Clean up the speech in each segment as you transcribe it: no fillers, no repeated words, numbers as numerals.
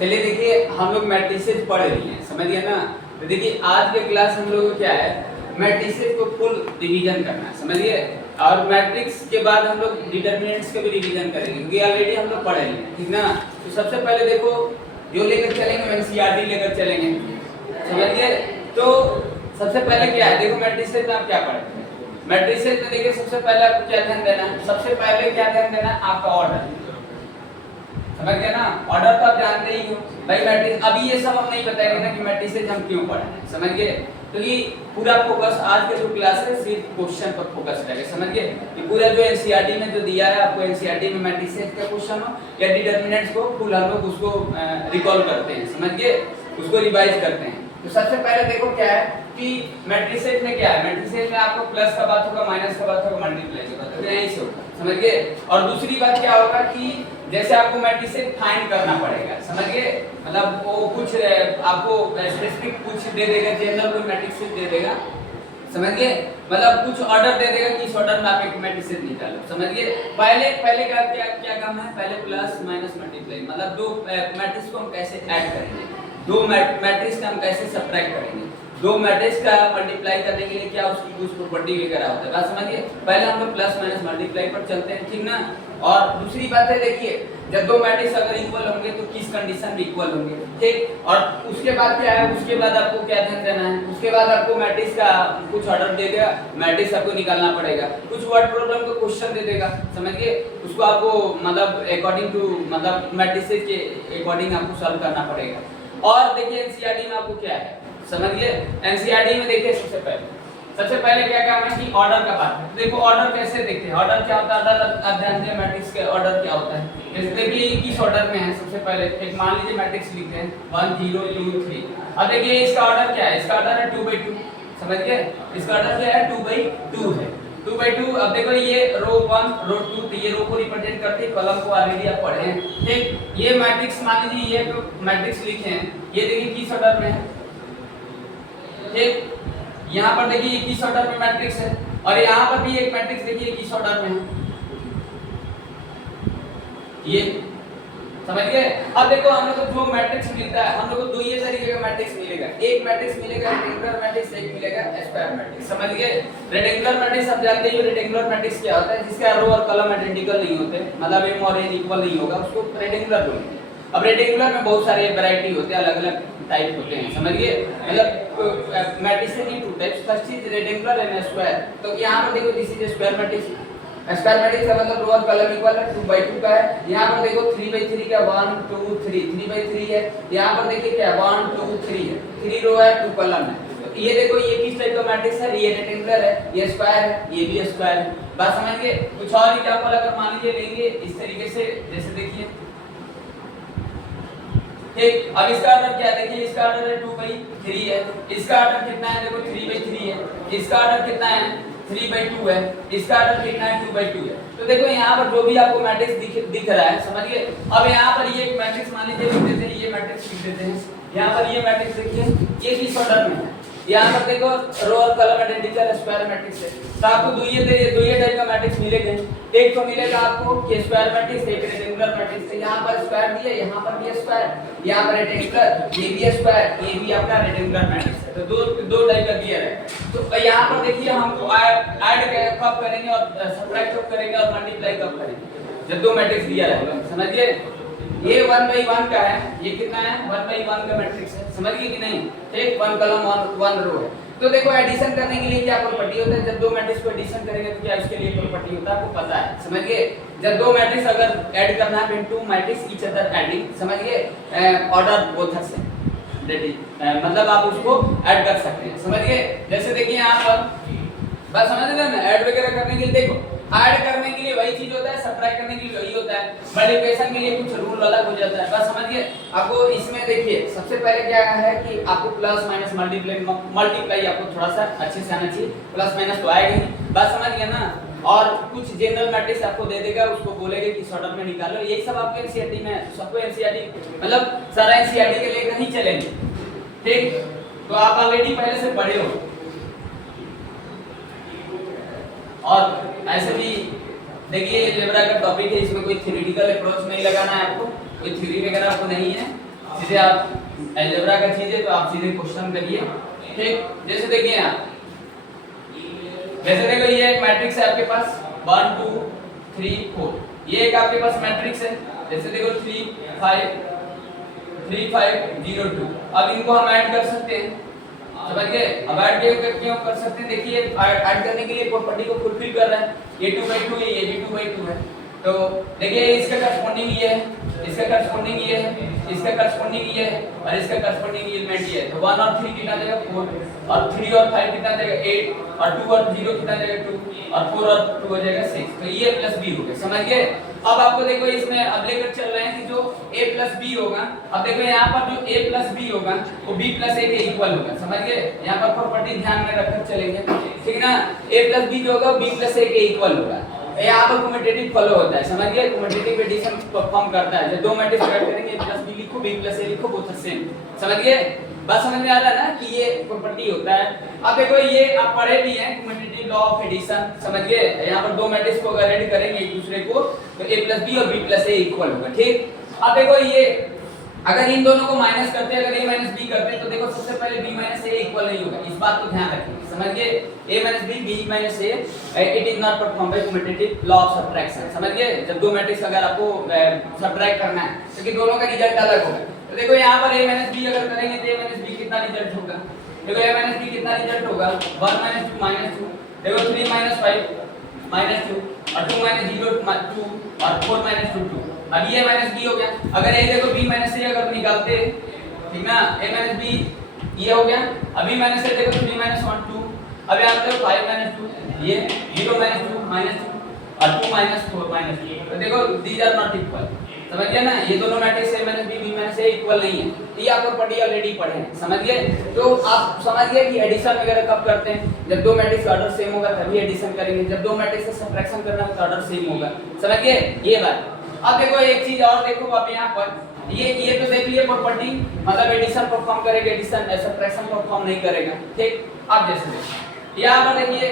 चलिए देखिए हम लोग मैट्रिसेस पढ़ रही हैं, समझ गए ना। तो देखिए आज के क्लास हम लोग को क्या है, मैट्रिसेस को फुल रिवीजन करना है, समझिए। और मैट्रिक्स के बाद हम लोग डिटरमिनेंट्स का भी रिवीजन करेंगे क्योंकि ऑलरेडी हम लोग पढ़ रहे हैं, ठीक ना। तो सबसे पहले देखो जो लेकर चलेंगे एनसीईआरटी लेकर चलेंगे, समझिए। तो सबसे पहले क्या है, देखो मैट्रिसेस में आप क्या पढ़ेंगे। मैट्रिसेस में देखिए सबसे पहले आपको क्या ध्यान देना है, सबसे पहले क्या ध्यान देना है, आपका ऑर्डर, समझ गए ना। ऑर्डर तो आप जानते ही हो भाई। मैट्रिक्स अभी ये सब हम नहीं बताएंगे ना कि मैट्रिसेस हम क्यों पढ़े हैं, समझ गए। तो ये पूरा फोकस आज के जो क्लास है सिर्फ क्वेश्चन पर फोकस रहेगा, समझ गए। ये पूरा जो एनसीईआरटी में जो दिया है आपको, एनसीईआरटी में मैट्रिसेस का क्वेश्चन हो या डिटरमिनेंट्स को फुल हम लोग उसको रिकॉल करते हैं, समझ गए, उसको रिवाइज करते हैं। तो सबसे पहले देखो क्या है कि मैट्रिसेस में क्या है, मैट्रिसेस में आपको प्लस का बात होगा, माइनस का बात होगा, मल्टीप्लाई का बात होगा, यही से होगा, समझ गए। और दूसरी बात क्या होगा कि जैसे आपको मैट्रिसेस फाइंड करना पड़ेगा, समझ गए। मतलब वो कुछ आपको स्पेसिफिक कुछ दे देगा, जनरल कोई मैट्रिसेस दे देगा, समझ गए। मतलब कुछ ऑर्डर दे देगा कि इस ऑर्डर में आप एक मैट्रिसेस निकालो, समझ गए। पहले का क्या काम है, पहले प्लस माइनस मल्टीप्लाई, मतलब दो मैट्रिक्स को हम कैसे ऐड करेंगे, दो मैट्रिक्स का हम कैसे सब्ट्रैक्ट करेंगे, दो मैट्रिक्स का मल्टीप्लाई करने के लिए क्या उसकी कुछ प्रॉपर्टी वगैरह होता है, बात समझिए। पहले हम लोग प्लस माइनस मल्टीप्लाई पर चलते हैं, ठीक ना। और दूसरी बात है देखिए, जब दो मैट्रिक्स अगर इक्वल होंगे तो किस कंडीशन में इक्वल होंगे, ठीक। और उसके बाद क्या है, उसके बाद आपको क्या ध्यान देना है, उसके बाद आपको मैट्रिक्स का कुछ ऑर्डर दे देगा, मैट्रिक्स आपको निकालना पड़ेगा, कुछ वर्ड प्रॉब्लम का क्वेश्चन दे देगा, समझिए। उसको आपको मतलब अकॉर्डिंग टू मतलब मैट्रिसेस के अकॉर्डिंग आपको सॉल्व करना पड़ेगा। और देखिए एनसीईआरटी में आपको क्या है, समझिए। एनसीईआरटी में देखिए सबसे पहले क्या काम है कि ऑर्डर का बात है। देखो ऑर्डर कैसे देखते हैं, ऑर्डर क्या होता है, ऑर्डर आप जानते हैं मैट्रिक्स के ऑर्डर क्या होता है। जैसे देखिए किस ऑर्डर में है, सबसे पहले एक मान लीजिए मैट्रिक्स लिखते हैं 1 0 2 3। अब देखिए इसका ऑर्डर क्या है, इसका ऑर्डर है 2/2, समझ गए। इसका ऑर्डर क्या है 2/2 है, 2/2। अब देखो ये रो 1 रो 2, तो ये रो को रिप्रेजेंट करते हैं, कॉलम को ऑलरेडी आप पढ़े हैं, ठीक। ये मैट्रिक्स मान लीजिए ये जो मैट्रिक्स लिखे हैं ये देखिए किस ऑर्डर में है, ठीक। यहाँ पर देखिए किस ऑर्डर में मैट्रिक्स है, और यहाँ पर भी एक मैट्रिक्स देखिए किस ऑर्डर में है, ये समझ गए। अब देखो हम लोग को जो मैट्रिक्स मिलता है, हम लोग को दो ही तरीके का मैट्रिक्स मिलेगा, एक मैट्रिक्स मिलेगा रेक्टेंगुलर मैट्रिक्स, एक मिलेगा स्क्वायर मैट्रिक्स, समझ गए। रेक्टेंगुलर मैट्रिक्स आप जानते ही हो, रेक्टेंगुलर मैट्रिक्स क्या होता है, जिसका रो और कॉलम आइडेंटिकल नहीं होते, मतलब m और n इक्वल नहीं होगा, उसको रेक्टेंगुलर बोलेंगे। अब रेक्टेंगुलर में बहुत सारे वैरायटी होते हैं, अलग-अलग टाइप होते हैं, समझिए। मतलब मैट्रिक्स में two types, first is rectangular and square. तो यहां पर देखो this is square matrix, square matrix का मतलब रो और कॉलम इक्वल है, 2/2 का है। यहां पर देखो 3/3 का 1 2 3, 3/3 है। यहां पर देखिए क्या 1 2 3 है, 3 रो है 2 कॉलम है। तो ये देखो ये किस टाइप का मैट्रिक्स है, ये रेक्टेंगुलर है, ये स्क्वायर है, ये भी स्क्वायर है, बात समझ गए। कुछ और एग्जांपल अगर मान लीजिए लेंगे इस तरीके से, जैसे देखिए, ठीक। अब इसका ऑर्डर क्या है, देखिए इसका ऑर्डर है 2/3 है, इसका ऑर्डर कितना है, देखो 3/3 है, इसका ऑर्डर कितना है 3/2 है, इसका ऑर्डर कितना है 2/2 है। तो देखो यहाँ पर जो भी आपको मैट्रिक्स दिख रहा है, समझिए। अब यहाँ पर ये एक मैट्रिक्स मान लीजिए लिख देते हैं, ये मैट्रिक्स लिख देते हैं, यहाँ पर ये मैट्रिक्स देखिए ये किस ऑर्डर में है, यहाँ पर देखो रो और कॉलम आइडेंटिकल स्क्वायर मैट्रिक्स है। तो आपको दो ही टाइप का मैट्रिक्स मिलेगा, एक तो मिलेगा आपको कि स्क्वायर मैट्रिक्स, एक रेक्टेंगुलर मैट्रिक्स है। यहाँ पर स्क्वायर दिया, यहाँ पर भी स्क्वायर, यहाँ पर रेक्टेंगुलर, ये भी स्क्वायर, ये भी आपका रेक्टेंगुलर मैट्रिक्स है। तो दो टाइप का दिया है। तो यहाँ पर देखिए हमको ऐड कब करेंगे और सब्ट्रैक्ट कब करेंगे और मल्टीप्लाई कब करेंगे, जब दो मैट्रिक्स दिया रहेगा, समझिए। ये 1/1 का है, ये कितना है 1/1 का मैट्रिक्स है, समझिए कि नहीं, ठीक। 1 कॉलम 1 रो है। तो देखो एडिशन करने के लिए क्या प्रॉपर्टी होता है, जब दो मैट्रिक्स को एडिशन करेंगे तो क्या उसके लिए प्रॉपर्टी होता है, आपको पता है, समझिए। जब दो मैट्रिक्स अगर ऐड करना है, when two matrix each other adding, समझिए, order both are same, that is मतलब आप उसको ऐड कर सकते हैं, समझिए। जैसे देखिए यहाँ पर बस समझ रहे हैं ना, ऐड वगैरह करने के लिए देखो ऐड करने के लिए वही चीज होता है, सब्ट्रैक्ट करने के लिए वही होता है, मल्टीप्लिकेशन के लिए कुछ रूल अलग हो जाता है, बस समझिए। आपको इसमें देखिए सबसे पहले क्या है कि आपको प्लस माइनस मल्टीप्लाई आपको थोड़ा सा अच्छे से आना चाहिए, प्लस माइनस तो आएगा ही, बात समझ गए ना। और कुछ जनरल मैट्रिक्स आपको दे देगा, उसको बोलेगा कि इस ऑर्डर में निकालो, यही सब आपके एनसीईआरटी में है। सबको एनसीईआरटी मतलब सारा एनसीईआरटी के लेकर ही चलेंगे, ठीक। तो आप ऑलरेडी पहले से पढ़े हो, और ऐसे भी देखिए अलजेब्रा का टॉपिक है, इसमें कोई थ्योरेटिकल अप्रोच नहीं लगाना है आपको, कोई थ्योरी वगैरह आपको नहीं है, सीधे आप अलजेब्रा का चीज है तो आप सीधे क्वेश्चन करिए। ठीक, जैसे देखिए यहाँ, जैसे देखो ये एक मैट्रिक्स है आपके पास 1 2 3 4, ये एक आपके पास मैट्रिक्स है। जैसे देखो 3 5 3 5 0 2। अब इनको हम ऐड कर सकते हैं, समझ गए? अब ऐड क्यों कर सकते हैं? देखिए ऐड करने के लिए प्रॉपर्टी को फुलफिल कर रहा है। ये 2/2 है, ये भी 2/2 है, तो देखिए इसका करस्पॉन्डिंग ये है, इसका करस्पॉन्डिंग ये है, इसका करस्पॉन्डिंग ये है और इसका करस्पॉन्डिंग एलिमेंट ये है। तो 1 और 3 कितना देगा 4, और 3 और 5 कितना देगा 8, और 2 और 0 कितना देगा 2, और 4 और 2 हो जाएगा 6। तो ये प्लस बी हो गया, समझ गए? अब आपको देखो इसमें अब लेकर चल रहे हैं कि जो a प्लस बी होगा, अब देखो यहाँ पर जो a प्लस बी होगा वो b प्लस a के इक्वल होगा, समझ गए? यहाँ पर प्रॉपर्टी ध्यान में रखकर चलेंगे, ठीक ना? a प्लस बी जो होगा b प्लस a के इक्वल होगा। यहाँ पर कम्यूटेटिव फॉलो होता है, समझ गए? कम्यूटेटिव एडिशन परफॉर्म करता है। जब दो मैट्रिक्स ऐड करेंगे a प्लस b लिखो, b प्लस a लिखो, बोथ आर सेम, समझ गए? बात समझ में आ रहा है ना कि ये प्रॉपर्टी होता है। अब देखो ये आप पढ़े भी हैं कम्यूटेटिव लॉ ऑफ एडिशन, समझ गए? यहाँ पर दो मैट्रिक्स को अगर ऐड करेंगे एक दूसरे को तो a प्लस b और b प्लस a इक्वल होगा, ठीक? अब देखो ये अगर इन दोनों को माइनस करते हैं, अगर a माइनस b करते हैं तो देखो सबसे पहले b माइनस a इक्वल नहीं होगा, इस बात को ध्यान रखिए, समझ गए? a minus b, b minus a, it is not perform by commutative law of subtraction, समझ गए? जब दो मैट्रिक्स अगर आपको सब्ट्रैक्ट करना है क्योंकि दोनों का रिजल्ट अलग होगा, तो देखो यहाँ पर a माइनस b अगर करेंगे तो a माइनस b कितना रिजल्ट होगा? देखो a माइनस b कितना रिजल्ट होगा? 1 माइनस 2 माइनस 2, देखो 3 माइनस 5 माइनस 2, और 2 माइनस 0 2, और 4 माइनस 2 2। अब ये माइनस b हो गया। अगर a देखो b माइनस a अगर निकालते, ठीक ना, a माइनस b ये हो गया। अब b माइनस a देखो 3 माइनस 1 2, अब यहाँ पे 5 माइनस 2, ये 0 माइनस 2 माइनस 2, और 2 माइनस 4 माइनस 2। तो देखो दीज आर नॉट इक्वल, समझ गए ना? ये दोनों matrix a minus b, b minus a equal नहीं है, ये आप प्रॉपर्टी ऑलरेडी पढ़े हैं, समझ गए? तो आप समझ गए कि एडिशन वगैरह कब करते हैं? जब दो मैट्रिक्स का ऑर्डर सेम होगा तभी एडिशन करेंगे, जब दो मैट्रिक्स का सब्ट्रैक्शन करना है तो ऑर्डर सेम होगा, समझ गए? ये बात। अब देखो एक चीज और देखो आप यहाँ पर, ये तो देख लिए प्रॉपर्टी, मतलब एडिशन परफॉर्म करेगा, एडिशन सब्ट्रैक्शन परफॉर्म नहीं करेगा, ठीक? अब जैसे देखो यहाँ पर देखिए,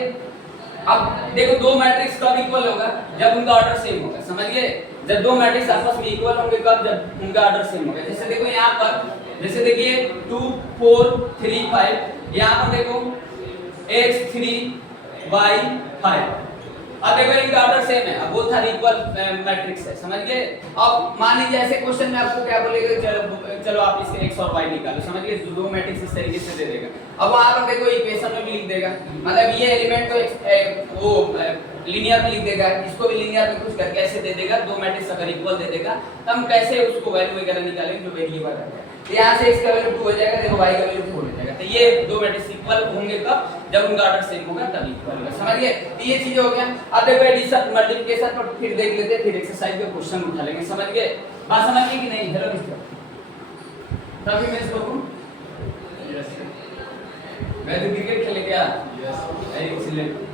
अब देखो दो मैट्रिक्स कब इक्वल होगा? जब उनका ऑर्डर सेम होगा, समझ गए? जब दो मैट्रिक्स आपस में इक्वल होंगे कब? जब उनका ऑर्डर सेम होगा। जैसे देखो यहाँ पर, जैसे देखिए 2 4 3 5, यहाँ पर देखो x 3 y 5। अब देखो इनका ऑर्डर सेम है, अब बोथ आर इक्वल मैट्रिक्स है, समझ गए? अब मान लीजिए ऐसे क्वेश्चन में आपको क्या बोलेगा, चलो आप इसके x और y निकालो, समझ गए? दो मैट्रिक्स इस तरीके से दे देगा। अब वहां पर देखो इक्वेशन में भी लिख देगा, मतलब ये एलिमेंट को वो लीनियर में लिख देगा, इसको भी लीनियर में कुछ करके ऐसे दे देगा। दो मैट्रिक्स अगर इक्वल दे देगा तो हम कैसे उसको वैल्यू वगैरह निकालेंगे जो वेरिएबल है। तो यहाँ से x का वैल्यू 2 हो जाएगा, देखो y का वैल्यू 4 हो जाएगा। तो ये दो मैट्रिक्स इक्वल होंगे कब? जब उनका ऑर्डर सेम होगा तब इक्वल होगा, समझ गए? तो ये चीज हो गया। अब देखो एडिशन मल्टीप्लिकेशन पर फिर देख लेते हैं, फिर एक्सरसाइज का क्वेश्चन उठा लेंगे, समझ गए? बात समझ गए कि नहीं? हेलो मिस्टर तभी मैं इसको यस मैं तो क्रिकेट खेले क्या? Yes excellent.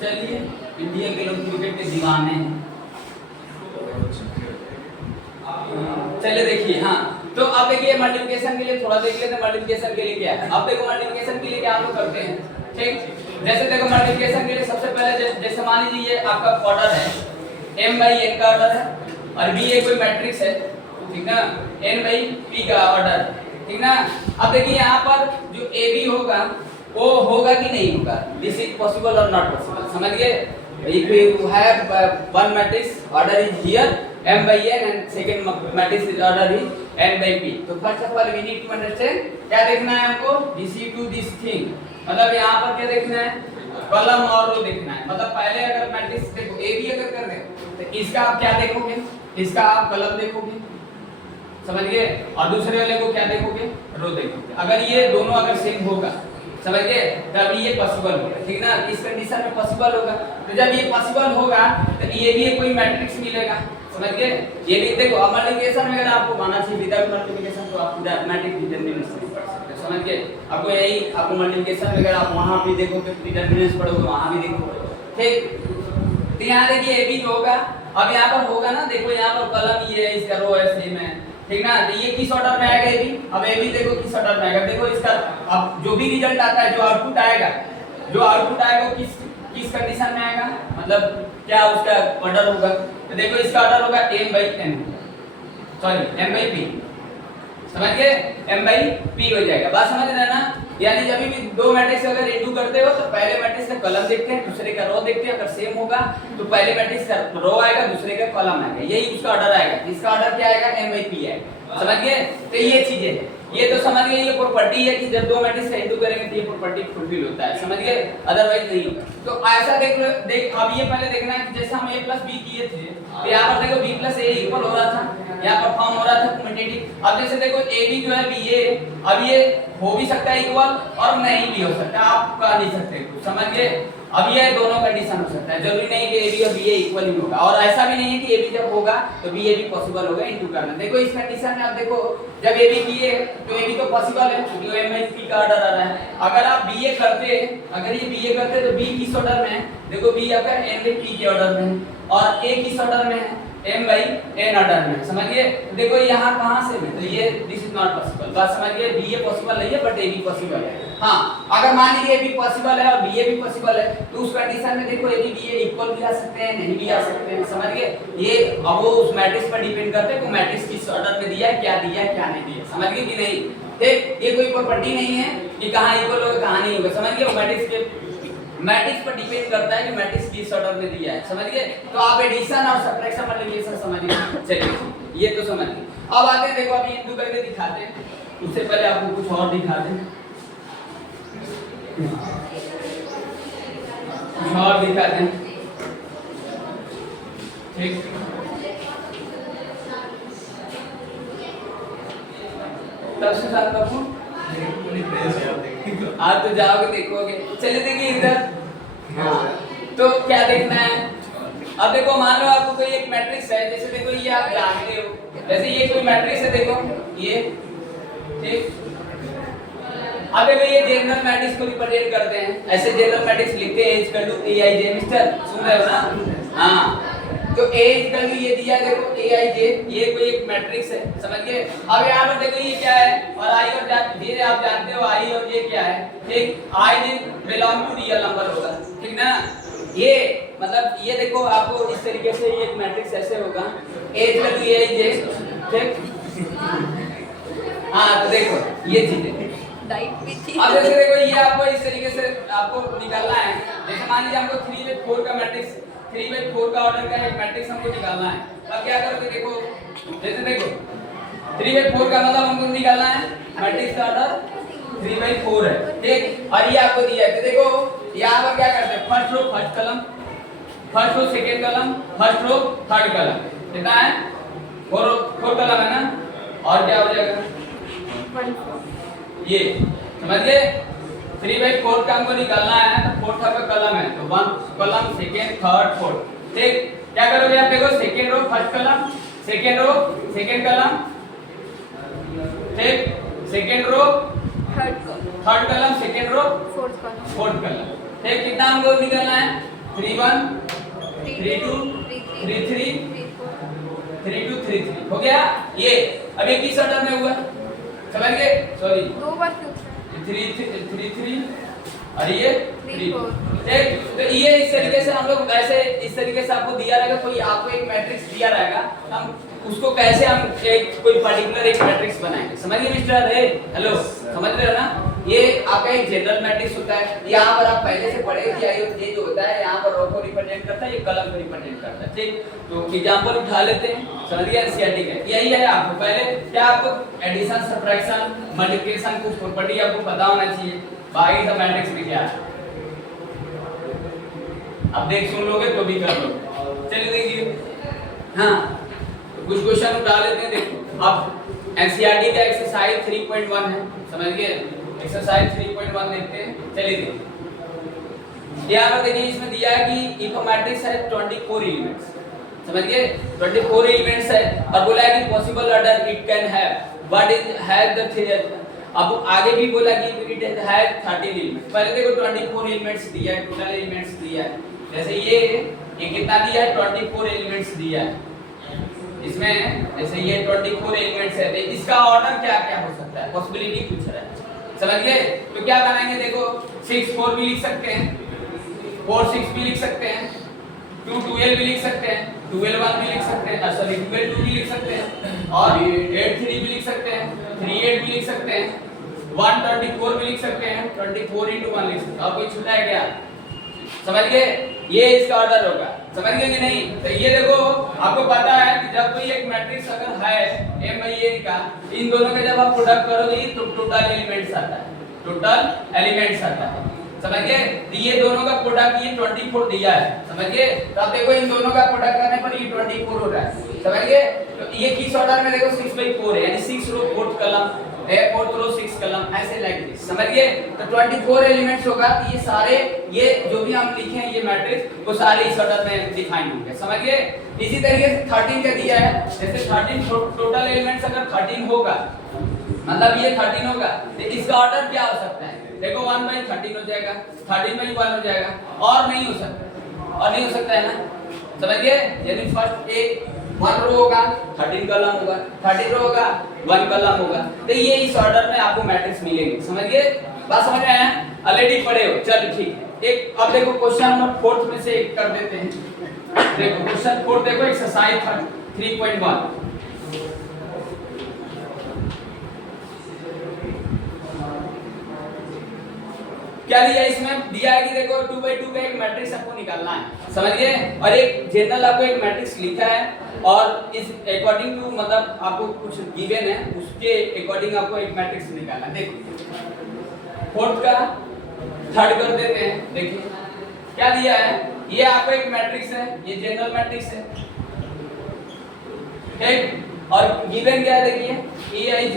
चलिए इंडिया के लोग क्रिकेट के दीवाने हैं। चलिए देखिए, हाँ तो अब देखिए मल्टीप्लिकेशन के लिए थोड़ा देख लेते हैं। मल्टीप्लिकेशन के लिए क्या है? अब देखो मल्टीप्लिकेशन के लिए क्या हम लोग करते हैं, ठीक? जैसे देखो मल्टीप्लिकेशन के लिए सबसे पहले जैसे मान लीजिए ये आपका ऑर्डर है m बाई n का ऑर्डर है, और b एक कोई मैट्रिक्स है, ठीक ना, n बाई p का ऑर्डर, ठीक ना। अब देखिए यहाँ पर जो ab होगा वो होगा कि नहीं होगा, दिस इज पॉसिबल और नॉट पॉसिबल, समझ गए? If you have one matrix order is here m by n and second matrix is order is n by p. तो first of all we need to understand क्या देखना है हमको, this you do this thing, मतलब यहाँ पर क्या देखना है, कॉलम और रो देखना है। मतलब पहले अगर मैट्रिक्स देखो a b अगर कर रहे हो तो इसका आप क्या देखोगे, इसका आप कॉलम देखोगे, समझ गए? और दूसरे वाले को क्या देखोगे, रो देखोगे। अगर ये दोनों अगर सेम होगा, समझ गए, तभी ये पॉसिबल होगा, ठीक ना? इस कंडीशन में पॉसिबल होगा। तो जब ये पॉसिबल होगा तो ये भी कोई मैट्रिक्स मिलेगा, समझ गए? ये भी देखो मल्टीप्लिकेशन में अगर आपको मानना चाहिए, विदाउट मल्टीप्लिकेशन तो आप मैट्रिक्स डिटरमिनेंट्स नहीं पढ़ सकते, समझ गए? आपको यही आपको मल्टीप्लिकेशन में अगर आप वहां भी देखोगे डिटरमिनेंट्स पढ़ोगे, वहां भी देखोगे, ठीक? तो यहाँ देखिए ए बी जो होगा, अब यहाँ पर होगा ना, देखो यहाँ पर कॉलम ये है, इसका रो है सेम है, ठीक ना? तो ये किस ऑर्डर में आएगा? A B. अब ए बी देखो किस ऑर्डर में आएगा, देखो इसका अब जो भी रिजल्ट आता है, जो आउटपुट आएगा वो किस कंडीशन में आएगा, मतलब क्या उसका ऑर्डर होगा, तो देखो इसका ऑर्डर होगा m/n, सॉरी m/p, समझ गए, m/p हो जाएगा। बात समझ रहे हैं ना, यानी जब भी दो मैट्रिक्स अगर इंटू करते हो तो पहले मैट्रिक्स का कॉलम देखते हैं, दूसरे का रो देखते हैं, अगर सेम होगा तो पहले मैट्रिक्स का रो आएगा, दूसरे का कॉलम आएगा, यही उसका ऑर्डर आएगा। इसका ऑर्डर क्या आएगा, m/p आएगा, समझ गए। तो ये चीजें है, ये तो समझ गए, ये प्रॉपर्टी है कि जब दो मैट्रिक्स का इंटू करेंगे तो ये प्रॉपर्टी फुलफिल होता है, समझ गए, अदरवाइज नहीं होगा। तो ऐसा देख अब ये पहले देखना है कि जैसे हम a + b किए थे तो यहाँ पर देखो b + a इक्वल हो रहा था, यहाँ पर फॉर्म हो रहा था कम्यूटेटिव। अब जैसे देखो ab जो है ba, अब ये हो भी सकता है इक्वल और नहीं भी हो सकता, आप कह नहीं सकते, समझ गए। अब ये दोनों कंडीशन हो सकता है, जरूरी नहीं कि ab और ba इक्वल ही होगा, और ऐसा भी नहीं है कि ab जब होगा तो ba भी पॉसिबल होगा इंटू करना। देखो इस कंडीशन में आप देखो जब ab किए तो ab तो पॉसिबल है क्योंकि m/p का ऑर्डर आ रहा है। अगर आप ba करते, अगर ये ba करते तो b किस ऑर्डर में है, देखो b आपका m/p के ऑर्डर में है और a किस ऑर्डर में है, m/n ऑर्डर में, समझिए। देखो यहाँ कहाँ से है, तो ये दिस इज नॉट पॉसिबल, बात समझिए, ba पॉसिबल नहीं है बट a भी पॉसिबल है। हाँ, अगर मान लीजिए a भी पॉसिबल है और ba भी पॉसिबल है तो उस कंडीशन में देखो a भी ba इक्वल भी आ सकते हैं, नहीं भी आ सकते हैं, समझिए। ये अब वो उस मैट्रिक्स पर डिपेंड करते हैं कि मैट्रिक्स किस ऑर्डर में दिया है, क्या दिया है, क्या नहीं दिया, समझिए कि नहीं। ठीक, ये कोई प्रॉपर्टी नहीं है कि कहाँ इक्वल होगा कहाँ नहीं होगा, समझिए। वो मैट्रिक्स पर डिपेंड करता है कि मैट्रिक्स किस ऑर्डर में दिया है, समझिए। तो आप एडिशन और सब्ट्रैक्शन मल्टीप्लिकेशन समझिए, चलिए ये तो समझिए। अब आते हैं, देखो अभी इंटू करके दिखाते हैं, उससे पहले आपको कुछ और दिखाते हैं, कुछ और दिखाते हैं, ठीक। तब से साथ बाबू आप तो जाओगे देखोगे, चलिए देखिए इधर। तो क्या देखना है, अब देखो मान लो आपको कोई एक मैट्रिक्स है, जैसे देखो ये आप जानते हो, जैसे ये कोई मैट्रिक्स है, देखो ये, ठीक। अब देखो ये जनरल मैट्रिक्स को रिप्रेजेंट करते हैं, ऐसे जनरल मैट्रिक्स लिखते हैं Aij मिस्टर, सुन रहे हो ना, हाँ। तो Aij ये दिया है, देखो Aij, ये कोई एक मैट्रिक्स है, समझिए। अब यहाँ पर देखो ये क्या है, और I और j आप जानते हो, I और j क्या है, ठीक। I belong to real number होगा, ठीक ना। ये मतलब ये देखो आपको इस तरीके से ये एक मैट्रिक्स ऐसे होगा, Aij, ठीक। हाँ, तो देखो ये चीजें, अब जैसे देखो ये आपको इस तरीके से आपको निकालना है, जैसे मान लीजिए हमको 3/4 का मैट्रिक्स, 3/4 का ऑर्डर का एक मैट्रिक्स हमको निकालना है। अब क्या करोगे, देखो जैसे देखो 3/4 का मतलब हमको निकालना है मैट्रिक्स का ऑर्डर 3/4 है, ठीक। और ये आपको दिया है, तो देखो यहाँ पर क्या करते हैं, first row first column, first row second column, first row third column, कितना है, 4 कॉलम है ना, और क्या हो जाएगा ये, समझिए। 3/4 का हमको निकालना है तो फोर्थ का कॉलम है, तो 1 कॉलम, सेकंड, थर्ड, फोर्थ, ठीक। क्या करोगे आप, देखो second row first column, second row second column, ठीक। Second row third column, second row fourth column, ठीक। कितना हमको निकालना है, 3 1 3 2 3 3 3 2 3 3 हो गया ये। अब ये किस ऑर्डर में हुआ, समझ गए, सॉरी 2 बार 3 3 और ये 3, ठीक। तो ये इस तरीके से हम लोग ऐसे इस तरीके से आपको दिया रहेगा, कोई आपको एक मैट्रिक्स दिया रहेगा, हम उसको कैसे हम एक कोई पर्टिकुलर एक मैट्रिक्स बनाएंगे, समझिए मिस्टर, हेलो, समझ रहे हो ना। ये आपका एक जनरल मैट्रिक्स होता है, यहाँ पर आप पहले से पढ़े कि आई और जे जो होता है, यहाँ पर रो को रिप्रेजेंट करता है, ये कॉलम को रिप्रेजेंट करता है, ठीक। तो एग्जांपल उठा लेते हैं, समझिए एनसीईआरटी का यही है। आपको पहले क्या, आपको एडिशन, सब्ट्रैक्शन, मल्टीप्लिकेशन कुछ प्रॉपर्टी आपको पता होना चाहिए, बाकी सब मैट्रिक्स में क्या है अब देख सुन लोगे तो भी कर लो, चलिए देखिए। हाँ, तो कुछ क्वेश्चन उठा लेते हैं, देखो अब एनसीईआरटी का एक्सरसाइज 3.1 है, समझिए, एक्सरसाइज 3.1 देखते हैं, चलिए देखिए। यहाँ पर देखिए इसमें दिया है कि इफ अ मैट्रिक्स है 24 एलिमेंट्स, समझिए 24 एलिमेंट्स है, और बोला है कि possible order it can have what is has the, अब आगे भी बोला कि इट हैज 13 एलिमेंट्स। पहले देखो 24 एलिमेंट्स दिया है, टोटल एलिमेंट्स दिया है, जैसे ये कितना दिया है, 24 एलिमेंट्स दिया है इसमें, जैसे ये 24 एलिमेंट्स है, तो इसका ऑर्डर क्या क्या हो सकता है, पॉसिबिलिटी पूछ रहा है, समझिए। तो क्या बनाएंगे, देखो 6 4 भी लिख सकते हैं, 4 6 भी लिख सकते हैं, 2 12 भी लिख सकते हैं, 12 1 भी लिख सकते हैं, सॉरी 12 2 भी लिख सकते हैं, और 8 3 भी लिख सकते हैं, 3 8 भी लिख सकते हैं, 1 24 भी लिख सकते हैं, 24 into 1 लिख सकते हैं। अब कोई छूटा है क्या? समझ गए? ये इसका ऑर्डर होगा, समझ गए कि नहीं? तो ये देखो, आपको पता है कि जब कोई एक मैट्रिक्स अगर है m/n का, इन दोनों का जब आप प्रोडक्ट करोगे तो टोटल एलिमेंट्स आता है, टोटल एलिमेंट्स आता है, समझ गए? तो ये दोनों का प्रोडक्ट ये 24 दिया है, समझ गए? तो अब देखो इन दोनों का प्रोडक्ट करने पर ये 24 हो रहा है, समझ गए? तो ये किस ऑर्डर में? देखो 6/4 है, यानी 6 रो 4th कॉलम, 4th रो 6th कॉलम, ऐसे लाइक दिस, समझ गए? तो 24 एलिमेंट्स होगा, तो ये सारे, ये जो भी हम लिखे हैं ये मैट्रिक्स, वो सारे इस ऑर्डर में डिफाइन होंगे, समझ गए? इसी तरीके से 13 का दिया है, जैसे 13 टोटल एलिमेंट्स अगर 13 होगा, मतलब ये 13 होगा, तो इसका ऑर्डर क्या हो सकता है? देखो 1/13 हो जाएगा, 13/1 हो जाएगा, और नहीं हो सकता, और नहीं हो सकता है ना, समझ गए? यानी फर्स्ट एक 1 रो होगा, 13 कॉलम होगा, 13 रो होगा, 1 कॉलम होगा, तो ये इस ऑर्डर में आपको मैट्रिक्स मिलेंगे, समझ गए? बात समझ में आया? ऑलरेडी पढ़े हो, चलो ठीक है। एक अब देखो क्वेश्चन नंबर 4 में से एक कर देते हैं। देखो क्वेश्चन 4 देखो, एक्सरसाइज 3.1। क्या दिया इसमें? दिया है कि देखो 2/2 का एक मैट्रिक्स आपको निकालना है, समझ गए? और एक जनरल आपको एक मैट्रिक्स लिखा है, और इस अकॉर्डिंग टू, मतलब आपको कुछ गिवन है, उसके अकॉर्डिंग आपको एक मैट्रिक्स निकालना है। देखो 4th का 3rd कर देते हैं। देखिए क्या दिया है, ये आपको एक मैट्रिक्स है, ये जनरल मैट्रिक्स है, ठीक? और गिवन क्या है? देखिए Aij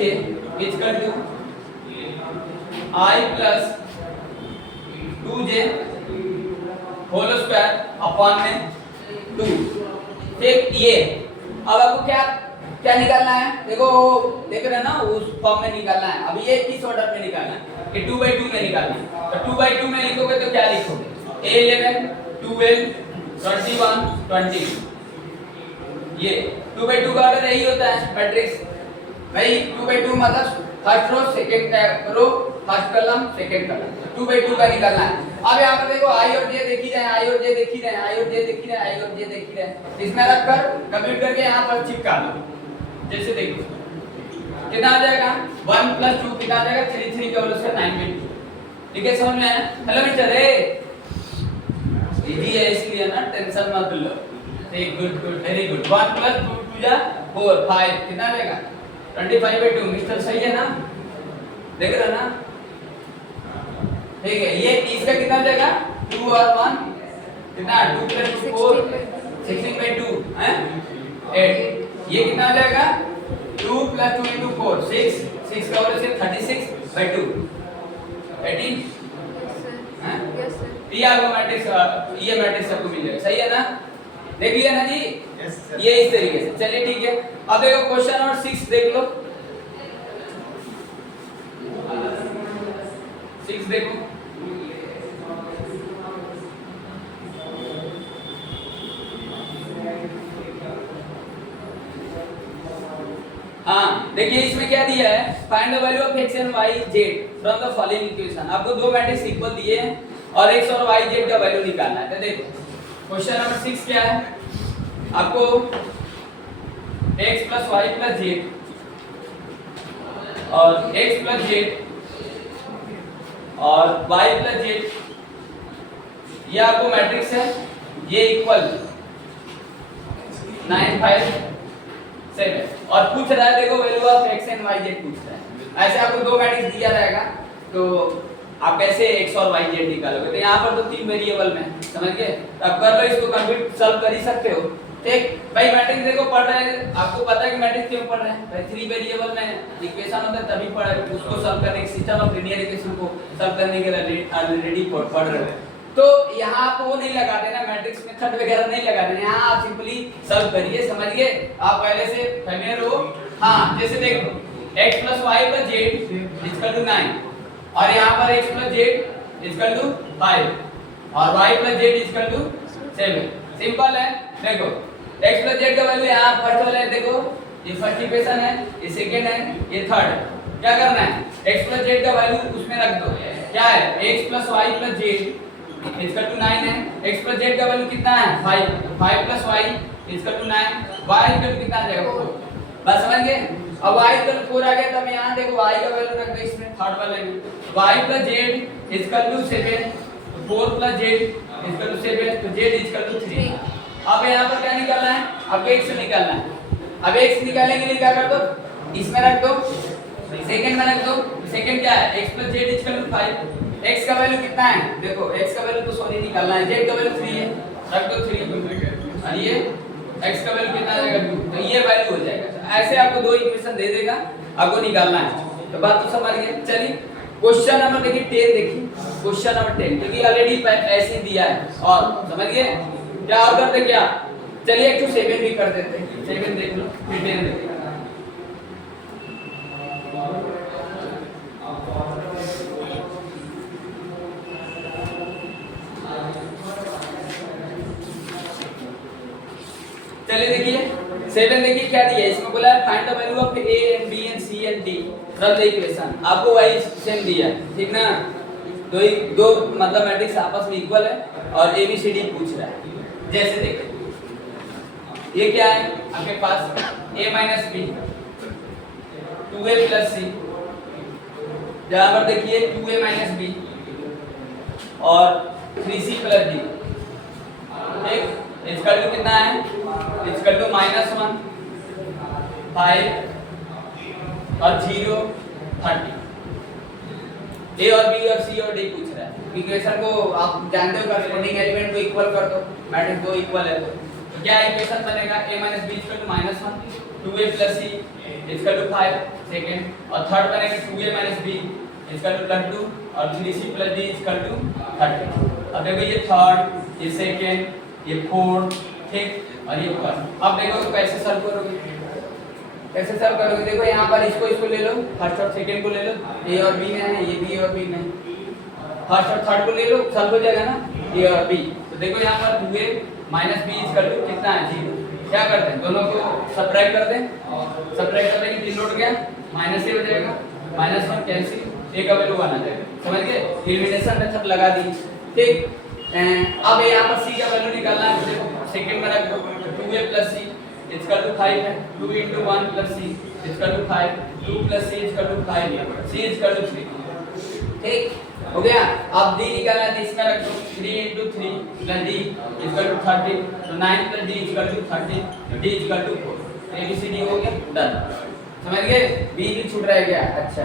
equal to I plus 2j whole square upon में 2, ठीक? ये अब आपको क्या क्या निकालना है? देखो देख रहे हैं ना, उस फॉर्म में निकालना है। अब ये किस ऑर्डर में निकालना है? ये 2/2 में निकालना है। तो 2/2 में लिखोगे तो क्या लिखोगे? 11 12 21 20। ये 2/2 का ऑर्डर यही होता है मैट्रिक्स भाई। 2/2 मतलब first row second row, first column second column, 2/2 का निकालना है। अब यहाँ पर देखो i और j देखी जाए, i और j देखी जाए, i और j देखी जाए, i और j देखी जाए, इसमें रखकर कंप्लीट करके यहाँ पर चिपका दो। जैसे देखो कितना आ जाएगा, 1 + 2 कितना आ जाएगा, 3 3 का होल स्क्वायर 9/2। ठीक है, समझ में आया? हेलो मिस्टर, इजी है इसलिए ना टेंशन मत लो। ठीक, गुड गुड, वेरी गुड। 1 + 2 2 जा 4 5 कितना आ जाएगा, 25/2। मिस्टर सही है ना, देख रहे ना? ठीक है, ये इसका कितना हो जाएगा, 2 और 1 कितना, 2 + 2 4 16/2 हैं 8। ये कितना हो जाएगा, 2 + 2 into 4 6 6 का होल स्क्वायर 36/2 18 हैं। ये आपका मैट्रिक्स, ये मैट्रिक्स आपको मिल जाएगा, सही है ना? देख लिया ना जी? ये इस तरीके से। चलिए ठीक है, अब देखो क्वेश्चन नंबर 6 देख लो। 6 देखो, हाँ देखिए इसमें क्या दिया है, find the value of x and y z from the following equation. आपको दो मैट्रिक्स इक्वल दिए हैं और x और y z का वैल्यू निकालना है। तो देखो क्वेश्चन नंबर 6 क्या है, आपको x + y + z और x + z और y + z, ये आपको मैट्रिक्स है, ये इक्वल 9 5 7 और पूछ रहा है देखो value of x and y z पूछ रहा है। ऐसे आपको दो मैट्रिक्स दिया रहेगा तो आप कैसे x और y z निकालोगे। तो यहाँ पर तो तीन वेरिएबल में, समझ गए? तो आप कर लो, इसको कंप्लीट सॉल्व कर ही सकते हो। ठीक भाई, मैट्रिक्स देखो पढ़ रहे हैं, आपको पता है कि मैट्रिक्स क्यों पढ़ रहे हैं भाई, थ्री वेरिएबल में इक्वेशन होता है तभी पढ़ रहे हैं, उसको सॉल्व करने के सिस्टम ऑफ लीनियर इक्वेशन को सॉल्व करने के लिए ऑलरेडी पढ़ रहे हो। तो यहाँ आप वो नहीं लगा देना, मैट्रिक्स मेथड वगैरह नहीं लगा देना, यहाँ आप सिंपली सॉल्व करिए, समझिए आप पहले से फैमिलियर हो। हाँ जैसे देखो x + y + z = 9 और यहाँ पर x + z = 5 और y + z = 7। सिंपल है। देखो x + z का वैल्यू यहाँ फर्स्ट वाला है, देखो ये फर्स्ट इक्वेशन है, ये सेकंड है, ये थर्ड। क्या करना है, x + z का वैल्यू उसमें रख दो। क्या है, x + y + z equal to 9 है। x प्लस z का वैल्यू कितना है 5, 5 plus y equal to 9, y equal to कितना आ जाएगा 4। बस समझ गए। अब y इक्वल टू 4 आ गया, तो मैं यहां देखो y का वैल्यू रख दे इसमें थर्ड वाले में, y plus z equal to 7, 4 plus z equal to 7, तो z इक्वल टू 3। अब यहां पर क्या निकालना है, अब x निकालना है। अब x निकालने के लिए क्या कर दो, इसमें रख दो, सेकंड में रख दो। सेकंड क्या है x plus z equal to 5, x का वैल्यू कितना है देखो, x का वैल्यू तो सॉरी निकालना है, z का वैल्यू 3 है, रख दो 3 और ये x का वैल्यू कितना आ जाएगा 2, तो ये वैल्यू हो जाएगा। ऐसे आपको दो इक्वेशन दे देगा, आपको निकालना है। तो बात तो समझ गए। चलिए क्वेश्चन नंबर देखिए 10 देखिए, क्वेश्चन नंबर 10 क्योंकि ऑलरेडी ऐसे ही दिया है और समझ गए क्या और करते क्या। चलिए एक 7 भी कर देते हैं, 7 देख लो फिर 10 देखिए। चलिए देखिए 7 देखिए क्या दिया है, इसमें बोला है find the value of a and b and c and d from the equation. आपको वही सेम दिया है, ठीक ना। दो मतलब मैट्रिक्स आपस में इक्वल है और a b c d पूछ रहा है। जैसे देखो ये क्या है आपके पास a minus b 2a plus c, जहां पर देखिए 2a minus b और 3c plus d, ठीक। इसका वैल्यू कितना है, इसका वैल्यू -1 5 और 0 30। a और b और c और d पूछ रहा है। इक्वेशन को आप जानते हो, कॉरस्पॉन्डिंग एलिमेंट को इक्वल कर दो, मैट्रिक्स दो इक्वल है तो क्या इक्वेशन बनेगा a - b = -1 2a + c = 5 second, और थर्ड बनेगा 2a - b = 2 और 3c + d = 30। अब देखो ये थर्ड, ये सेकंड, ये फोर्थ, ठीक, और ये फर्स्ट। अब देखो तो कैसे सॉल्व करोगे, कैसे सॉल्व करोगे। देखो यहाँ पर इसको ले लो, फर्स्ट और सेकंड को ले लो, ए और बी में है, ये बी और बी में, फर्स्ट और थर्ड को ले लो, सॉल्व हो जाएगा ना ए और बी। तो देखो यहाँ पर 2a - b = कितना है 0। क्या करते हैं दोनों को सबट्रैक्ट कर दें, सबट्रैक्ट करने के 3 लौट गया माइनस ए हो जाएगा, -1 कैंसिल, a का वैल्यू 1 आ जाएगा। समझ गए, एलिमिनेशन मेथड लगा दी, ठीक। अब यहाँ पर c का वैल्यू निकालना है, देखो सेकंड में रख दो 2a + c = 5 है, 2 × 1 + c = 5, 2 + c = 5, c = 3, ठीक हो गया। अब d निकालना है, इसमें रख दो 3 × 3 + d = 30, तो 9 + d = 30, d = 4, ABCD हो गया डन। समझ गए, b भी छूट रह गया। अच्छा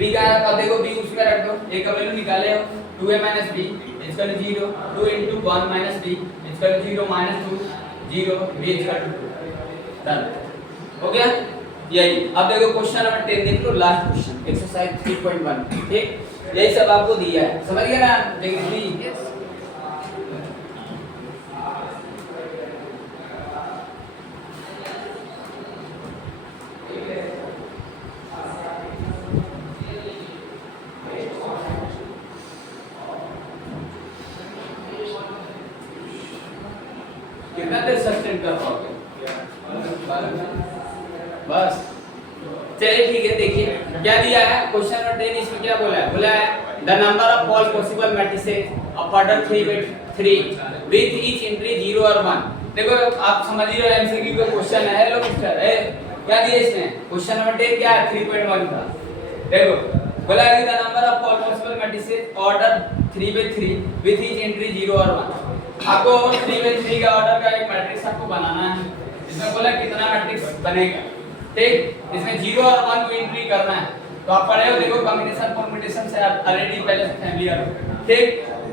b का अब देखो b उसमें रख दो, a का वैल्यू निकाले हो 2a - b = 0, 2 × 1 - b = 0 -2 0 b = 2 done हो गया यही। अब देखो क्वेश्चन नंबर 10 देख लो, लास्ट क्वेश्चन एक्सरसाइज 3.1, ठीक। यही सब आपको दिया है, समझ गए ना देखिए। कितना देर सस्टेन कर पाओगे बस। चलिए ठीक है, देखिए क्या दिया है क्वेश्चन नंबर 10, इसमें क्या बोला है, बोला है the number of all possible matrices of order 3 with each entry 0 और 1। देखो आप समझ ही रहे हो, एमसीक्यू का क्वेश्चन है। हेलो मिस्टर क्या दिया इसमें, क्वेश्चन नंबर 10 क्या है 3.1 का। देखो बोला है the number of all possible matrices order 3/3 with each entry 0 और 1। आपको 3/3 का ऑर्डर का एक मैट्रिक्स आपको बनाना है। इसमें बोला कितना मैट्रिक्स बनेगा, ठीक। इसमें 0 और 1 को एंट्री करना है, तो आप पढ़े हो, देखो कॉम्बिनेशन परम्यूटेशन से आप ऑलरेडी पहले से फैमिलियर हो, ठीक।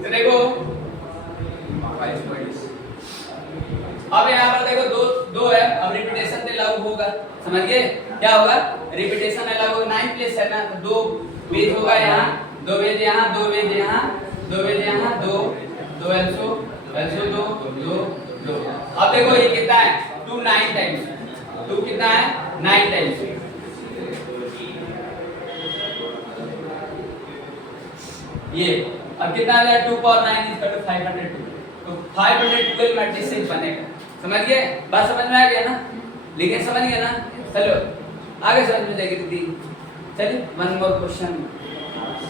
तो देखो अब यहाँ पर देखो दो है, अब रिपीटेशन पे लागू होगा, समझ गए क्या होगा, रिपीटेशन में लागू 9 प्लेस है ना, तो 2 वेज होगा यहाँ, 2 वेज यहाँ, 2 वेज यहाँ, 2 वेज यहाँ, 2 एल्सो 2। अब देखो ये कितना है 2 9 टाइम्स, 2 कितना है 9 टाइम्स, ये अब कितना आ जाएगा 2 पावर 9 = 502, तो 512 मैट्रिसेस बनेगा। समझ गए, बात समझ में आ गया ना, लेकिन समझ गए ना। चलो आगे समझ में जाएगी दीदी। चलिए one more question.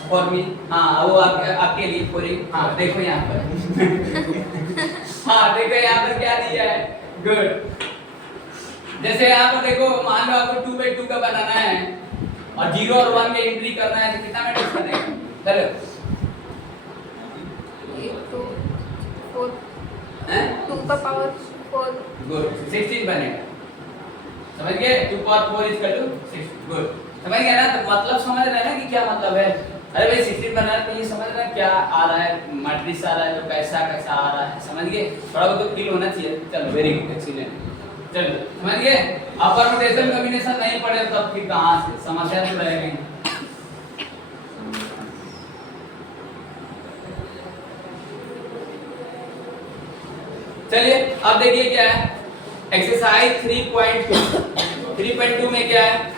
For me, हाँ वो आपके लिए पूरी, हाँ देखो यहाँ पर हाँ देखो यहाँ पर क्या दिया है, गुड। जैसे यहाँ पर देखो मान लो आपको 2/2 का बनाना है और 0 और 1 के एंट्री करना है तो कितना मैट्रिक्स बनेगा? चलो 2 4 2 का पावर 4, गुड 16 बनेगा, समझ गए? 2 power 4 is equal to 6, good समझ गए ना? तो मतलब समझ रहे हैं ना कि क्या मतलब है? अरे भाई 16 बनाना तो ये समझ रहे हैं क्या आ रहा है, मैट्रिक्स आ रहा है तो कैसा कैसा आ रहा है, समझ गए? थोड़ा बहुत तो फील होना चाहिए। चलो वेरी गुड, एक्सीलेंट, चलो समझ गए? अब परम्यूटेशन कॉम्बिनेशन नहीं पढ़े तो अब फिर कहां से समस्या तो रहेगी। चलिए अब देखिए क्या है एक्सरसाइज 3.2 में क्या है।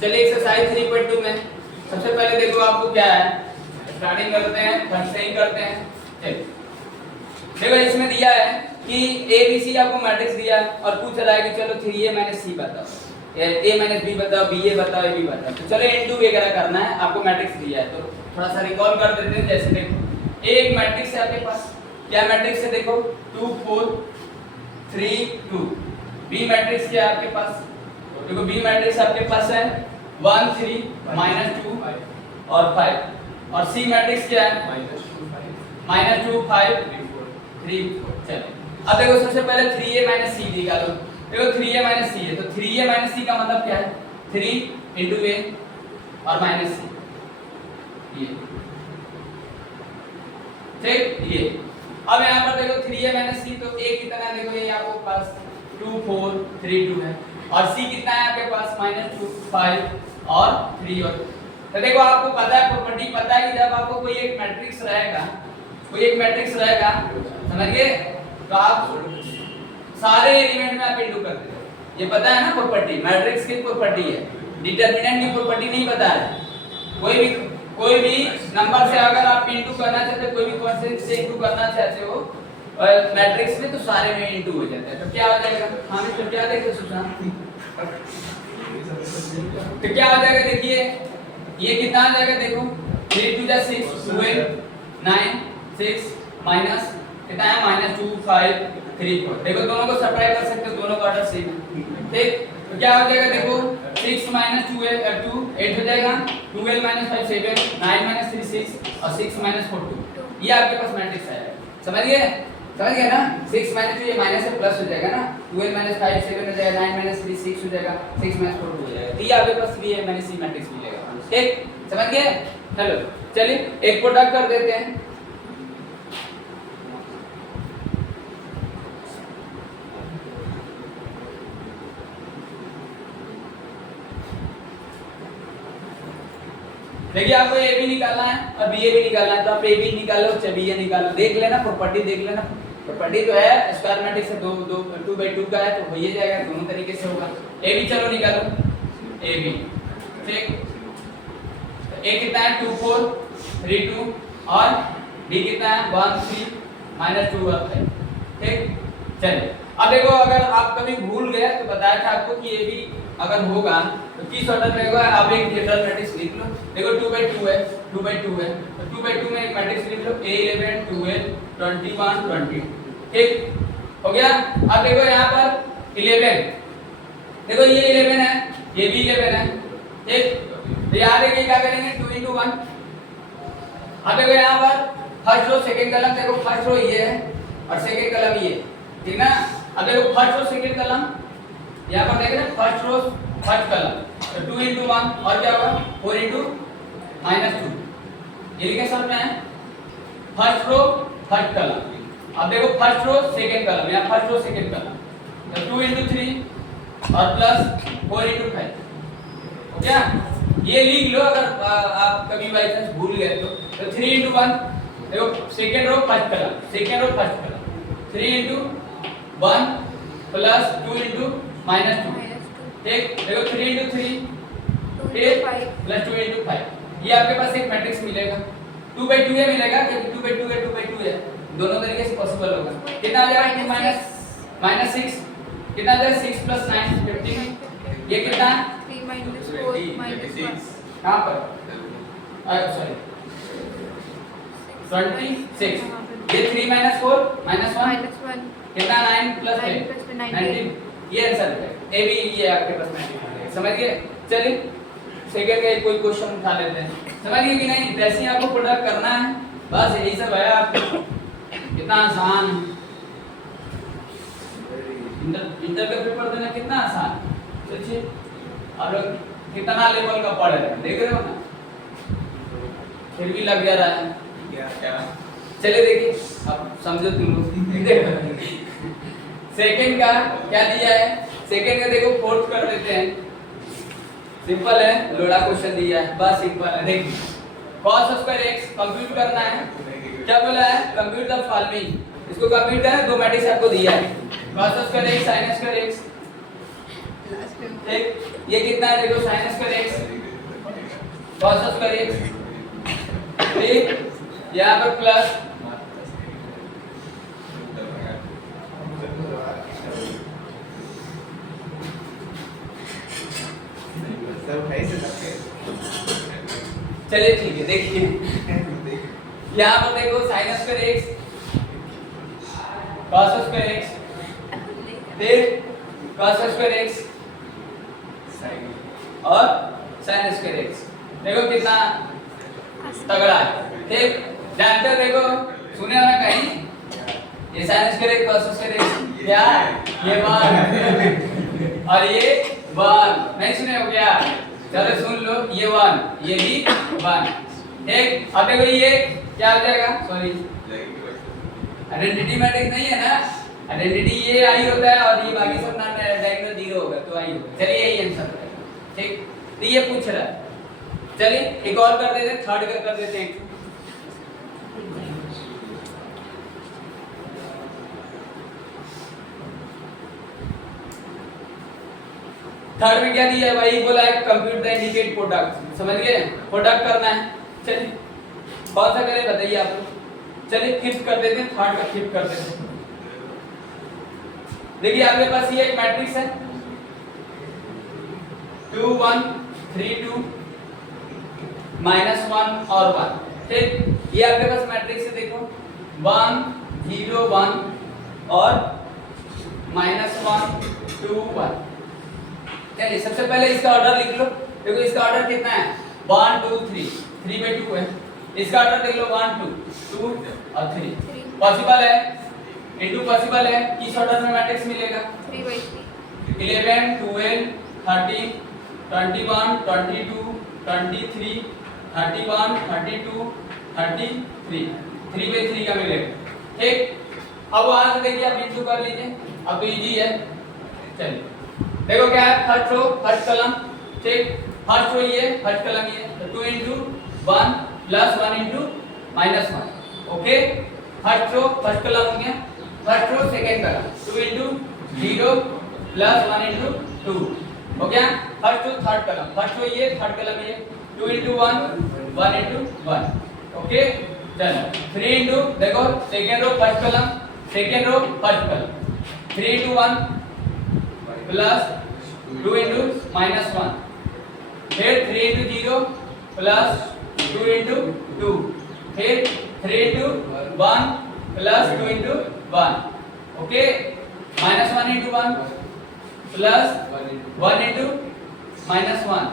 चलिए एक्सरसाइज 3.2 में सबसे पहले देखो आपको क्या है, स्टार्टिंग करते हैं, फर्स्ट से ही करते हैं। चलिए देखो इसमें दिया है कि ए बी सी आपको मैट्रिक्स दिया और पूछ रहा है कि चलो 3a - c बताओ, a - b बताओ, ba बताओ, ab बताओ। तो चलो n2 वगैरह करना है, आपको मैट्रिक्स दिया है तो थोड़ा सा रिकॉल कर देते हैं। जैसे देखो a एक मैट्रिक्स है आपके पास, क्या मैट्रिक्स है देखो 2 4 3 2। b मैट्रिक्स क्या है आपके पास, देखो b मैट्रिक्स आपके पास है 1 3 -2 और 5, और c मैट्रिक्स क्या है -2 5 3 4। चलो अब देखो सबसे पहले 3a - c निकालो। देखो 3a - c है तो 3a - c का मतलब क्या है, 3 × a और माइनस c, ये ठीक। ये अब यहाँ पर देखो 3a - c तो a कितना है, देखो ये आपके पास 2 4 3 2 है, और c कितना है आपके पास -2 5 और 3 और। तो देखो आपको पता है, प्रॉपर्टी पता है कि जब आपको कोई एक मैट्रिक्स रहेगा, कोई एक मैट्रिक्स रहेगा, समझिए, तो आप सारे एलिमेंट में आप इंटू कर देते हो, ये पता है ना प्रॉपर्टी, मैट्रिक्स की प्रॉपर्टी है, डिटरमिनेंट की प्रॉपर्टी नहीं पता है। कोई भी नंबर से अगर आप इंटू करना चाहते हो, कोई भी कॉन्स्टेंट से इंटू करना चाहते हो मैट्रिक्स में, तो सारे में इंटू हो जाता है। तो क्या हो जाएगा, हम तो क्या देखते सुशांत, तो क्या हो जाएगा देखिए, ये कितना आ जाएगा देखो 3 2 6 12 9 6 माइनस कितना है -2 5 3 4। देखो दोनों को सब्ट्रैक्ट कर सकते हो, दोनों का ऑर्डर सेम है, ठीक। तो क्या हो जाएगा देखो 6 - 2 8 हो जाएगा, 12 - 5 7 9 - 3 6 और 6 - 4 2। ये आपके पास मैट्रिक्स आएगा, समझ गए ना? 6 - 2 ये माइनस से प्लस हो जाएगा ना, 12 - 5 7 हो जाएगा, 9 - 3 6 हो जाएगा, 6 - 4 2 हो जाएगा। तो ये आपके पास 3a - c मैट्रिक्स मिलेगा, ठीक, समझ गए? चलो चलिए एक प्रोडक्ट कर देते हैं। देखिए आपको ए भी निकालना है और बी ए भी निकालना है, तो आप ए भी निकालो चाहे बी ए निकालो, देख लेना प्रॉपर्टी, देख लेना प्रॉपर्टी तो है स्क्वायर मैट्रिक्स से 2/2 का है तो हो ही जाएगा, दोनों तरीके से होगा। ए भी चलो निकालो, ए भी, ठीक। तो ए कितना है 2 4 3 2 और बी कितना है 1 3 -2 और 5, ठीक। चलिए अब देखो अगर आप कभी भूल गए तो बताया था आपको कि ए भी अगर होगा तो किस ऑर्डर में होगा, आप एक जनरल मैट्रिक्स लिख लो। देखो 2/2 है, 2/2 है तो 2/2 में एक मैट्रिक्स लिख लो, a11 12 21 20, ठीक हो गया। अब देखो यहाँ पर 11, देखो ये 11 है, ये भी 11 है, ठीक। तो यहाँ देखिए क्या करेंगे 2 × 1। अब देखो यहाँ पर फर्स्ट रो सेकंड कॉलम, देखो फर्स्ट रो ये है और सेकंड कॉलम ये, ठीक ना। अब देखो फर्स्ट रो सेकंड कॉलम, यहाँ पर देख रहे हैं फर्स्ट रो फर्स्ट कॉलम, तो 2 × 1 और क्या होगा 4 × -2, ये लिखे सब में है फर्स्ट रो फर्स्ट कॉलम। अब देखो फर्स्ट रो सेकंड कॉलम, यहाँ फर्स्ट रो सेकंड कॉलम, तो 2 × 3 और प्लस 4 × 5, हो गया। ये लिख लो अगर आप कभी बाई चांस भूल गए तो 3 × 1, देखो second row first column, second row first column, 3 × 1 plus 2 × -2, ठीक। देखो 3 × 3 प्लस 2 × 5, ये आपके पास एक मैट्रिक्स मिलेगा। 2/2 ये मिलेगा क्योंकि 2/2 है, 2/2 है, दोनों तरीके से पॉसिबल होगा। कितना आ जाएगा 2 -6 कितना आ जाएगा 6 + 9 15, ये कितना 3 - 4 माइनस 1 कहाँ पर? सॉरी 26। ये 3 - 4 -1 माइनस 1 कितना 9 + 9 10 + 10 19। ये आंसर है ए बी, ये आपके पास 19 समझ गए। चलिए सेकंड का कोई क्वेश्चन उठा लेते हैं, समझ गए कि नहीं। जैसे ही आपको प्रोडक्ट करना है, बस यही सब है। आपको कितना आसान, इंटर का पेपर देना कितना आसान। सोचिए आप लोग कितना लेवल का पढ़ रहे हैं, देख रहे हो ना, फिर भी लग जा रहा है क्या। चलिए देखिए, अब समझो तुम लोग। सेकंड का क्या दिया है, सेकंड का देखो फोर्थ कर देते हैं। सिंपल है, लोड़ा क्वेश्चन दिया है, बस सिंपल है। देखिए cos स्क्वायर x कंप्यूट करना है। क्या बोला है, कंप्यूट द फॉलोइंग। इसको कंप्यूट करना है, दो मैट्रिक्स आपको दिया है, cos square x sin square x। ठीक, ये कितना है देखो, sin square x cos square x। ठीक, यहाँ पर प्लस चलिए ठीक है। देखिए यहाँ पर देखो sin square x cos square x, फिर cos स्क्वायर x और sin स्क्वायर x। देखो कितना तगड़ा है। ठीक, जानते हो, देखो सुने हो ना कहीं, ये sin square x cos square x क्या है, ये 1 और ये 1 नहीं सुने हो क्या। चलो सुन लो, ये 1, ये भी 1। ठीक, अब देखो ये क्या हो जाएगा, सॉरी आइडेंटिटी मैट्रिक्स नहीं है ना, आइडेंटिटी ये आई होता है और ये बाकी सब नॉन डायगोनल 0 होगा, तो आई होगा। चलिए यही आंसर है। ठीक, तो ये पूछ रहा है। चलिए एक और कर देते हैं, थर्ड का कर देते हैं। थर्ड में क्या दिया है भाई, बोला है कंप्यूट द इंडिकेट प्रोडक्ट। समझ गए, प्रोडक्ट करना है। चलिए कौन सा करें बताइए आप लोग। चलिए फिफ्थ कर देते हैं, थर्ड का फिफ्थ कर देते हैं। देखिए आपके पास ये एक मैट्रिक्स है 2 1 3 2 -1 और 1। ठीक, ये आपके पास मैट्रिक्स है, देखो 1 0 1 और -1 2 1। चलिए सबसे पहले इसका ऑर्डर लिख लो। देखो इसका ऑर्डर कितना है, 1 2 3, 3 में 2 है। इसका ऑर्डर देख लो 1 2 2 और 3। पॉसिबल है, इनटू पॉसिबल है, किस ऑर्डर में मैट्रिक्स मिलेगा, 3/3 11 12 13 21 22 23 31 32 33 3/3 का मिलेगा। ठीक, अब वहां से देखिए आप इंटू कर लीजिए, अब तो इजी है। चलिए देखो क्या है, फर्स्ट रो फर्स्ट कलम। ठीक, फर्स्ट रो ये, फर्स्ट कलम ये, तो 2 into 1 plus 1 into -1। Okay, first row first column हो गया, फर्स्ट रो सेकंड कलम 2 into 0 plus 1 into 2 हो गया। फर्स्ट रो थर्ड कलम, फर्स्ट रो ये, थर्ड कलम ये, 2 into 1 1 into 1। ओके, चलो 3 into, देखो सेकंड रो फर्स्ट कलम, सेकंड रो फर्स्ट कलम, 3 into 1 प्लस 2 into -1, फिर 3 into 0 प्लस 2 into 2, फिर 3 into 1 plus 2 into 1। Okay, -1 into 1 plus 1 into -1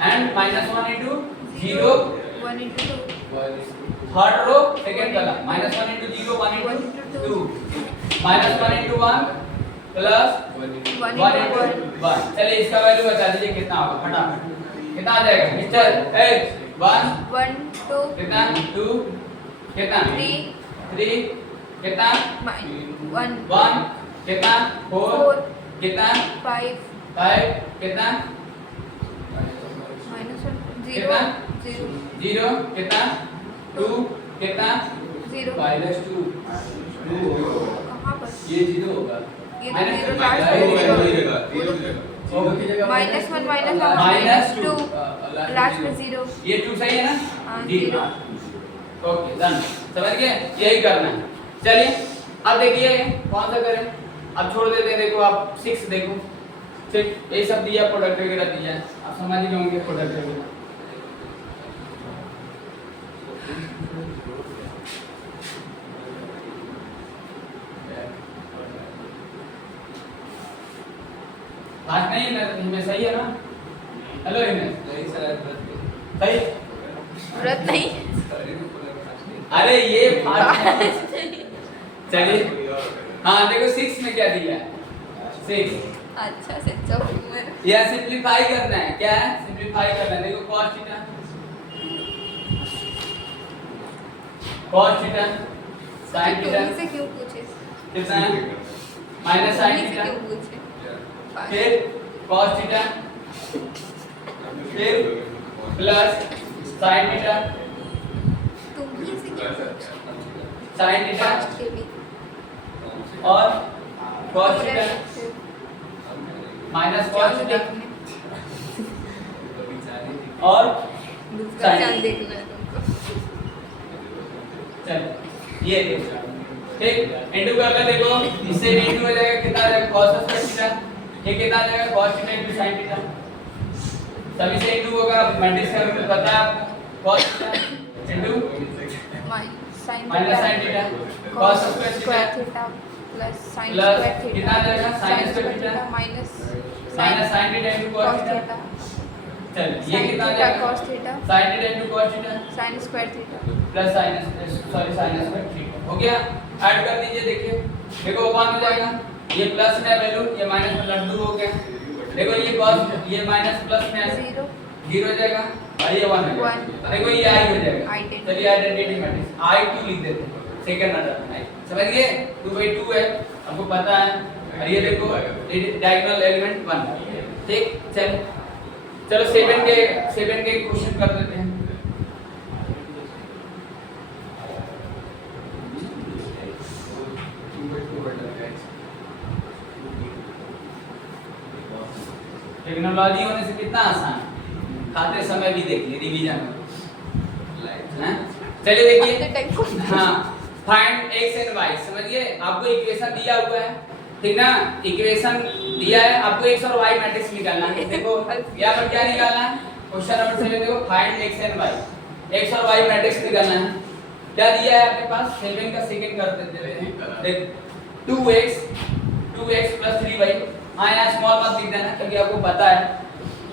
and -1 into 0 1 into 2 third row second column, -1 into 0 1 into 2, -1 into 1 plus 1 into 1। चलिए इसका value बता दीजिए कितना होगा, फटाफट कितना आ जाएगा मिस्टर। 1 1 2 कितना 2 कितना 3 कितना 1 1 कितना 4 कितना 5 कितना -1 0 0 कितना 2 कितना 0 -2 कहां पर, ये 0 होगा, ये तो 0 लास्ट में 2 लास्ट में 0, ये 2 सही है ना, हाँ, जी 0। ओके डन, समझ गए, यही करना है। चलिए अब देखिए कौन सा करें, अब छोड़ देते हैं। देखो आप 6 देखो, ठीक, ये सब दिया, प्रोडक्ट वगैरह दिया है, समझ गए होंगे प्रोडक्ट। आज नहीं ना हिमेश सही है ना? हेलो हिमेश सही? व्रत नहीं। अरे ये चलिए हाँ देखो 6 में क्या दिया है 6। अच्छा सेंस ऑफ ह्यूमर। यह सिंपलीफाई करना है। क्या है? सिंपलीफाई करना है। देखो cos थीटा sin थीटा तुमसे क्यों पूछे? कितना है? माइनस sin तुमसे थीटा क्यों पूछे? फिर cos थीटा फिर प्लस sin थीटा तुम ही से क्यों पूछे? sin थीटा पास्ट के भी। और cos theta minus cos theta और दूसरा चांद देखना है तुमको। चल ये देखो ठीक इंटू कर ले। देखो इससे भी इंटू हो जाएगा। कितना आ जाएगा? cos square theta. ये कितना आ जाएगा? cos theta into sin theta. सभी से इंटू होगा। मैट्रिक्स का रूल पता है आपको। cos theta into minus sin theta cos square theta plus sin plus square theta कितना आ जाएगा? sin square theta minus sin theta into cos theta. चल ये कितना आ जाएगा? cos theta sin theta into cos theta sin square theta plus sin square theta हो गया। ऐड कर दीजिए। देखिए देखो 1 हो जाएगा। ये प्लस में वैल्यू ये माइनस में लड्डू हो गया। देखो ये cos ये माइनस प्लस में 0 0 हो जाएगा और ये 1 हो जाएगा। देखो ये i हो जाएगा। चलिए आइडेंटिटी मैट्रिक्स i2 लिख देते हैं। सेकंड ऑर्डर में समझ गए? 2/2 है आपको पता है। और ये देखो डायगोनल एलिमेंट 1 ठीक। चलो 7 के क्वेश्चन कर देते हैं। टेक्नोलॉजी होने से कितना आसान है। खाते समय भी देखिए रिवीजन है। चलिए देखिए हाँ फाइंड x एंड y। समझिए आपको इक्वेशन दिया हुआ है ठीक ना। इक्वेशन दिया है आपको x और y मैट्रिक्स निकालना है। देखो यहाँ पर क्या निकालना है? क्वेश्चन नंबर 7 देखो find x and y। x और y मैट्रिक्स निकालना है। क्या दिया है आपके पास? 7 का सेकंड कर देते हैं। देख 2x + 3y। हाँ यहाँ स्मॉल मत लिख देना क्योंकि आपको पता है।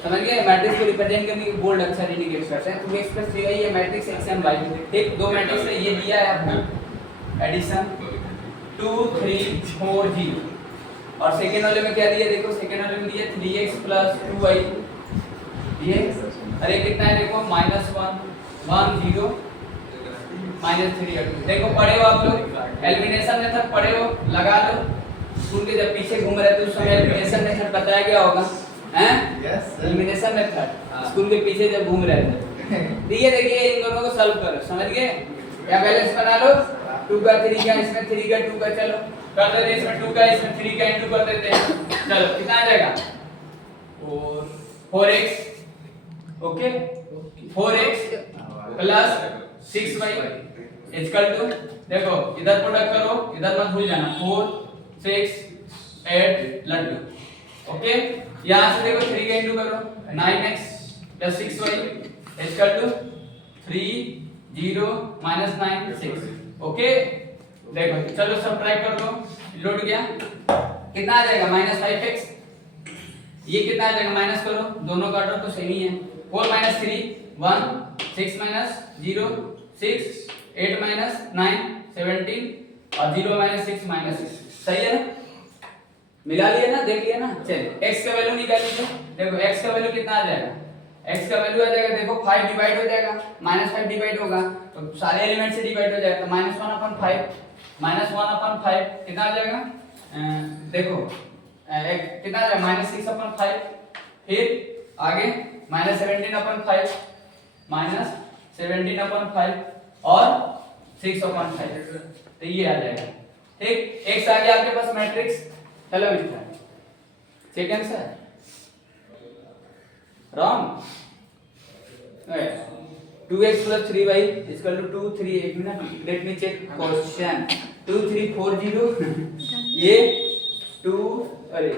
समझ गए? मैट्रिक्स को रिप्रेजेंट करने के बोल्ड अक्षर इंडिकेट करते हैं। 2x + 3y ये मैट्रिक्स x एंड y ठीक। दो मैट्रिक्स है ये दिया है आपको एडिशन 2 3 4 0। और सेकंड वाले में क्या दिया? देखो सेकंड वाले में दिया 3x + 2y ये। अरे कितना है? देखो -1 1 0 -3। देखो पढ़े हो आप लोग एलिमिनेशन मेथड पढ़े हो? लगा लो। स्कूल के जब पीछे घूम रहे थे उस समय एलिमिनेशन मेथड बताया गया होगा हैं? यस एलिमिनेशन मेथड स्कूल के पीछे जब घूम रहे थे। देखिए इन दोनों को सॉल्व करो। समझ गए? या बैलेंस बना लो। 2 का 3 का इसमें 3 का 2 का चलो कर देते हैं। इसमें 2 का इसमें 3 का इंटू कर देते हैं। चलो कितना आ जाएगा? 4x okay 4x + 6y equal to देखो इधर प्रोडक्ट करो इधर मत भूल जाना 4 6 8 लड्डू ओके। यहाँ से देखो 3 का इंटू करो 9x + 6y equal to 3 0 -9 6 okay. देखो चलो सब्ट्रैक्ट कर दो। लोड गया कितना आ जाएगा? -5x। ये कितना आ जाएगा? माइनस करो दोनों का ऑर्डर तो सेम ही है। 4 - 3 1 6 - 0 6 8 - 9 17 और 0 - 6 -6 सही है ना? मिला लिया ना? देख लिया ना? चलिए x का वैल्यू निकाल लीजिए। देखो x का वैल्यू कितना आ जाएगा? x का वैल्यू आ जाएगा देखो 5 डिवाइड हो जाएगा -5 डिवाइड होगा तो सारे एलिमेंट से डिवाइड हो जाएगा तो -1/5 -1/5 कितना आ जाएगा? देखो कितना आ जाएगा? -6/5 फिर आगे -17/5 -17/5 और 6/5 तो ये आ जाएगा ठीक। x आ गया आपके पास मैट्रिक्स। चलो मित्र सेकंड से wrong 2x + 3y = 2 3 1 minute let me check question 2 3 4 0 ये 2 अरे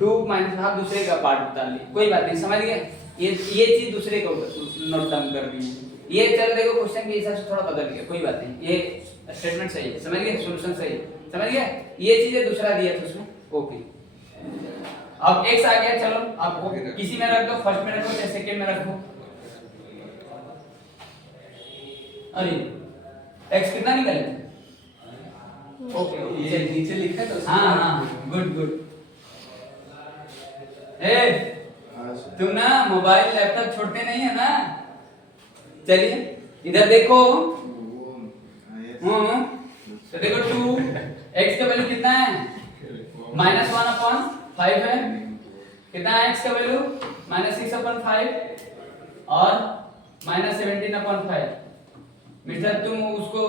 2 माइनस हाफ दूसरे का पार्ट बता लिए, कोई बात नहीं, समझ गए। ये चीज दूसरे को नोट डाउन कर दी है। ये चल देखो क्वेश्चन के हिसाब से थोड़ा बदल गया, कोई बात नहीं, ये स्टेटमेंट सही है, समझ गए, सॉल्यूशन सही है, समझ गए। ये चीजें दूसरा दिया था उसमें, ओके। अब x आ गया, चलो आप किसी में रख दो, फर्स्ट में रखो या सेकंड में रखो। अरे x कितना निकले, ओके ये नीचे लिखा है तो हाँ हाँ गुड गुड। ए तुम ना मोबाइल लैपटॉप छोड़ते नहीं है ना, चलिए इधर देखो। तो देखो 2 x का वैल्यू कितना है, -1/5 है, कितना है x का वैल्यू, -6/5 और -17/5। मिस्टर तुम उसको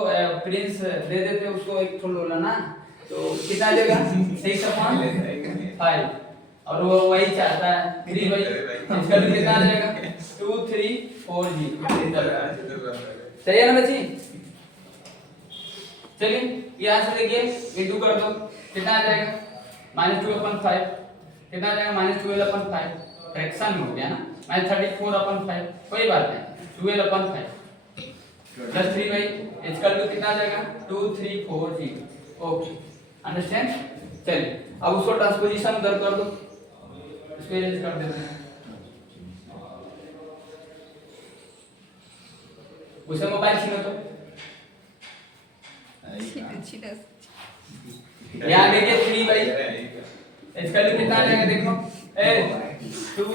प्रिंस दे देते उसको एक थोड़ा लोला ना, तो कितना आ जाएगा 6/5 और वो वही चाहता है 3 भाई, इसका भी कितना आ जाएगा 2 3 4 जी। सही है ना बच्ची, चलिए यहाँ से देखिए इंटू कर दो, कितना आ जाएगा -2/5, कितना आ जाएगा -12/5, फ्रैक्शन में हो गया ना, -34/5, कोई बात नहीं 12/5 प्लस 3 भाई इक्वल टू कितना आ जाएगा 2 3 4 0, ओके अंडरस्टैंड। चलिए अब उसको ट्रांसपोजिशन उधर कर दो, इसको अरेंज कर देते हैं, उसे मोबाइल छीनो तो यहाँ देखिए 3 भाई इक्वल टू कितना आ जाएगा, देखो 2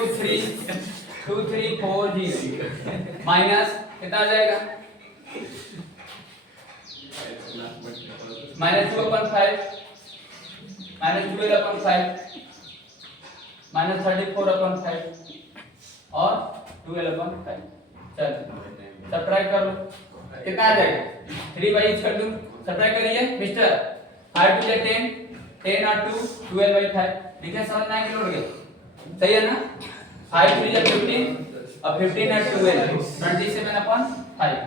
3 4 0 माइनस कितना आ जाएगा -2/5 -12/5 -34/5 और 12/5। चलो सब्ट्रैक्ट कर लो, कितना आ जाएगा 3 बाई कर दूं, सब्ट्रैक्ट करिए मिस्टर, 5 2 10 10 और 2 12/5 लिखे, समझ में आएगा, लोड गया, सही है ना। 5 3 या 15 और 15 और 12 27/5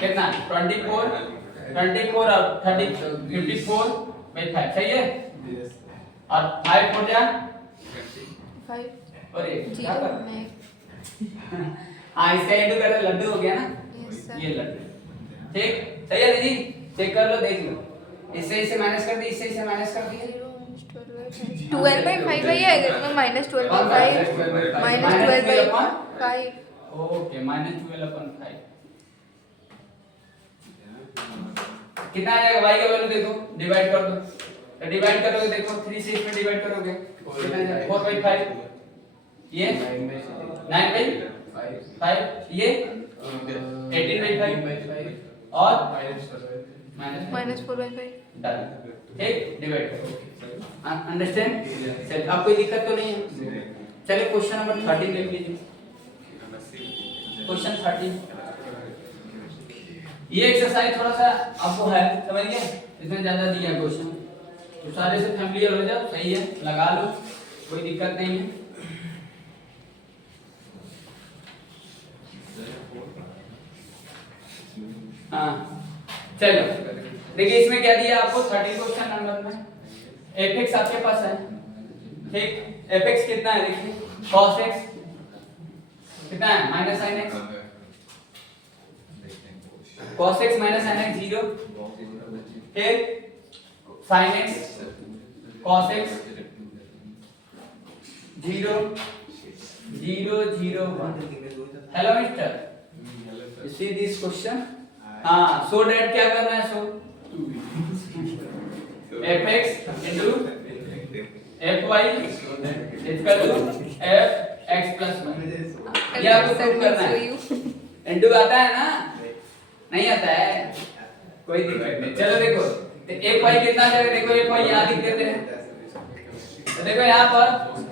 कितना 24 और 30 54/5, सही है। और 5 4 जा 5 और एक क्या 0 कर, में हाँ इसका इंटू कर लड्डू हो गया ना, यस सर, ये लड्डू, ठीक सही है दीदी, चेक कर लो, देख लो, इससे इसे माइनस कर दी, इससे इसे माइनस कर दिया, 12/5 है, इसमें -12/5 -12/5 ओके -12/5 कितना आ जाएगा, y का वैल्यू देखो, डिवाइड कर दो, तो डिवाइड करोगे देखो 3 से इसमें डिवाइड करोगे कितना आ जाएगा 4/5, ये 9/5, ये 18/5 और -4/5 डन, ठीक डिवाइड करो, अंडरस्टैंड। चलिए अब कोई दिक्कत तो नहीं है, चलिए क्वेश्चन नंबर 13 देख लीजिए, क्वेश्चन 13 ये एक्सरसाइज थोड़ा सा आपको है, समझ गए, इसमें ज्यादा दिया है क्वेश्चन, तो सारे से फैमिलियर हो जाओ, सही है, लगा लो, कोई दिक्कत नहीं है। हाँ चलो देखिए इसमें क्या दिया आपको 13 क्वेश्चन नंबर में, fx आपके पास है, ठीक, fx कितना है देखिए, cos x कितना है -sin x, cos x sin x 0, फिर sin x cos x 0 0 0 1। Hello mister, you see this question, हाँ so that क्या करना है, so fx into fy equal to fx plus y, ये आपको प्रूव करना है, इंटू आता है ना, नहीं आता है, कोई दिक्कत नहीं। चलो देखो तो fy कितना आ जाएगा, देखो fy यहाँ लिख देते हैं, तो देखो यहाँ पर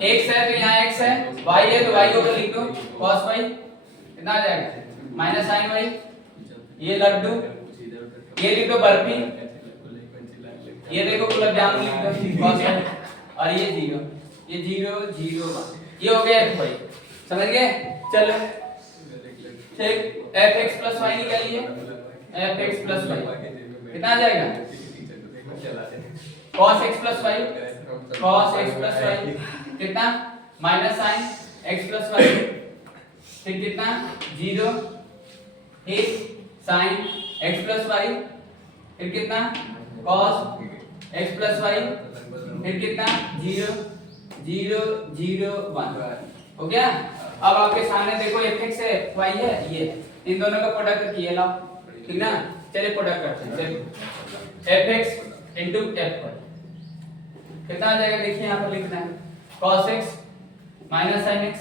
x है तो यहाँ x है, y है तो y को तो लिख दो, cos y कितना आ जाएगा -sin y, ये लड्डू, ये लिख दो बर्फी, ये देखो गुलाब जामुन लिख दो cos y, और ये 0 ये 0 0 1, ये हो गया fy, समझ गए। चलो ठीक, fx plus y निकालिए, fx plus y कितना आ जाएगा, cos x plus y cos x plus y कितना minus sine x plus y फिर कितना 0 फिर साइन x plus y फिर कितना cos x plus y फिर कितना 0 0 0 1 हो गया। अब आपके सामने देखो fx है y है ये इन दोनों का प्रोडक्ट किए लाओ ठीक ना। चलिए प्रोडक्ट करते हैं। चलिए fx into fy कितना आ जाएगा देखिए यहाँ पर लिखना है cos x minus sin x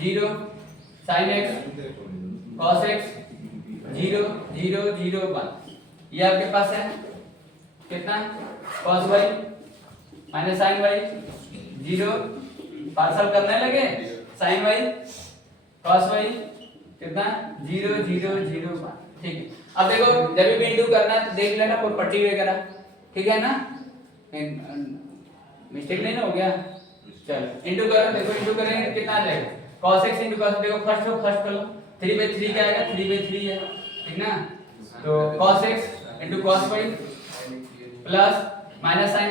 0 sin x cos x 0 0 0 1 ये आपके पास है कितना cos y minus sin y 0 parcel करने लगे sin y cos y कितना 0 0 0 1 ठीक है। अब देखो जब भी इंटू करना है तो देख लेना प्रॉपर्टी वगैरह ठीक है ना, मिस्टेक नहीं ना हो गया। चलो इंटू करो, देखो इंटू करेंगे कितना आ जाएगा cos x into cos, देखो फर्स्ट कर लो 3/3 क्या आएगा 3/3 है ठीक ना। तो cos x into cos y plus minus sin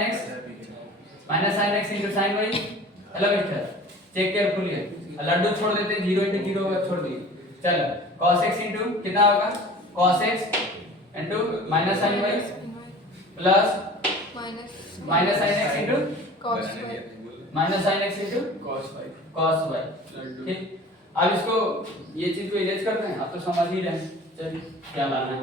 x into sin y। Hello mister check carefully है, लड्डू छोड़ देते 0 into 0 होगा छोड़ दिए। चलो cos x into कितना होगा cos x into minus sin y plus minus sin x into cos y minus sin x into cos y ठीक। अब इसको ये चीज को इरेज करते हैं, आप तो समझ ही रहे हैं। चलिए क्या लाना है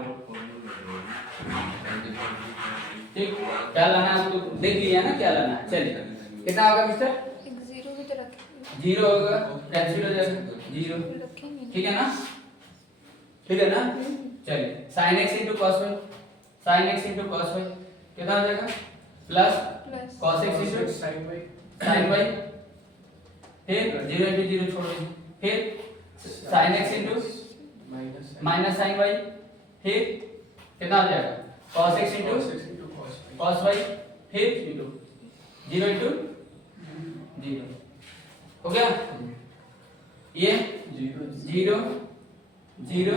ठीक, क्या लाना है तो देख लिया ना क्या लाना है। चलिए कितना होगा मिस्टर एक 0 भी तो रखेंगे, 0 होगा कैंसिल हो जाएगा 0 रखेंगे ठीक है ना, ठीक है ना। चलिए sin x into cos y, sin x into cos y कितना हो जाएगा plus cos x into sin y फिर 0 into 0 छोड़ दीजिए, फिर sin x into minus sin y फिर कितना हो जाएगा cos x into cos y फिर 0 into 0 हो गया। ये 0 0 0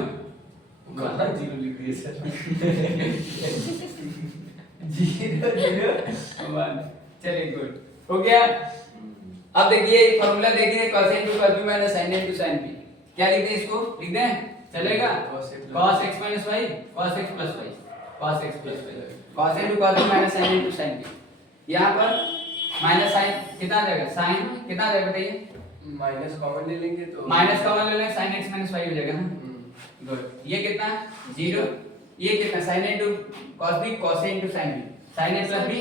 लिख दिए सर 0 0 1 चलिए गुड हो गया। अब देखिए फॉर्मूला देखिए cos a into cos b minus sin a into sin b, क्या लिख दें इसको लिख दें चलेगा cos x minus y cos x plus y cos x plus y cos a into cos b minus sin a into sin b। यहाँ पर minus sign कितना आ जाएगा साइन कितना आ जाएगा बताइए, माइनस कॉमन ले लेंगे तो माइनस कॉमन ले लेंगे sin x minus y हो जाएगा ना गुड। ये कितना 0 ये कितना sin a into cos b cos a into sin b sin a plus b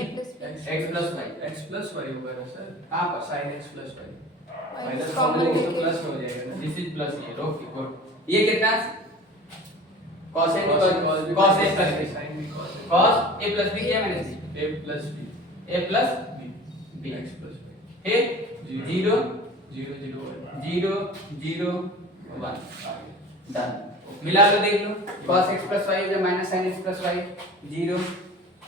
x plus y x plus y होगा ना सर, हाँ पर sin x plus y minus minus common common लेंगे तो लेंगे प्लस में हो जाएगा ना। दिस इज प्लस ये ओके गुड। ये कितना cos a cos cos a plus b sin b cos cos a plus b किया मैंने a plus b a plus b x plus y फिर 0 0 0 0 0 1 डन। मिला लो देख लो cos x plus y हो जाए minus sin x plus y 0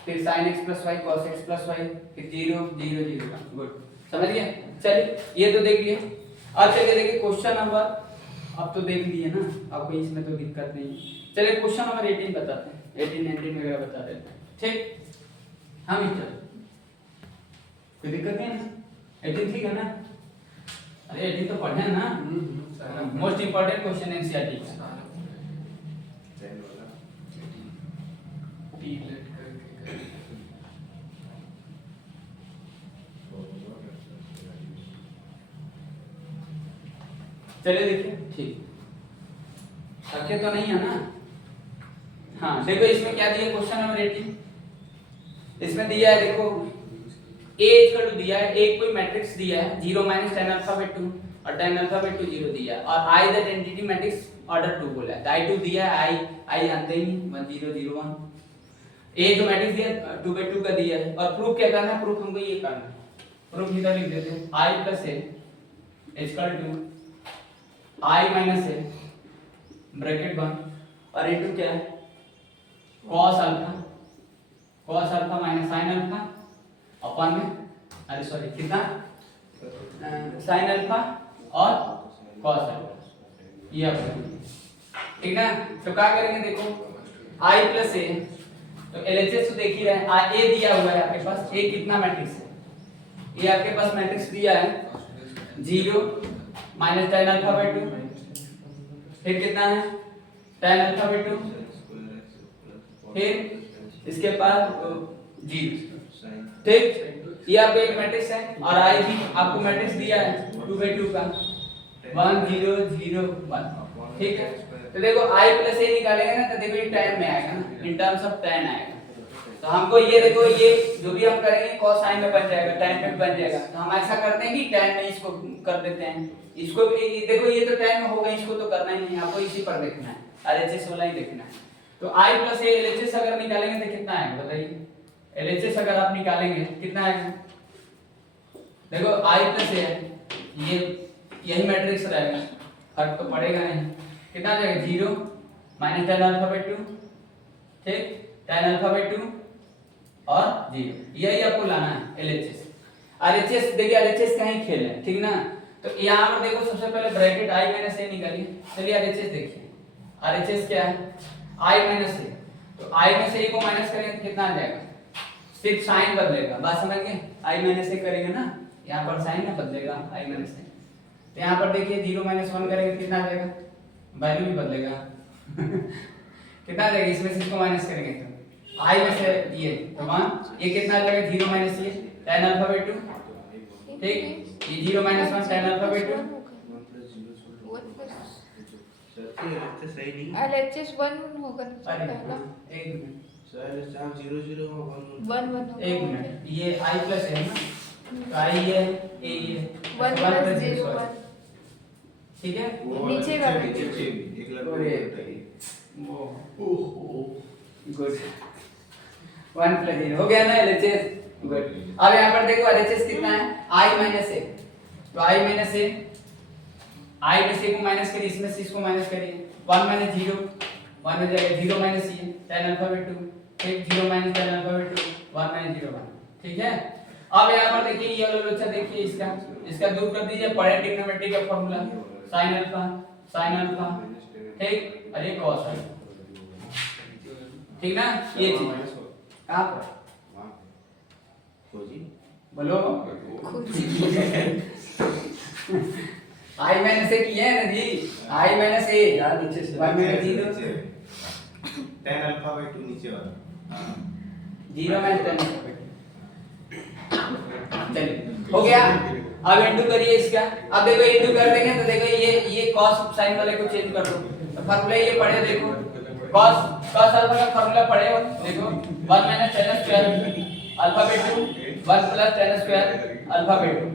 फिर sin x plus y cos x plus y फिर 0 0 0 1 good समझ गए। चलिए ये तो देख लिए। अब चलिए देखिए क्वेश्चन नंबर, अब तो देख लिए ना, अब कोई इसमें तो दिक्कत नहीं। चलिए क्वेश्चन नंबर 18 बताते हैं, 18 19 वगैरह बता देते हैं ठीक। हाँ मिस्टर कोई दिक्कत नहीं है ना, 18 ठीक है ना। अरे 18 तो पढ़े ना, मोस्ट इंपोर्टेंट क्वेश्चन एनसीईआरटी का। t लेट करके चलिए देखिए ठीक रखे तो नहीं है ना। हाँ देखो इसमें क्या दिया क्वेश्चन नंबर 18 इसमें दिया है देखो a इक्वल टू दिया है, एक कोई मैट्रिक्स दिया है 0 माइनस tan अल्फा बाय 2 और tan अल्फा बाय 2 0 दिया है और i that entity matrix order 2 बोला है। i2 दिया है, i जानते ही 1 0 0 1 a जो मैट्रिक्स दिया 2 बाय 2 का दिया है और प्रूफ क्या करना है, प्रूफ हमको ये करना है। प्रूफ इधर लिख देते हैं i plus a equal to i minus a bracket 1 और इनटू क्या है cos alpha minus sin alpha अपन में अरे सॉरी कितना sin अल्फा और cos अल्फा ये अपन ठीक है। तो क्या करेंगे देखो i plus a तो LHS तो देख ही रहे हैं, a दिया हुआ है आपके पास, a कितना मैट्रिक्स है ये आपके पास मैट्रिक्स दिया है 0 माइनस tan अल्फा बाई 2, फिर कितना है tan अल्फा बाई 2, फिर इसके बाद 0। ठीक, ये आपका एक मैट्रिक्स है और आई भी आपको मैट्रिक्स दिया है 2/2 का 1 0 0 1। ठीक है, तो देखो i प्लस a निकालेंगे ना तो देखो ये tan में आएगा ना, इन टर्म्स ऑफ tan आएगा। तो हमको ये देखो ये जो भी हम करेंगे cosine में बन जाएगा, tan में बन जाएगा। तो हम ऐसा करते हैं कि tan में इसको कर देते हैं, इसको भी देखो ये तो tan में होगा, इसको तो करना ही नहीं, आपको इसी पर देखना है, RHS वाला ही देखना है। तो i प्लस a LHS अगर निकालेंगे तो कितना आएगा बताइए, LHS अगर आप निकालेंगे कितना आएगा, देखो i प्लस a है, ये यही मैट्रिक्स रहेगा, फर्क तो पड़ेगा नहीं, कितना आ जाएगा 0 माइनस tan अल्फा बाई 2, ठीक, tan अल्फा बाई 2 और 0, यही आपको लाना है LHS। RHS देखिए RHS का ही खेल है, ठीक ना। तो यहाँ पर देखो सबसे पहले ब्रैकेट i माइनस a निकालिए, चलिए RHS देखिए, RHS क्या है i माइनस a, तो i में से a को माइनस करेंगे तो कितना आ जाएगा, सिर्फ साइन बदलेगा, बात समझ गए, i माइनस a करेंगे ना यहाँ पर साइन ना बदलेगा i माइनस a। तो यहाँ पर देखिए 0 माइनस 1 करेंगे कितना आ जाएगा, वैल्यू भी बदलेगा कितना आ जाएगा, इसमें से इसको माइनस करेंगे तो i में से ये तो 1, ये कितना आ जाएगा 0 माइनस ये tan अल्फा बाई 2, ठीक, ये 0 minus 1 tan alpha by 2, LHS 1 होगा ना अरे पहला, एक मिनट सर आप 0 0 1 होगा, एक मिनट, ये i प्लस है ना, तो i ये है a ये 1 प्लस 0 1, ठीक है, नीचे वाला एक ओहो गुड 1 प्लस 0 हो गया ना LHS, गुड। अब यहाँ पर देखो LHS कितना है i माइनस a, तो i माइनस a, i में से को माइनस करिए, इसमें से इसको माइनस करिए, 1 माइनस 0 1 हो जाएगा, 0 माइनस ये tan अल्फा बाई 2, ठीक, 0 minus tan alpha by 2 1 minus 0 1, ठीक है। अब यहाँ पर देखिए ये वाला बच्चा देखिए इसका दूर कर दीजिए, पढ़े ट्रिग्नोमेट्री का फार्मूला sin अल्फा, ठीक, और ये cos अल्फा, ठीक ना, ये चीज कहाँ पर बोलो i माइनस a किया है ना जी, i माइनस a यार नीचे से 1 माइनस 0 tan अल्फा बाई 2 नीचे वाला 0 माइनस tan अल्फा बाई 2, चलिए हो गया। अब इंटू करिए इसका, अब देखो इंटू कर देंगे तो देखो ये cos sin वाले को चेंज कर दो, तो फार्मूला ये पढ़े देखो, cos अल्फा का फार्मूला पढ़े हो देखो 1 minus tan square alpha by 2 1 plus tan square alpha by 2,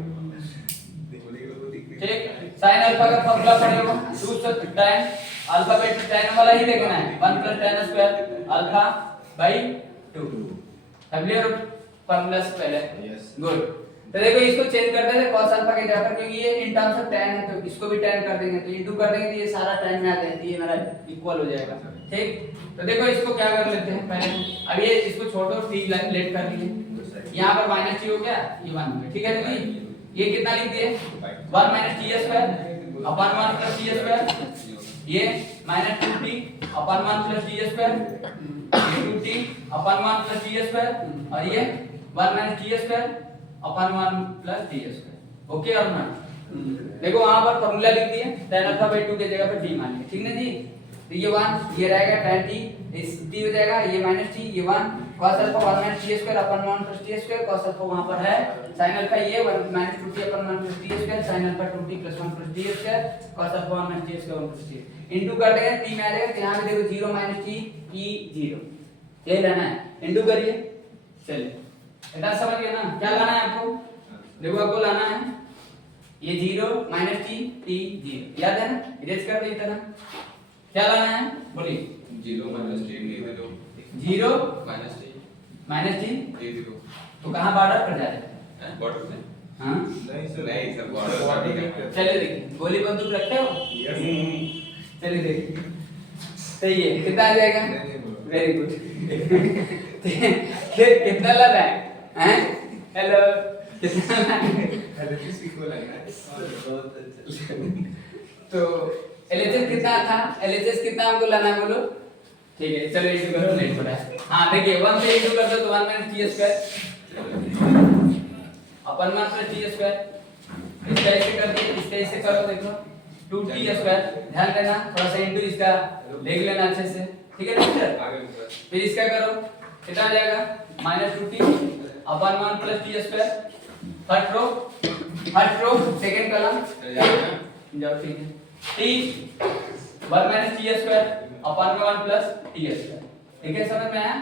ठीक, sin अल्फा का फार्मूला पढ़े हो 2 tan अल्फा बाई 2, tan वाला ही देखना है 1 plus tan square alpha by 2, familiar formula से पहले, गुड। तो देखो इसको चेंज कर देते cos अल्फा के जगह पर, क्योंकि ये इन टर्म्स ऑफ tan है तो इसको भी tan कर देंगे, तो इनटू कर देंगे तो ये सारा tan में आ जाएगा, ये मेरा इक्वल हो जाएगा, ठीक। तो देखो इसको क्या कर लेते हैं पहले, अब ये इसको छोड़ो, t लेट कर लिए, यहाँ पर माइनस t हो गया, ये 1 हो गया, ठीक है जी। ये कितना लिख दिए 1 minus t square upon 1 plus t square, ये माइनस 2t अपन 1 प्लस t स्क्वायर, ये 2t अपन 1 प्लस t स्क्वायर, और ये 1 minus t square upon 1 plus t square, okay और नॉट। देखो वहां पर फार्मूला लिख दिए, tan अल्फा बाई 2 की जगह पर t मान लिया, ठीक ना जी। तो ये 1 ये रहेगा tan t, इस t हो जाएगा, ये माइनस t, ये 1 cos alpha 1 minus t square upon 1 plus t square, cos alpha वहां पर है, sin अल्फा ये 1 माइनस 2t अपन 1 plus t square, sin alpha 2t plus 1 plus t square, cos alpha 1 minus t square 1 plus t, into कर देंगे t में आ जाएगा, तो यहां पे देखो 0 माइनस t e 0, यही लाना है, इनटू करिए, चलिए इतना समझ गए ना, क्या लाना है आपको, देखो आपको लाना है ये 0 माइनस t t 0, याद है ना, इरेज कर दो इतना, क्या लाना है बोलिए, 0 माइनस t दे दो, 0 माइनस t माइनस t, दे दो, तो कहां बॉर्डर पर जा रहे हैं, बॉर्डर में हां नहीं सर बॉर्डर चलिए देखिए, गोली बंदूक रखते हो, चलिए देखिए, सही है, कितना आ जाएगा, वेरी गुड कितना लाना है, हेलो कितना लाना है, तो LHS कितना था, LHS कितना हमको लाना है बोलो, ठीक है चलो इनको करो, नहीं पड़ा, हाँ देखिए 1 से इनटू कर दो तो 1 माइनस t स्क्वायर, अपन मान प्लस टी स्क्वायर इसका ऐसे कर दिए, इसका ऐसे करो देखो 2t स्क्वायर, ध्यान देना थोड़ा सा इनटू इसका देख लेना अच्छे से, ठीक है मिस्टर। आगे ऊपर फिर इसका करो कितना आ जाएगा -2t अपन मान plus T square, first row second column जाओ, ठीक है t 1 माइनस टी स्क्वायर अपन में 1 प्लस टी स्क्वायर, ठीक है समझ में आया,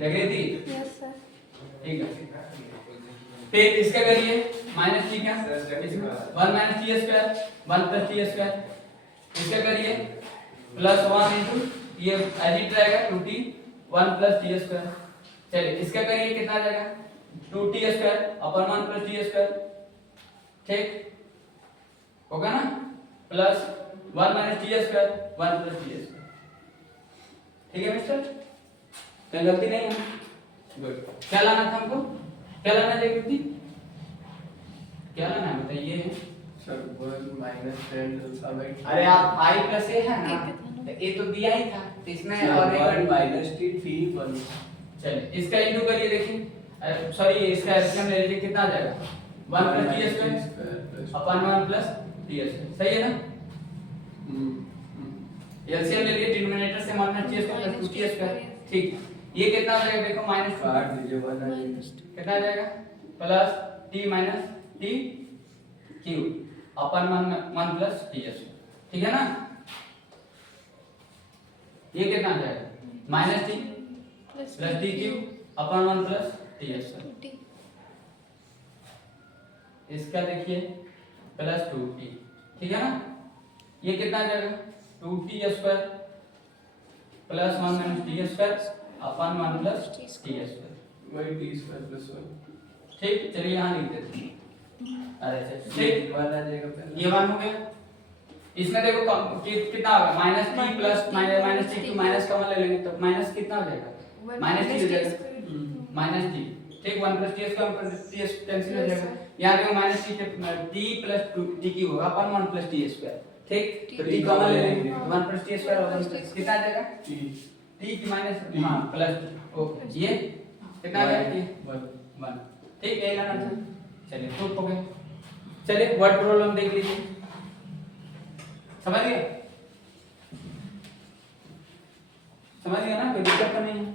लग रही थी, यस सर। ठीक है। फिर इसका करिए माइनस टी क्या 1 minus T square 1 plus T square, इसका करिए प्लस 1 इनटू ये एडिट रहेगा 2t 1 प्लस टी स्क्वायर, चलिए इसका करिए कितना आ जाएगा 2t square upon 1 plus T square, ठीक होगा ना, plus 1 minus T square 1 plus T square, ठीक है मिस्टर, कोई गलती नहीं है, गुड। क्या लाना था हमको, क्या लाना है व्यक्ति, क्या लाना है बताइए सर 1 माइनस 10 अल्फा बाय, अरे आप i प्लस a है ना, तो a तो दिया ही था, तो इसमें और एक 1 माइनस t फिर 1, चलिए इसका इनटू करिए, देखिए सॉरी इसका एलसीएम ले लीजिए, कितना आ जाएगा 1 प्लस टी स्क्वायर अपन 1 प्लस टी स्क्वायर, सही है ना, एलसीएम ले लिए डिनोमिनेटर से minus T square plus 2t square, ठीक, ये कितना आ जाएगा देखो माइनस काट दीजिए 1 आ जाएगा, कितना आ जाएगा plus t minus t cube अपन 1 प्लस टी स्क्वायर, ठीक है ना, ये कितना आ जाएगा minus t plus T cube अपन 1 प्लस टी स्क्वायर, इसका देखिए प्लस 2t, ठीक है ना, ये कितना आ जाएगा 2t square plus 1 minus T square अपन 1 प्लस टी स्क्वायर, वही t स्क्वायर प्लस 1, ठीक, चलिए यहाँ लिख देते हैं, अरे अच्छा ठीक 1 आ जाएगा पहले, ये 1 हो गया, इसमें देखो कितना होगा minus T plus minus T two minus common ले लेंगे तो माइनस कितना हो जाएगा माइनस टी हो जाएगा माइनस टी, ठीक 1 plus T square plus T cancel हो जाएगा, यहाँ देखो माइनस टी प्लस टी की होगा अपन 1 प्लस टी स्क्वायर, ठीक, तो टी कॉमन ले लेंगे 1 प्लस टी स्क्वायर और 1 प्लस कितना आ जाएगा टी की माइनस हां प्लस ओके, ये कितना आ जाएगा 1, ठीक है लाना था, चलिए प्रूफ हो गया, चलिए वर्ड प्रॉब्लम देख लीजिए, समझ गए, समझ गए ना, कोई दिक्कत तो नहीं है,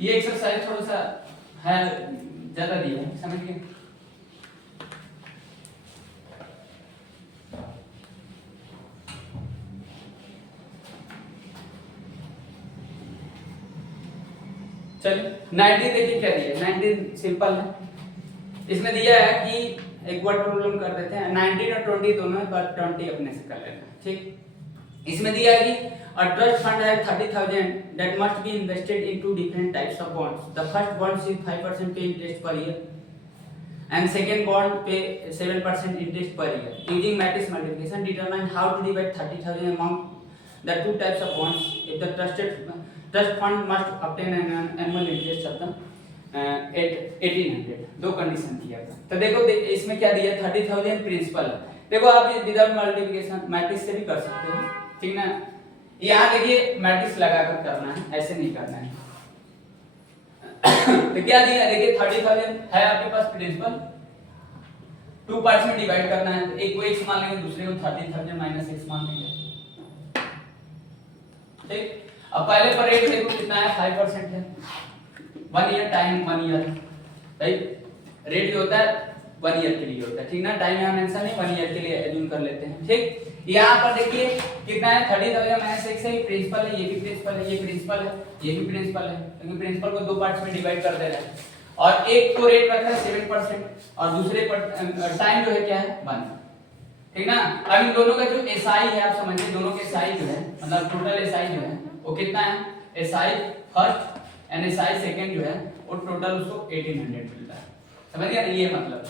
ये एक्सरसाइज थोड़ा सा है ज्यादा दिया है, समझ गए, चलिए 19 देखिए क्या दिया है, 19 सिंपल है, इसमें दिया है कि एक वर्ड प्रॉब्लम कर देते हैं, 19 और 20 दोनों है पर 20 अपने से कर लेना, ठीक, इसमें दिया है कि a trust fund has 30,000 that must be invested into different types of bonds, the first bond is 5% pay interest per year and second bond pay 7% interest per year, using matrix multiplication determine how to divide 30,000 among the two types of bonds, if the trust fund must obtain an annual interest of the 1800, दो condition दिया था, तो देखो इसमें क्या दिया 30,000 principal, देखो आप विदाउट मल्टीप्लिकेशन मैट्रिक्स से भी कर सकते हो, ठीक ना, यहाँ देखिए मैट्रिक्स लगाकर करना है, ऐसे नहीं करना है, तो क्या दिया देखिए 30,000 है आपके पास प्रिंसिपल, 2 पार्ट्स में डिवाइड करना है, एक को x मान लेंगे दूसरे को 30,000 माइनस x मान लेंगे, ठीक, अब पहले पर रेट देखो कितना है 5% है, 1 year time 1 year, right, rate जो होता है 1 ईयर के लिए होता है, ठीक ना, टाइम यहाँ मेंशन नहीं 1 ईयर के लिए एज्यूम कर लेते हैं, ठीक, यहाँ पर देखिए कितना है 30,000 माइनस x है, ये प्रिंसिपल है, ये भी प्रिंसिपल है, ये प्रिंसिपल है, ये भी प्रिंसिपल है, क्योंकि प्रिंसिपल को 2 पार्ट्स में डिवाइड कर दे रहा है, और एक को रेट रखा है 7% और दूसरे पर टाइम जो है क्या है 1, ठीक ना, अब इन दोनों का जो एसआई है आप समझिए, दोनों के एसआई जो है मतलब टोटल एसआई जो है वो कितना है, SI first and SI second जो है वो टोटल उसको 1800 मिलता है, समझ गया ना, ये मतलब,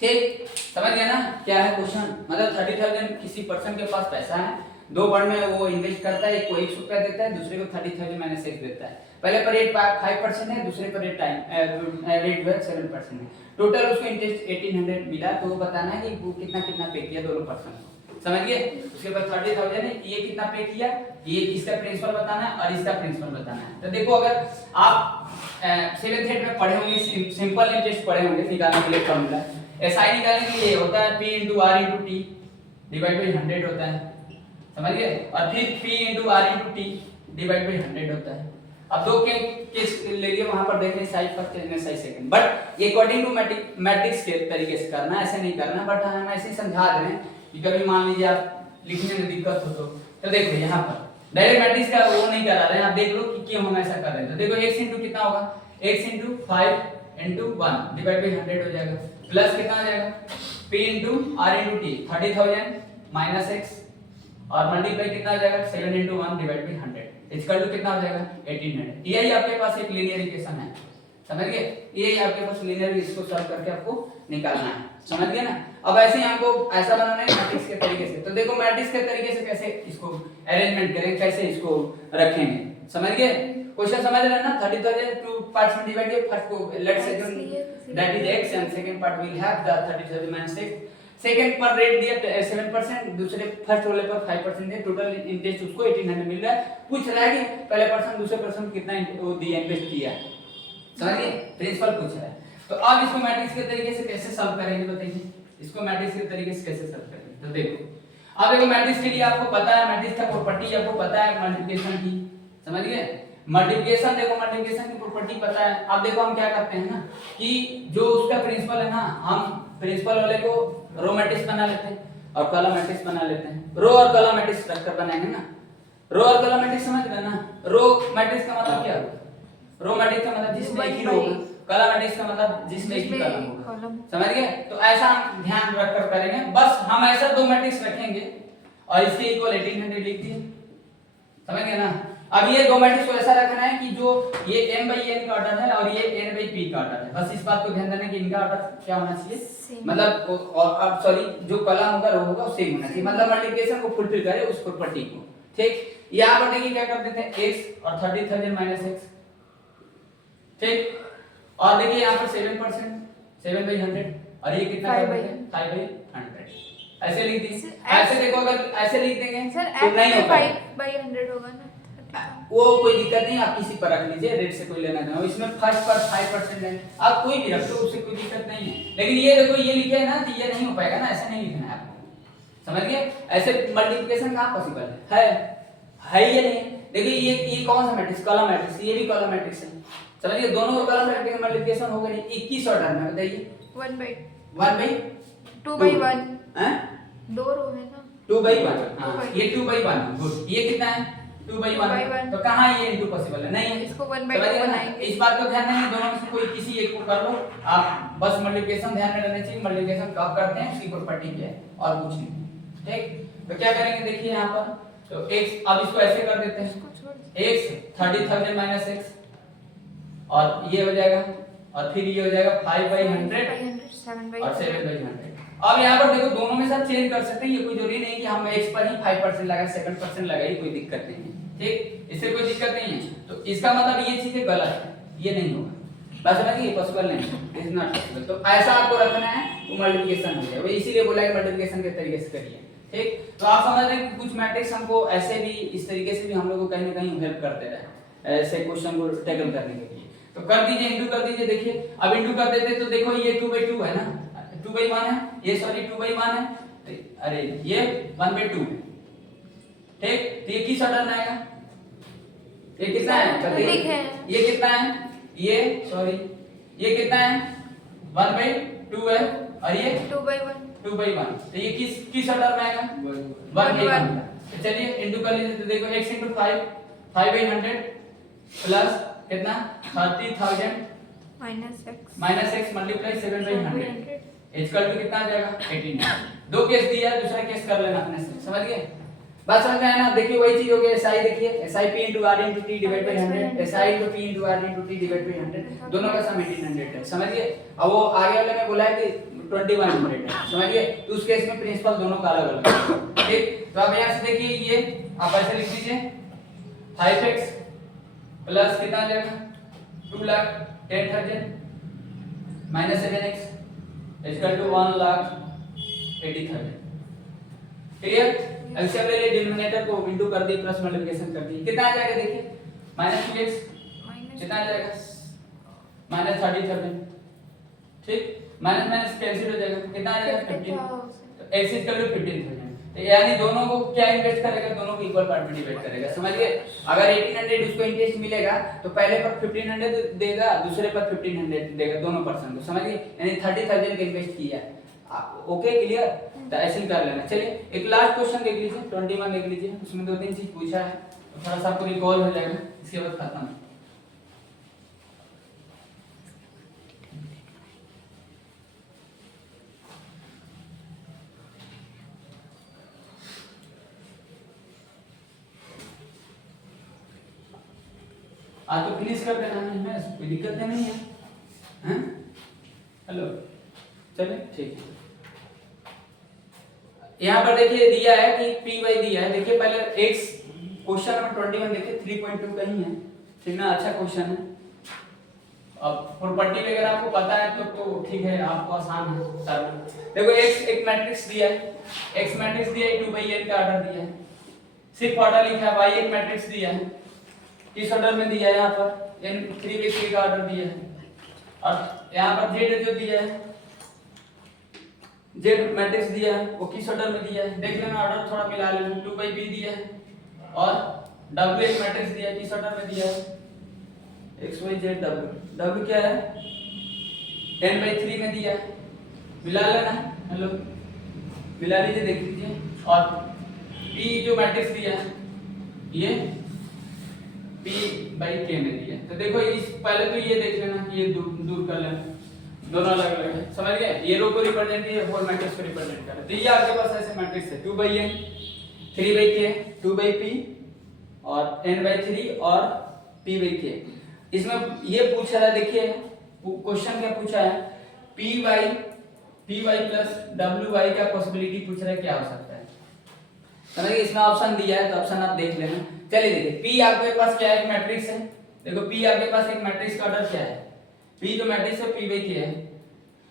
ठीक, समझ गया ना क्या है क्वेश्चन, मतलब 30,000 किसी पर्सन के पास पैसा है दो बॉन्ड में वो इन्वेस्ट करता है, एक को 100 रुपया देता है, दूसरे को 30,000 माइनस 6 देता है। पहले पर रेट 5% है, दूसरे पर रेट रेट जो है 7% है। टोटल उसको इंटरेस्ट 1800 मिला, तो वो बताना है कि वो कितना कितना पे किया दोनों पर्सन को, समझ गए। उसके बाद 30,000 है, ये कितना पे किया, ये इसका प्रिंसिपल बताना है और इसका प्रिंसिपल बताना है। तो देखो अगर आप 7th 8th में पढ़े होंगे, सिंपल इंटरेस्ट पढ़े होंगे, निकालने के लिए फॉर्मूला एसआई निकालने के लिए होता है P * R * T divide by 100 होता है, समझ गए। और फिर P * R * T divide by 100 होता है। अब दो के केस ले लिए, वहां पर देख रहे हैं side first and side second, but according to matrix के तरीके से करना, ऐसे नहीं करना, बट हम ऐसे ही समझा रहे हैं कि कभी मान लीजिए आप लिखने में दिक्कत हो तो देखो यहाँ पर डायरेक्ट मैट्रिक्स का वो नहीं करा रहे हैं, आप देख लो कि क्यों हम ऐसा कर रहे हैं। तो देखो x * कितना होगा, x * 5 * 1 डिवाइड बाय 100 हो जाएगा, प्लस कितना आ जाएगा P * R * T 30,000 minus x और मल्टीप्लाई कितना आ जाएगा 7 * 1 डिवाइड बाय 100 इक्वल टू कितना हो जाएगा 1800। यही आपके पास एक लीनियर इक्वेशन है, समझ गए। यही आपके पास लीनियर, इसको सॉल्व करके आपको निकालना है, समझ गए ना। अब ऐसे ही हमको ऐसा बनाना है मैट्रिक्स के तरीके से। तो देखो मैट्रिक्स के तरीके से कैसे इसको अरेंजमेंट करेंगे, कैसे इसको रखेंगे, समझ गए। क्वेश्चन समझ रहे हैं ना। 30,000 टू पार्ट्स में डिवाइड किया, फर्स्ट को let's say that is x and second part will have the 30,000 minus x। Second पर रेट दिया 7%, दूसरे फर्स्ट वाले पर 5% दिया, टोटल इंटरेस्ट उसको 1800 मिल रहा है। पूछ रहा है कि पहले पर्सन दूसरे पर्सन कितना वो दिया इन्वेस्ट किया, समझिए, प्रिंसिपल पूछ रहा है। तो अब इसको मैट्रिक्स के तरीके से कैसे सॉल्व करेंगे बताइए, इसको मैट्रिक्स के तरीके से कैसे सॉल्व करेंगे। तो देखो अब देखो मैट्रिक्स के लिए आपको पता है, मैट्रिक्स का प्रॉपर्टी आपको पता है मल्टीप्लिकेशन की, समझ गए। मल्टीप्लिकेशन देखो, मल्टीप्लिकेशन की प्रॉपर्टी पता है। अब देखो हम क्या करते हैं ना कि जो उसका प्रिंसिपल है ना, हम प्रिंसिपल वाले को रो मैट्रिक्स बना लेते हैं और कॉलम मैट्रिक्स बना लेते हैं। रो और कॉलम मैट्रिक्स स्ट्रक्चर बनाएंगे ना। रो और कॉलम मैट्रिक्स समझ रहे ना। रो मैट्रिक्स का मतलब क्या होगा, रो मैट्रिक्स का मतलब जिसमें एक ही रो होगा, कॉलम मैट्रिक्स का मतलब जिसमें एक ही कॉलम होगा, समझ गए। तो ऐसा हम ध्यान रखकर करेंगे, बस हम ऐसा दो मैट्रिक्स रखेंगे और इसके इक्वल 1800 लिख दिए, समझ गए ना। अब ये दो मैट्रिक्स को ऐसा रखना है कि जो ये m/n का ऑर्डर है और ये n/p का ऑर्डर है। बस इस बात को ध्यान देना कि इनका ऑर्डर क्या होना चाहिए, मतलब और अब सॉरी जो कॉलम होगा रो होगा सेम होना चाहिए, मतलब मल्टीप्लिकेशन को फुलफिल करे उस प्रॉपर्टी को, ठीक। यहां पर देखिए क्या कर देते हैं x और 30,000 माइनस x, ठीक। और देखिए यहां पर 7% 7/100 और ये कितना कर देते हैं 5/100, ऐसे लिख दीजिए। ऐसे देखो अगर ऐसे लिख देंगे सर तो नहीं होगा, 5/100 होगा ना, वो कोई दिक्कत नहीं, आप किसी पर रख लीजिए, रेट से कोई लेना देना। इसमें फर्स्ट पर 5% है, आप कोई भी रख लो, उससे कोई दिक्कत नहीं है। लेकिन ये देखो ये लिखे है ना, तो ये नहीं हो पाएगा ना, ऐसे नहीं लिखना है आपको, समझ गए। ऐसे मल्टीप्लिकेशन कहां पॉसिबल है ये नहीं। देखिए ये कौन सा मैट्रिक्स, कॉलम मैट्रिक्स, ये भी कॉलम मैट्रिक्स है, समझिए। दोनों कॉलम मैट्रिक्स मल्टीप्लिकेशन होगा नहीं 21 ऑर्डर में, बताइए 1/2/1 हैं, दो रो है ना, 2/1, हां ये 2/1, गुड। ये कितना है 2/1, तो कहां ये इनटू पॉसिबल है, नहीं है। इसको 1/2 बनाएंगे। इस बात को ध्यान देना, दोनों में से कोई किसी एक को कर लो आप, बस मल्टीप्लिकेशन ध्यान में रहना चाहिए, मल्टीप्लिकेशन कब करते हैं उसकी प्रॉपर्टी क्या है और कुछ नहीं, ठीक। तो क्या करेंगे देखिए यहां पर, तो x, अब इसको ऐसे कर देते हैं, x 30,000 माइनस x और ये हो जाएगा और फिर ये हो जाएगा 5/100 और 7/100। अब यहाँ पर देखो दोनों में सब चेंज कर सकते हैं, ये कोई जरूरी नहीं कि हम x पर ही 5% लगाएं, 7% लगाइए, कोई दिक्कत नहीं है, ठीक। इससे कोई दिक्कत नहीं है। तो इसका मतलब ये चीजें गलत है, ये नहीं होगा, बस समझिए, पॉसिबल नहीं है, इज नॉट पॉसिबल। तो ऐसा आपको रखना है, वो मल्टीप्लिकेशन हो जाए, वो इसीलिए बोला है मल्टीप्लिकेशन के तरीके से करिए, ठीक। तो आप समझ रहे हैं कि कुछ मैट्रिक्स हमको ऐसे भी इस तरीके से भी हम लोग को कहीं ना कहीं हेल्प करते रहे, ऐसे क्वेश्चन को टैकल करने के लिए। तो कर दीजिए, इंटू कर दीजिए। देखिए अब इंटू कर देते तो देखो ये 2/2 है ना, 2/1 है, ये सॉरी 2/1 है, अरे ये 1/2 है, ठीक। तो ये किस ऑर्डर में आएगा, ये कितना है बताइए, ये कितना है, ये सॉरी ये कितना है 1/2 है और ये 2/1, तो ये किस ऑर्डर में आएगा 1/1। तो चलिए इंटू कर लीजिए। तो देखो x * 5 5/100 प्लस कितना 30,000 minus x multiply 7/100 equal to कितना आ जाएगा 18। दो केस दिया, दूसरा केस कर लेना अपने से, समझ गए, बात समझ में आया ना। देखिए वही चीज हो गई SI, देखिए SI P * R * T divide by 100, SI P * R * T divide by 100, दोनों का सम 1800 है, समझिए। अब वो आगे वाले में बोला है कि 2100 है, समझिए। तो उस केस में प्रिंसिपल दोनों का अलग अलग है, ठीक। तो आप यहाँ से देखिए, ये आप ऐसे लिख दीजिए 5x प्लस कितना आ जाएगा 2,10,000 minus 7x equal to 1,80,000। Clear? LCM ले लिए, डिनोमिनेटर को इनटू कर दी, प्लस मल्टीप्लिकेशन कर दी, कितना आ जाएगा देखिए -2x कितना आ जाएगा -30,000, ठीक। माइनस माइनस कैंसिल हो जाएगा, कितना आ जाएगा 15, तो x इक्वल टू 15,000। तो यानी दोनों को क्या इन्वेस्ट करेगा, दोनों को इक्वल पार्ट में डिवाइड करेगा, समझिए। अगर 1800 उसको इंटरेस्ट मिलेगा तो पहले पर 1500 देगा, दूसरे पर 1500 देगा, दोनों पर्सन को, समझिए। यानी 30,000 का इन्वेस्ट किया, ओके क्लियर? तो ऐसे ही कर लेना। चलिए एक लास्ट क्वेश्चन देख लीजिए, 21 देख लीजिए, उसमें 2-3 चीज पूछा है, तो थोड़ा सा आपको रिकॉल हो जाएगा, इसके बाद खत्म। आज तो फिनिश कर देना है, कोई दिक्कत नहीं है, हैं? हेलो, चलिए ठीक है। यहाँ पर देखिए दिया है कि पी वाई दिया है, देखिए पहले x क्वेश्चन नंबर 21 देखिए 3.2 का ही है, ठीक ना, अच्छा क्वेश्चन है। अब प्रॉपर्टी वगैरह आपको पता है तो ठीक है, आपको आसान है सर। देखो x एक मैट्रिक्स दिया है, x मैट्रिक्स दिया है, 2/n का ऑर्डर दिया है, सिर्फ ऑर्डर लिखा है, y एक मैट्रिक्स दिया है, किस ऑर्डर में दिया है, यहाँ पर n 3/3 का ऑर्डर दिया है, और यहाँ पर z जो दिया है, z मैट्रिक्स दिया है, वो किस ऑर्डर में दिया है, देख लेना, ऑर्डर थोड़ा मिला लेना, 2/p दिया है, और w एक मैट्रिक्स दिया है, किस ऑर्डर में दिया है, x y z w क्या है, n/3 में दिया है, मिला लेना, हेलो मिला लीजिए, देख लीजिए। और p जो मैट्रिक्स दिया है ये p/k में दिया है, तो देखो इस पहले तो ये देख लेना कि ये दूर कर लेना, दोनों अलग अलग है, समझ गए। ये रो को रिप्रेजेंट, ये होल मैट्रिक्स को रिप्रेजेंट कर रहा है। तो ये आपके पास ऐसे मैट्रिक्स है, 2/n 3/k 2/p और n/3 और p/k। इसमें ये पूछ रहा है, देखिए क्वेश्चन क्या पूछा है, py प्लस wy का पॉसिबिलिटी पूछ रहा है, क्या हो सकता है, समझिए। इसमें ऑप्शन दिया है, तो ऑप्शन आप देख लेना। चलिए देखिए, p आपके पास क्या है, एक मैट्रिक्स है, देखो p आपके पास एक मैट्रिक्स का ऑर्डर क्या है, p जो मैट्रिक्स है p/k है।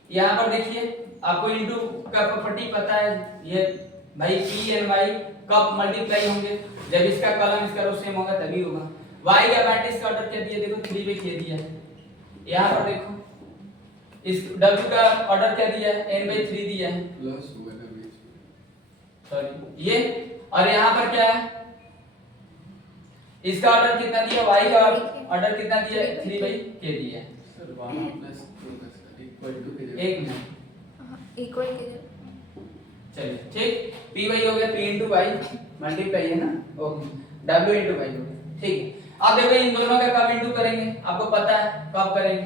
यहाँ पर देखिए आपको इनटू का प्रॉपर्टी पता है, ये भाई p and y कब मल्टीप्लाई होंगे, जब इसका कॉलम इसका रो सेम होगा तभी होगा। y का मैट्रिक्स का ऑर्डर क्या दिया, देखो 3/k दिया है। यहाँ पर देखो इस w का ऑर्डर क्या दिया है, n/3 दिया है, प्लस होगा ना बीच में, सॉरी ये, और यहाँ पर क्या है, इसका ऑर्डर कितना दिया, y का ऑर्डर कितना दिया है, 3/k दिया है। सर 1 प्लस 2 का सर इक्वल टू के जगह एक मिनट, इक्वल के चलिए ठीक, py हो गया p into y मल्टीप्लाई है ना, ओके, w into y हो गया, ठीक है। अब देखो इन दोनों का कब इंटू करेंगे, आपको पता है कब करेंगे।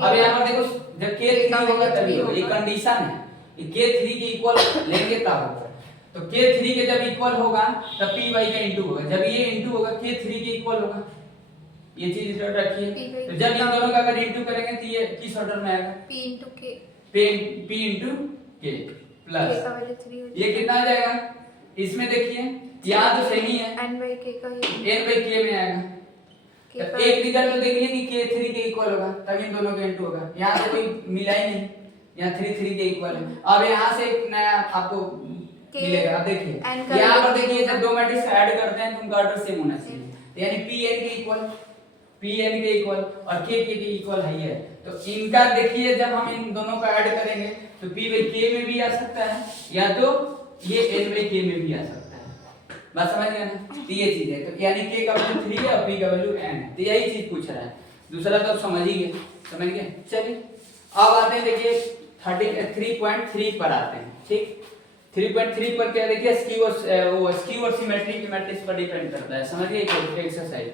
अब यहाँ पर देखो जब k3 होगा तभी होगा, ये कंडीशन है, ये k3 के इक्वल लेंगे तब होगा। तो k3 के जब इक्वल होगा तब py का इंटू होगा, जब ये इंटू होगा k3 के इक्वल होगा, ये चीज नोट रखिए। तो जब इन दोनों का अगर इंटू करेंगे तो ये किस ऑर्डर में आएगा, p into k, p into k plus k का वैल्यू 3 हो ये कितना आ जाएगा, इसमें देखिए यहाँ तो सही है, n/k का ही n/k में आएगा। k तो का एक रिजल्ट तो देखिए कि k3 के इक्वल होगा, तब इन दोनों का इंटू होगा। यहाँ तो कोई मिला ही नहीं, यहाँ 3 के इक्वल है। अब यहाँ से एक नया आपको मिलेगा, अब देखिए यहाँ पर देखिए जब दो मैट्रिक्स ऐड करते हैं तो उनका ऑर्डर सेम होना चाहिए, तो यानी pn के इक्वल और k के इक्वल है। तो इनका देखिए जब हम इन दोनों का ऐड करेंगे तो p/k में भी आ सकता है, या तो ये n/k में भी आ सकता है, बात समझ गए ना। तो ये चीज है, तो यानी k का वैल्यू 3 है और p का वैल्यू n है, तो यही चीज पूछ रहा है, दूसरा तो आप समझ ही गए, समझ गए। चलिए अब आते हैं, देखिए 3.3 पर आते हैं, ठीक। 3.3 पर क्या देखिए, स्क्यू और सिमेट्री की मैट्रिक्स पर डिपेंड करता है, समझिए एक्सरसाइज।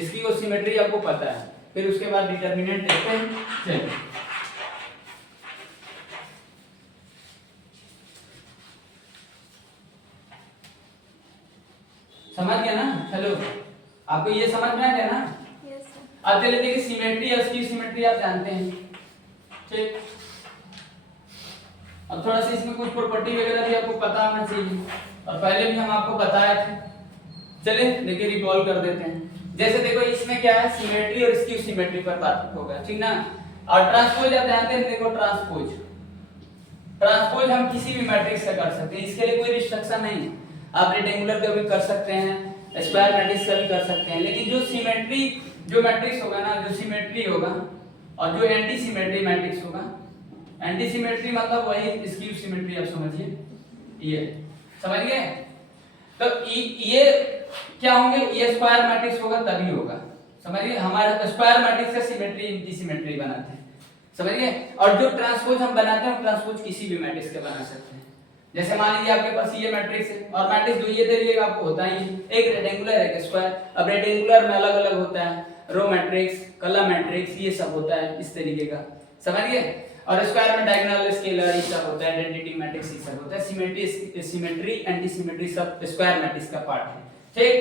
स्क्यू और सिमेट्री आपको पता है, फिर उसके बाद डिटरमिनेंट देखते हैं। चलिए समझ गया ना, हेलो आपको ये समझ में आ गया ना। Yes sir. अब चलिए देखिए सिमेट्री और स्क्यू सिमेट्री आप जानते हैं, ठीक। अब थोड़ा सा इसमें कुछ प्रॉपर्टी वगैरह भी आपको पता होना चाहिए, और पहले भी हम आपको बताए थे। चलिए देखिए रिकॉल कर देते हैं। जैसे देखो इसमें क्या है, सिमेट्री और स्क्यू सिमेट्री पर बात होगा, ठीक ना। और ट्रांसपोज आप जानते हैं, देखो ट्रांसपोज हम किसी भी मैट्रिक्स का कर सकते हैं, इसके लिए कोई रिस्ट्रिक्शन नहीं है। आप रेक्टेंगुलर का भी कर सकते हैं, स्क्वायर मैट्रिक्स का भी कर सकते हैं, लेकिन जो सिमेट्री जो मैट्रिक्स होगा ना, जो सिमेट्री होगा और जो एंटी सिमेट्री मैट्रिक्स होगा, एंटी सिमेट्री मतलब वही स्क्यू सिमेट्री, आप समझिए, ये समझ गए। तो ये क्या होंगे, ये स्क्वायर मैट्रिक्स होगा तभी होगा, समझिए। हमारा स्क्वायर मैट्रिक्स का सिमेट्री एंटी सिमेट्री बनाते हैं, समझिए। और जो ट्रांसपोज हम बनाते हैं, ट्रांसपोज किसी भी मैट्रिक्स का बना सकते हैं। जैसे मान लीजिए आपके पास ये मैट्रिक्स है, और मैट्रिक्स जो ये दे दिएगा आपको होता ही है, एक रेक्टेंगुलर एक स्क्वायर। अब रेक्टेंगुलर में अलग अलग होता है, रो मैट्रिक्स, कॉलम मैट्रिक्स, ये सब होता है इस तरीके का, समझिए। और स्क्वायर में डायगोनल, स्केलर, ये सब होता है, आइडेंटिटी मैट्रिक्स, ये सब होता है। सिमेट्री एंटी सिमेट्री सब स्क्वायर मैट्रिक्स का पार्ट है, ठीक।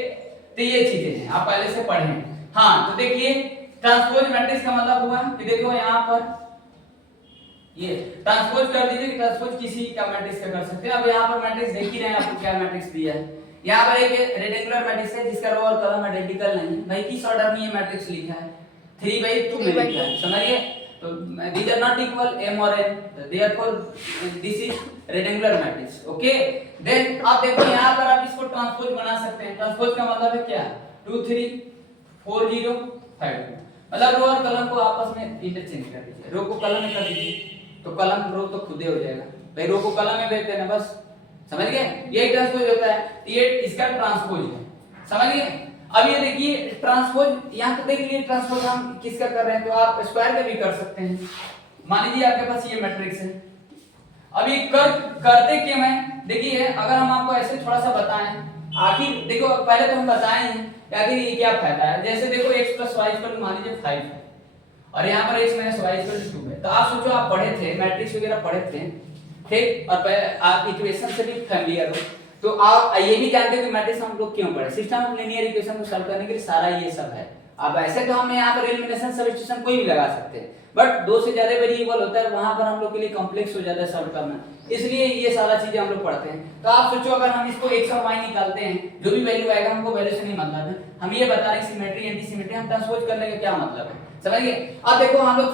तो ये चीजें हैं, आप पहले से पढ़े हैं। हाँ, तो देखिए ट्रांसपोज मैट्रिक्स का मतलब हुआ कि देखो यहाँ पर ये ट्रांसपोज कर दीजिए, ट्रांसपोज किसी का मैट्रिक्स का कर सकते हैं। अब यहाँ पर मैट्रिक्स देख ही रहे हैं आपको क्या मैट्रिक्स दिया है। यहाँ पर एक रेक्टेंगुलर मैट्रिक्स है जिसका रो और कॉलम आइडेंटिकल नहीं है। भाई किस ऑर्डर में ये मैट्रिक्स लिखा है, 3/2 में लिखा है, समझिए। तो these are not equal m or n, therefore this is rectangular matrix, okay। then आप देखो यहाँ पर आप इसको ट्रांसपोज बना सकते हैं। ट्रांसपोज का मतलब है क्या, 2 3 4 0 5 2, मतलब रो और कॉलम को आपस में इंटरचेंज कर दीजिए। रो को कॉलम में कर दीजिए तो कॉलम रो तो खुद ही हो जाएगा। भाई रो को कॉलम में भेज देना बस, समझ गए। यही ट्रांसपोज होता है, ये इसका ट्रांसपोज है, समझ गए। अब ये देखिए ट्रांसपोज, यहाँ पे देख लीजिए ट्रांसपोज हम किसका कर रहे हैं, तो आप स्क्वायर का भी कर सकते हैं। मान लीजिए आपके पास ये मैट्रिक्स है, अब ये करते क्यों है, देखिए अगर हम आपको ऐसे थोड़ा सा बताएं, आखिर देखो पहले तो हम बताएं हैं कि आखिर ये क्या फायदा है। जैसे देखो x + y मान लीजिए 5 है, और यहाँ पर x - y 2 है। तो आप सोचो, आप पढ़े थे मैट्रिक्स वगैरह पढ़े थे, ठीक, और आप इक्वेशन से भी फैमिलियर हो, तो आप ये भी जानते हो कि मैट्रिक्स हम लोग क्यों पढ़े। सिस्टम ऑफ लीनियर इक्वेशन को सॉल्व करने के लिए सारा ये सब है। अब ऐसे तो हम यहाँ पर एलिमिनेशन सब्स्टिट्यूशन कोई भी लगा सकते हैं, बट 2 से ज्यादा वेरिएबल होता है, वहां पर हम लोग के लिए कॉम्प्लेक्स हो जाता है सॉल्व करना, इसलिए ये सारा चीजें हम लोग पढ़ते हैं। तो आप सोचो अगर हम इसको x और y निकालते हैं, जो भी वैल्यू आएगा हमको वैल्यू से नहीं मतलब है, हम ये बता रहे हैं सिमेट्री एंटी सिमेट्री हम ट्रांसपोज करने का क्या मतलब है, समझिए। अब देखो हम लोग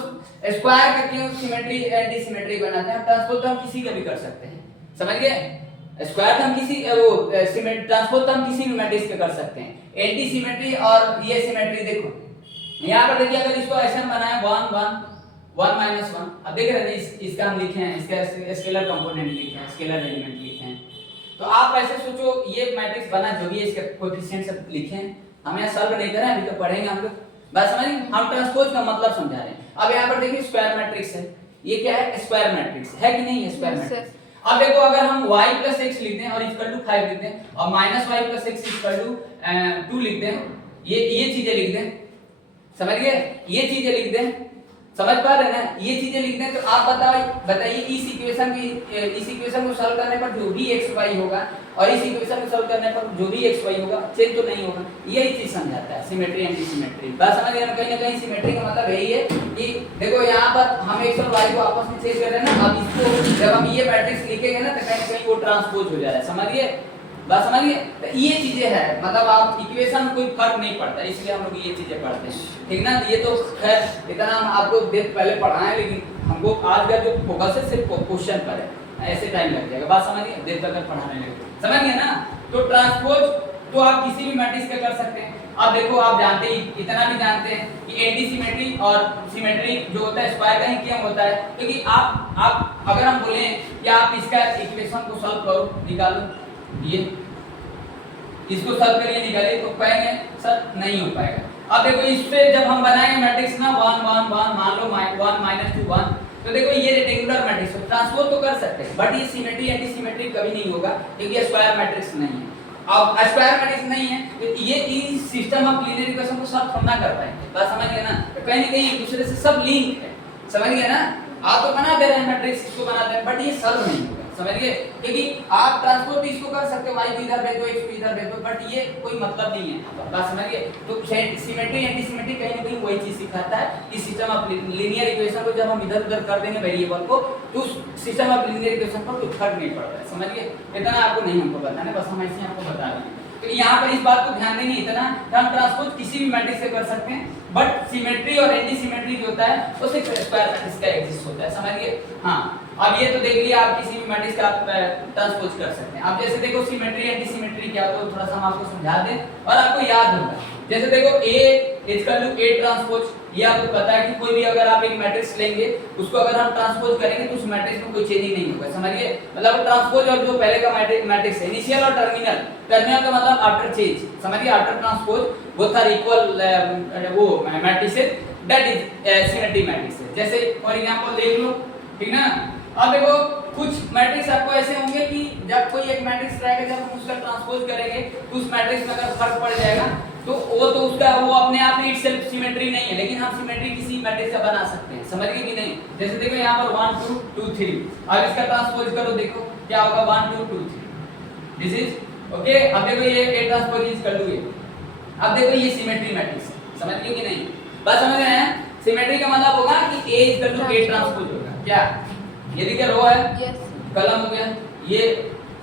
स्क्वायर का क्यों सिमेट्री एंटी सिमेट्री बनाते हैं, ट्रांसपोज तो हम किसी का भी कर सकते हैं, समझ गए। स्क्वायर हम किसी वो सिमेट्री ट्रांसपोज हम किसी भी मैट्रिक्स का कर सकते हैं। एंटी सिमेट्री और ये सिमेट्री देखो यहाँ पर देखिए, अगर इसको ऐसे हम बनाएं 1 1 1 - 1, अब देख रहे हैं इसका हम लिखे हैं, इसका स्केलर कंपोनेंट लिखे हैं, स्केलर एलिमेंट लिखे हैं। तो आप ऐसे सोचो ये मैट्रिक्स बना, जो भी इसके कोएफिशिएंट सब लिखे हैं, हम यहाँ सॉल्व नहीं कर रहे हैं, अभी तो पढ़ेंगे हम लोग, बस समझिए। हम ट्रांसपोज का मतलब समझा रहे हैं। अब यहाँ पर देखिए स्क्वायर मैट्रिक्स है, ये क्या है, स्क्वायर मैट्रिक्स है कि नहीं है, स्क्वायर मैट्रिक्स। अब देखो अगर हम y + x लिख दें और = 5 लिख दें और -y + x = 2 लिख दें, ये चीजें लिख दें, समझ गए, ये चीजें लिख दें, समझ पा रहे हैं ना, ये चीजें लिख दें, तो आप बताइए इस इक्वेशन को सॉल्व करने पर जो भी x y होगा और इस इक्वेशन को सॉल्व करने पर जो भी x y होगा चेंज तो नहीं होगा। यही चीज समझाता है सिमेट्री एंटी सिमेट्री। बात समझ गए ना, कहीं ना कहीं सिमेट्री का मतलब यही है कि देखो यहाँ पर हम x और y को आपस में चेंज कर रहे हैं ना, अब इसको जब हम ये मैट्रिक्स लिखेंगे ना तो कहीं ना कहीं वो ट्रांसपोज हो जा रहा है, समझिए, बात समझिए। तो ये चीजें है, मतलब आप इक्वेशन में कोई फर्क नहीं पड़ता, इसलिए हम लोग ये चीजें पढ़ते हैं, ठीक ना। ये तो खैर इतना हम आपको देर पहले पढ़ाएं, लेकिन हमको आज का जो फोकस है सिर्फ क्वेश्चन पर है, ऐसे टाइम लग जाएगा, बात समझिए, देर तक पढ़ाने लगे, समझ गए ना। तो ट्रांसपोज तो आप किसी भी मैट्रिक्स का कर सकते हैं। अब देखो आप जानते ही, इतना भी जानते हैं कि एंटी सिमेट्री और सिमेट्री जो होता है स्क्वायर का ही क्यों होता है, क्योंकि आप अगर हम बोले कि आप इसका इक्वेशन को सॉल्व करो, निकालो, ये इसको सॉल्व करिए, निकालिए, तो कहेंगे सर नहीं हो पाएगा। अब देखो इससे जब हम बनाएंगे मैट्रिक्स ना 1 1 1, मान लो 1 - 2 1, तो देखो ये रेक्टेंगुलर मैट्रिक्स है, ट्रांसपोज तो कर सकते हैं, बट ये सिमेट्री एंटी सिमेट्री कभी नहीं होगा, क्योंकि ये स्क्वायर मैट्रिक्स नहीं है। अब स्क्वायर मैट्रिक्स नहीं है तो ये इस सिस्टम ऑफ लीनियर इक्वेशन को सॉल्व करना कर पाएंगे, बात समझ गए ना। तो कहीं ना कहीं एक दूसरे से सब लिंक है, समझ गए ना। आप तो बना दे रहे हैं मैट्रिक्स, इसको बना दे रहे हैं, बट ये सॉल्व नहीं होगा, समझ गए? क्योंकि आप ट्रांसपोज भी इसको कर सकते हो, y भी इधर भेज दो, x भी इधर भेज दो, बट ये कोई मतलब नहीं है। बात समझ गए? तो सिमेट्री एंटी सिमेट्री कहीं ना कहीं वही चीज सिखाता है कि सिस्टम ऑफ लीनियर इक्वेशन को जब हम इधर-उधर कर देंगे वेरिएबल को, तो उस सिस्टम ऑफ लीनियर इक्वेशन पर कुछ फर्क नहीं पड़ता है। समझ गए? इतना आपको नहीं हमको बताना, बस हम ऐसे ही आपको बता रहे हैं। तो यहाँ पर इस बात को ध्यान देंगे इतना कि हम ट्रांसपोज किसी भी मैट्रिक्स से कर सकते हैं, बट सिमेट्री और एंटी सिमेट्री जो होता है वो सिर्फ स्क्वायर मैट्रिक्स का एग्जिस्ट होता है। समझिए? हाँ, अब ये तो देख लिया, आप किसी भी मैट्रिक्स का आप ट्रांसपोज कर सकते हैं। अब जैसे देखो सिमेट्री एंटी सिमेट्री क्या होता है, थोड़ा सा हम आपको समझा दें और आपको याद होगा। जैसे देखो A A ट्रांसपोज, ये आपको पता है कि कोई भी अगर आप एक मैट्रिक्स लेंगे, उसको अगर हम ट्रांसपोज करेंगे तो उस मैट्रिक्स में कोई चेंजिंग नहीं होगा। समझिए? मतलब ट्रांसपोज और जो पहले का मैट्रिक्स है, इनिशियल और टर्मिनल का मतलब आफ्टर चेंज। समझिए? After transpose both are equal वो matrices, that is symmetry matrix. जैसे फॉर एग्जांपल देख लो, ठीक ना? अब देखो कुछ मैट्रिक्स आपको ऐसे होंगे कि जब कोई एक मैट्रिक्स रहेगा, जब हम उसका ट्रांसपोज करेंगे तो उस मैट्रिक्स में अगर फर्क पड़ जाएगा तो उसका वो अपने आप में इटसेल्फ सिमेट्री नहीं है, लेकिन हम सिमेट्री किसी मैट्रिक्स से बना सकते हैं। समझ गए कि नहीं? जैसे देखो यहाँ पर 1 2 2 3, अब इसका ट्रांसपोज करो, देखो क्या होगा, 1 2 2 3, दिस इज ओके। अब देखो ये A ट्रांसपोज इज कर लूंगे, अब देखो ये सिमेट्री मैट्रिक्स है। समझ गए कि नहीं? बात समझ रहे हैं? सिमेट्री का मतलब होगा कि A is equal to A transpose होगा। क्या ये देखिए रो है, यस, कलम हो गया, ये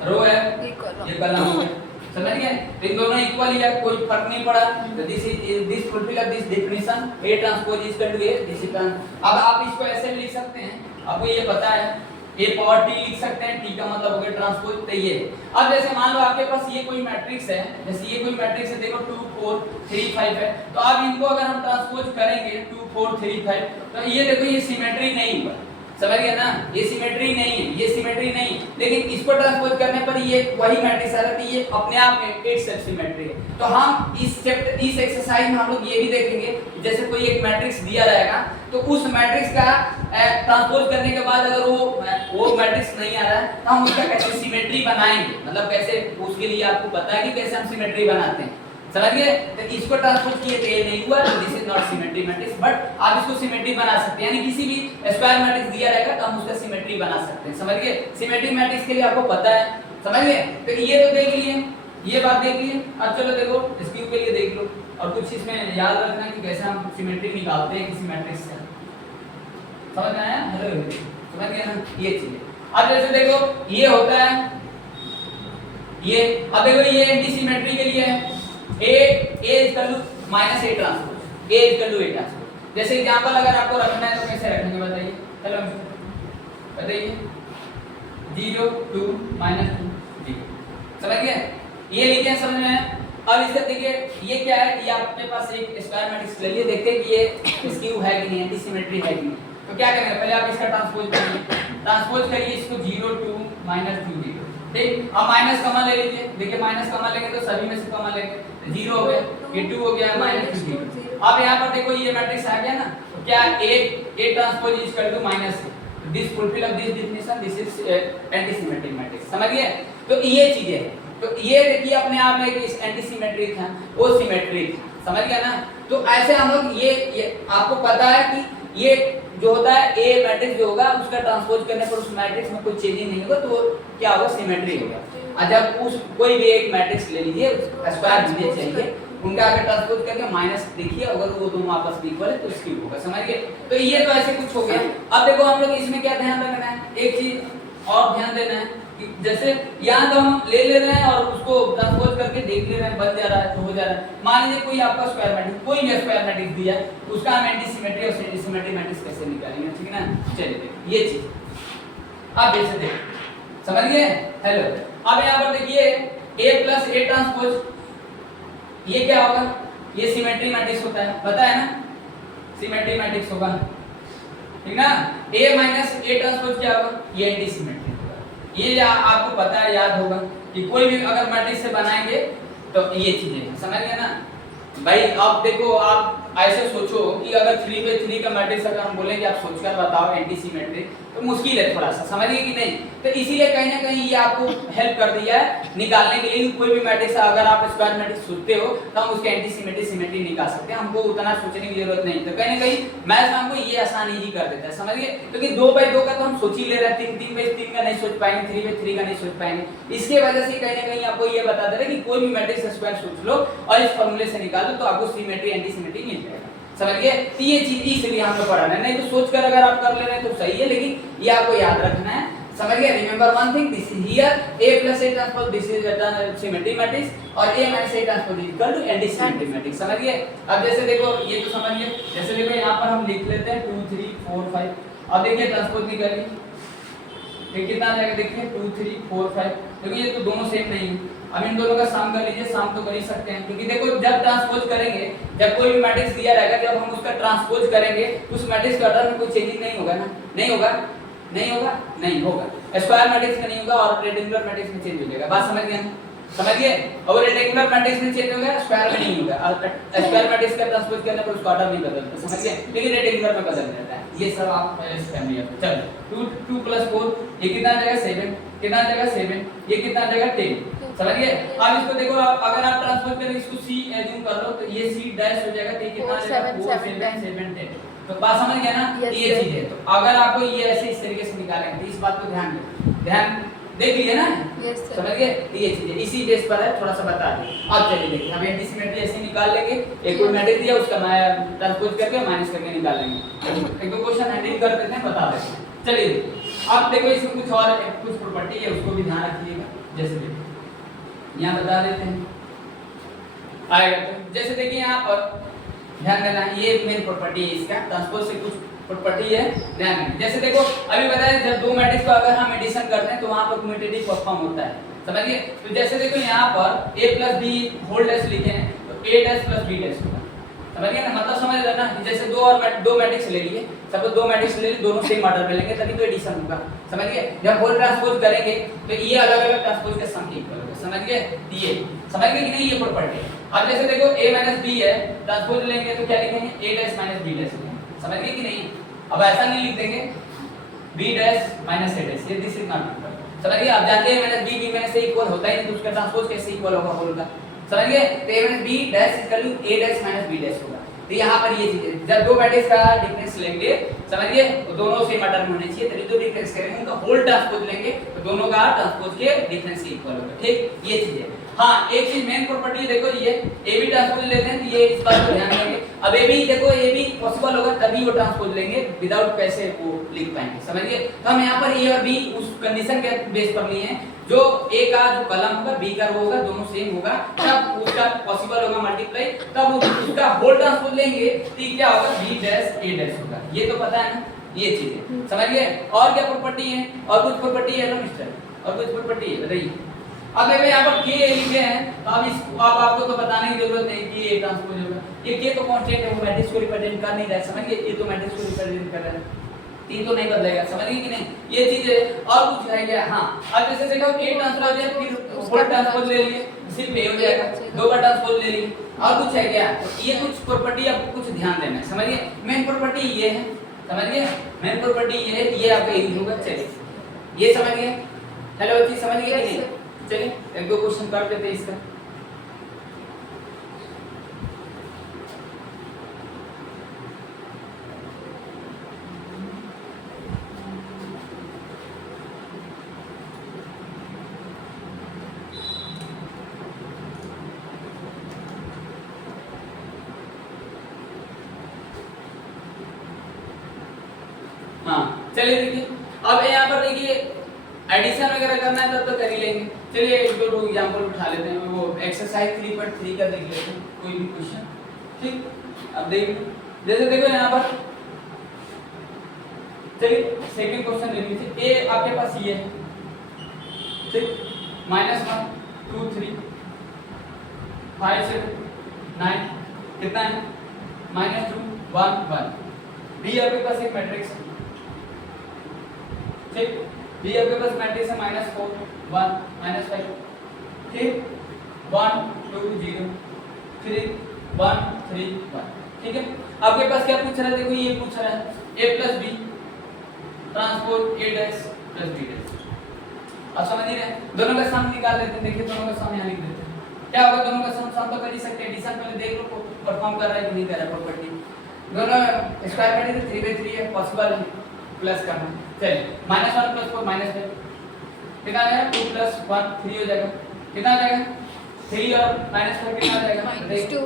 रो है, ये कॉलम, ये कलम हो गया। समझ गए? तो इन दोनों इक्वल है, कोई फर्क नहीं पड़ा। तो this fulfil this definition, A transpose is equal to A, this is. अब आप इसको ऐसे भी लिख सकते हैं, आपको ये पता है, A पावर T लिख सकते हैं, T का मतलब हो गया ट्रांसपोज। तो ये अब जैसे मान लो आपके पास ये कोई मैट्रिक्स है, जैसे ये कोई मैट्रिक्स है, देखो 2 4 3 5 है, तो अब इनको अगर हम ट्रांसपोज करेंगे 2 4 3 5, तो ये देखो ये सिमेट्री नहीं हुआ। समझ गए ना? ये सिमेट्री नहीं है, ये सिमेट्री नहीं, लेकिन इसको ट्रांसपोज करने पर ये वही मैट्रिक्स आ रहा है, ये अपने आप में इटसेल्फ सिमेट्री है। तो हम इस एक्सरसाइज में हम लोग ये भी देखेंगे, जैसे कोई एक मैट्रिक्स दिया रहेगा तो उस मैट्रिक्स का ट्रांसपोज करने के बाद अगर वो मैट्रिक्स नहीं आ रहा है तो हम उसका कैसे सिमेट्री बनाएंगे, मतलब कैसे, उसके लिए आपको पता है कि कैसे हम सिमेट्री बनाते हैं। समझ गए? तो इसको ट्रांसपोज किए तो ये नहीं हुआ, तो this is not symmetry matrix, but आप इसको सिमेट्री बना सकते हैं, यानी किसी भी स्क्वायर मैट्रिक्स दिया रहेगा तो हम उसका सिमेट्री बना सकते हैं। समझ गए? सिमेट्री मैट्रिक्स के लिए आपको पता है। समझ गए? तो ये तो देख लिए, ये बात देख लिए। अब चलो देखो इसक्यू के लिए देख लो, और कुछ इसमें याद रखना कि कैसे हम सिमेट्री निकालते हैं किसी मैट्रिक्स से। समझ में आया? हेलो, समझ गए ना? ये चीज। अब जैसे देखो ये होता है, ये अब देखो ये एंटी सिमेट्री के लिए है, A equal to minus A transpose, A equal to A transpose. जैसे एग्जांपल अगर आपको रखना है तो कैसे रखेंगे बताइए? चलो बताइए, 0 2 -2 0। समझ गए? ये लिखे हैं, समझ में आया? अब इसका देखिए ये क्या है, ये आपके पास एक स्क्वायर मैट्रिक्स ले लिए, देखते हैं कि ये स्क्यू है कि नहीं, एंटी सिमेट्री है कि नहीं। तो क्या करेंगे, पहले आप इसका ट्रांसपोज करिए, ट्रांसपोज करिए इसको 0 2 -2 0। ठीक, अब माइनस कॉमन ले लीजिए, देखिए माइनस कॉमन लेंगे तो सभी में से कॉमन लेंगे, 0 हो गया, ये 2 हो गया, -2 0। अब यहाँ पर देखो ये मैट्रिक्स आ गया ना, तो क्या A transpose is equal to minus this fulfil of this definition, this is anti symmetric matrix. समझ गए? तो ये चीजें हैं, तो ये देखिए अपने आप में एक एंटी सिमेट्रिक था, वो सिमेट्रिक था। समझ गया ना? तो ऐसे हम लोग ये आपको पता है कि ये जो होता है A मैट्रिक्स जो होगा उसका ट्रांसपोज करने पर उस मैट्रिक्स में कोई चेंजिंग नहीं होगा, तो क्या होगा, सिमेट्री होगा। और जब उस कोई भी एक मैट्रिक्स ले लीजिए, स्क्वायर होने चाहिए, उनका अगर ट्रांसपोज करके माइनस देखिए, अगर वो दोनों आपस में इक्वल है तो स्क्यू होगा। समझ गए? तो ये तो ऐसे कुछ हो गया। अब देखो हम लोग इसमें क्या ध्यान रखना है, एक चीज और ध्यान देना है कि जैसे यहाँ तो हम ले रहे हैं और उसको ट्रांसपोज करके देख ले रहे हैं, बन जा रहा है तो हो जा रहा है। मान लीजिए कोई आपका स्क्वायर मैट्रिक्स, कोई भी स्क्वायर मैट्रिक्स दिया, उसका हम एंटी सिमेट्री और सिमेट्री मैट्रिक्स कैसे निकालेंगे, ठीक है ना? चलिए देखिए ये चीज आप जैसे देखिए, समझ गए? हेलो, अब यहाँ पर देखिए A प्लस A ट्रांसपोज, ये क्या होगा, ये सिमेट्री मैट्रिक्स होता है, पता है ना? सिमेट्री मैट्रिक्स होगा, ठीक ना? A माइनस A ट्रांसपोज क्या होगा, ये एंटी सिमेट्री होगा। ये आपको पता है, याद होगा कि कोई भी अगर मैट्रिक्स से बनाएंगे तो ये चीजें, समझ गए ना भाई? अब देखो आप ऐसे सोचो कि अगर 3/3 का मैट्रिक्स अगर हम बोलेंगे आप सोचकर बताओ एंटी सिमेट्रिक, तो मुश्किल है थोड़ा सा, समझिए कि नहीं। तो इसीलिए कहीं ना कहीं ये आपको हेल्प कर दिया है निकालने के लिए। कोई भी मैट्रिक्स अगर आप स्क्वायर मैट्रिक्स सोचते हो तो हम उसके एंटी सिमेट्री निकाल सकते हैं, हमको उतना सोचने की जरूरत नहीं। तो कहीं ना कहीं मैथ्स हमको ये आसान इजी कर देता है, समझिए। क्योंकि 2/2 का तो हम सोच ही ले रहे हैं, 3/3 का नहीं सोच पाएंगे, 3/3 का नहीं सोच पाएंगे। इसके वजह से कहीं ना कहीं आपको ये बता दे रहे हैं कि कोई भी मैट्रिक्स स्क्वायर सोच लो और इस फॉर्मूले से निकाल दो तो आपको सिमेट्री एंटी सिमेट्री मिल जाएगा, समझिए। तो ये चीज इसलिए हम लोग पढ़ा रहे हैं, नहीं तो सोचकर अगर आप कर ले रहे हैं तो सही है, लेकिन ये आपको याद रखना है, समझिए। Remember one thing, this is here a plus a transpose, this is symmetry matrix और a minus a transpose is equal to anti symmetry matrix, समझिए। अब जैसे देखो ये तो समझिए, जैसे देखो यहाँ पर हम लिख लेते हैं 2 3 4 5। अब देखिए ट्रांसपोज निकालिए, ये कितना आ जाएगा, देखिए 2 3 4 5, क्योंकि ये तो दोनों सेम नहीं है। अब इन दोनों का सम कर लीजिए, सम तो कर ही सकते हैं, क्योंकि देखो जब ट्रांसपोज करेंगे, जब कोई भी मैट्रिक्स दिया रहेगा, जब हम उसका ट्रांसपोज करेंगे तो उस मैट्रिक्स का ऑर्डर में कोई चेंजिंग नहीं होगा ना, नहीं होगा, नहीं होगा, नहीं होगा। स्क्वायर मैट्रिक्स में नहीं होगा और रेक्टेंगुलर मैट्रिक्स में चेंज हो जाएगा, बात समझ गए ना, समझिए। और रेक्टेंगुलर मैट्रिक्स में चेंज हो गया, स्क्वायर में नहीं होगा। स्क्वायर मैट्रिक्स का ट्रांसपोज करने पर उसका ऑर्डर नहीं बदलता, समझ गए, लेकिन रेक्टेंगुलर में बदल जाता है। ये सब आप फैमिली है। चलो 2 + 4 ये कितना आ जाएगा 7, कितना आ जाएगा 7, ये कितना आ जाएगा 10, समझिए। अब इसको देखो, अगर आप ट्रांसफर करें इसको c एज्यूम कर लो तो ये c डैश हो जाएगा, तो ये कितना आ जाएगा 4 7 7 10। तो बात समझ गए ना, ये चीज है। तो अगर आपको ये ऐसे इस तरीके से निकालेंगे तो इस बात को ध्यान देख लिए ना, समझ गए। ये चीज है, इसी बेस पर है, थोड़ा सा बता दें। अब चलिए देखिए, हम एंटी सिमेट्री ऐसे निकाल लेंगे, एक कोई मैट्रिक्स दिया उसका ट्रांसपोज करके माइनस करके निकाल लेंगे। एक दो क्वेश्चन हैंडल कर देते हैं, बता देते हैं। चलिए अब देखो इसमें कुछ और कुछ प्रॉपर्टी है, उसको भी ध्यान रखिएगा। जैसे देखिए यहाँ बता देते हैं आएगा, तो जैसे देखिए यहाँ पर ध्यान देना, ये मेन प्रॉपर्टी है इसका, ट्रांसपोज से कुछ प्रॉपर्टी है, ध्यान देना। जैसे देखो अभी बताया जब दो मैट्रिक्स को अगर हम एडिशन करते हैं तो वहां पर कम्यूटेटिव फॉर्म होता है, समझिए। तो जैसे देखो यहाँ पर a + b होल डैश लिखे हैं तो a डैश + b डैश होगा, समझिए ना, मतलब समझ रहे ना। जैसे दो मैट्रिक्स ले लिए, सब दो मैट्रिक्स ले लिए, दोनों सेम ऑर्डर में लेंगे तभी तो एडिशन होगा, समझिए। जब होल ट्रांसपोज करेंगे तो ये अलग-अलग ट्रांसपोज के सम इक्वल होगा, समझिए। ये समझ गए कि नहीं, ये प्रॉपर्टी है। अब जैसे देखो a - b है, ट्रांसपोज लेंगे तो क्या लिखेंगे a डैश - b डैश, समझ गए कि नहीं। अब ऐसा नहीं लिख देंगे b डैश - a डैश, ये दिस इज नॉट इक्वल, समझिए। आप जानते हैं b b - a इक्वल होता ही नहीं, तो उसका ट्रांसपोज कैसे इक्वल होगा होल का, समझिए। तो a - b dash equal to a dash - b dash होगा। तो यहाँ पर ये चीज है, जब दो मैट्रिक्स का डिफरेंस लेंगे, समझिए, तो दोनों सेम ऑर्डर में होने चाहिए, तभी तो डिफरेंस करेंगे। उनका होल ट्रांसपोज लेंगे तो दोनों का ट्रांसपोज के डिफरेंस के इक्वल होगा, ठीक, ये चीज है। हाँ, एक चीज मेन प्रॉपर्टी देखो, ये ए बी ट्रांसपोज लेते हैं तो ये इस बात को ध्यान देंगे। अब ए बी देखो, ए बी पॉसिबल होगा तभी वो ट्रांसपोज लेंगे, विदाउट कैसे वो लिख पाएंगे, समझिए। तो हम यहाँ पर ए और बी उस कंडीशन के बेस पर लिए हैं, जो ए का जो कॉलम होगा बी का रो होगा, दोनों सेम होगा, तब उसका पॉसिबल होगा मल्टीप्लाई, तब उसका होल ट्रांसपोज लेंगे तो क्या होगा b डैश a डैश होगा, ये तो पता है ना, ये चीज है, समझ गए। और क्या प्रॉपर्टी है, और कुछ प्रॉपर्टी है ना मिस्टर, और कुछ प्रॉपर्टी है, बताइए। अब देखो यहाँ पर k लिखे हैं, तो अब आपको तो बताने की जरूरत नहीं कि ये ट्रांसपोज होगा। ये k तो कांस्टेंट है, वो मैट्रिक्स को रिप्रेजेंट कर नहीं रहा है, समझिए। ये तो मैट्रिक्स को रिप्रेजेंट कर रहा है, तीन तो नहीं बदलेगा, समझिए कि नहीं, ये चीज है। और कुछ है क्या, हाँ, अब जैसे देखो a ट्रांसपोज हो जाए, फिर होल ट्रांसपोज ले लिए, सिर्फ a हो जाएगा, दो बार ट्रांसपोज ले लिए। और कुछ है क्या, तो ये कुछ प्रॉपर्टी आपको कुछ ध्यान देना है, समझिए। मेन प्रॉपर्टी ये है, समझिए, मेन प्रॉपर्टी ये है, ये आपका इजी होगा। चलिए ये समझ गए, हेलो बच्ची, समझ गए कि नहीं। चलिए एक दो क्वेश्चन कर देते हैं इसका। हाँ चलिए देखिए, अब यहाँ पर देखिए एडिशन वगैरह करना है तब तो कर ही लेंगे। चलिए एक दो एग्जांपल उठा लेते हैं, वो एक्सरसाइज 3.3 का देख लेते हैं, कोई भी क्वेश्चन, ठीक। अब देखिए, जैसे देखो यहाँ पर, चलिए सेकंड क्वेश्चन ले लीजिए। ए आपके पास ये है, ठीक, -1 2 3 5 7 9 कितना है, -2 1 1। बी आपके पास एक मैट्रिक्स है, ठीक, बी आपके पास मैट्रिक्स है -4 1 -5, ठीक, 1 2 0 3 1 3 1, ठीक है। आपके पास क्या पूछ रहा है, देखो ये पूछ रहा है a + b transpose A dash plus B dash. अब समझ रहे हैं, दोनों का सम निकाल लेते हैं। देखिए दोनों का सम यहाँ लिख देते हैं। क्या होगा, दोनों का सम तो कर ही सकते हैं। एडिशन पहले देख लो परफॉर्म कर रहा है कि नहीं कर रहा है प्रॉपर्टी। दोनों स्क्वायर ब्रैकेट है 3/3 है, पॉसिबल है प्लस करना। चलिए -1 + 4 -5 कितना आ जाएगा, 2 + 1 3 हो जाएगा। कितना आ जाएगा, 3 और -5 कितना आ जाएगा, -2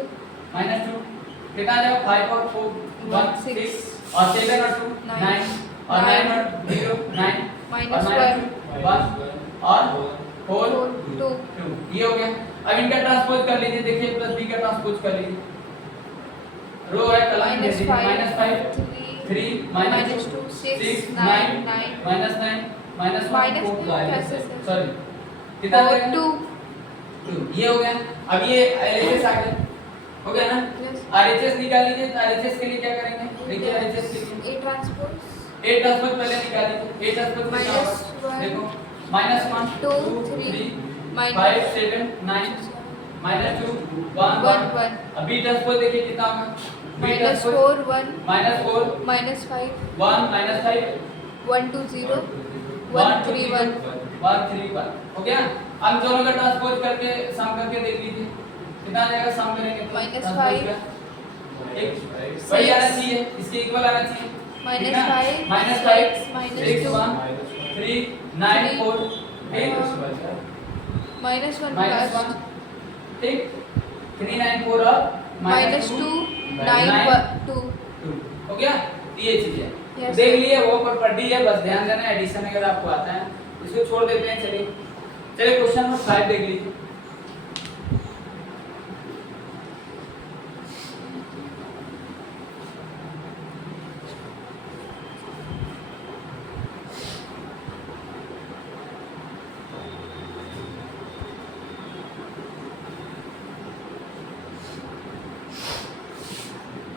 -2 कितना आ जाएगा, 5 और 4 1 6 और 7 और 2 9 और 9 और 0 9 -1 1 और 4 2 2 ये हो गया। अब इनका ट्रांसपोज कर लीजिए। देखिए प्लस बी का ट्रांसपोज कर लीजिए। रो है कलम दे दीजिए -5 3 -2 6 9 -9 -1 कैसे से? सॉरी कितना आ जाएगा, 2 2 ये हो गया। अब ये एलएचएस आ गया, हो गया ना। Yes. आरएचएस निकाल लीजिए। तो आरएचएस के लिए क्या करेंगे, देखिए आरएचएस के लिए A ट्रांसपोज ए ट्रांसपोज पहले निकाल लीजिए। ए ट्रांसपोज में क्या होगा, देखो -1 2 3 5 7 9 -2 1 1 अब बी ट्रांसपोज देखिए कितना होगा, बी ट्रांसपोज -4 1 -4 -5 1 -5 1 2 0 1 3 1 1 3 1 हो गया। अब दोनों का ट्रांसपोज करके सम करके देख लीजिए कितना आ जाएगा। सम करेंगे तो -5 एक वही आना चाहिए, इसके इक्वल आना चाहिए। -5 -5 6 1 3 9 4 8 -1 -1 ठीक 3 9 4 और -2 9 2 2 हो गया। ये चीज है, Yes, देख sir. लिए वो प्रॉपर्टी है, बस ध्यान देना। एडिशन अगर आपको आता है इसको छोड़ देते हैं। चलिए क्वेश्चन नंबर 5 देख लीजिए।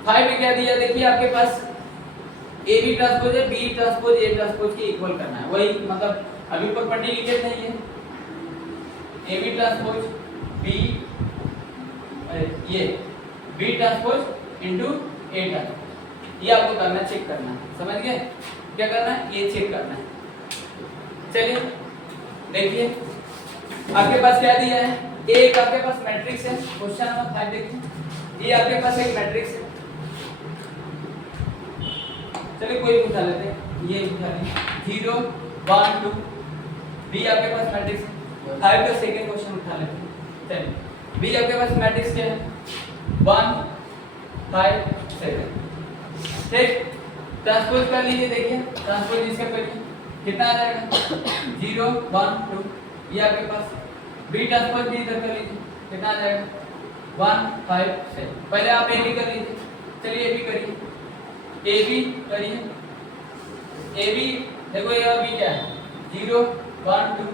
फाइव में क्या दिया, देखिए आपके पास ए बी ट्रांसपोज है, बी ट्रांसपोज ए ट्रांसपोज के इक्वल करना है। वही मतलब अभी प्रॉपर्टी लिखे नहीं है। ए बी ट्रांसपोज बी ये B transpose into A transpose, ये आपको करना है, चेक करना है। समझ गए, क्या करना है, ये चेक करना है। चलिए देखिए आपके पास क्या दिया है, एक आपके पास मैट्रिक्स है। क्वेश्चन नंबर 5 देखिए, ये आपके पास एक मैट्रिक्स है। चलिए कोई उठा लेते हैं, ये उठा लें 0 1 2 बी आपके पास मैट्रिक्स है। 5 का सेकंड क्वेश्चन उठा लेते हैं। चलिए बी आपके पास मैट्रिक्स क्या है, 1 5 7 ठीक। ट्रांसपोज कर लीजिए। देखिए ट्रांसपोज इसका करिए कितना आ जाएगा, 0 1 2 ये आपके पास। बी ट्रांसपोज भी इधर कर लीजिए कितना आ जाएगा, 1 5 7। पहले आप ए बी कर लीजिए। चलिए ए बी करिए, ए बी करिए। ए बी देखो ये बी क्या है, 0 1 2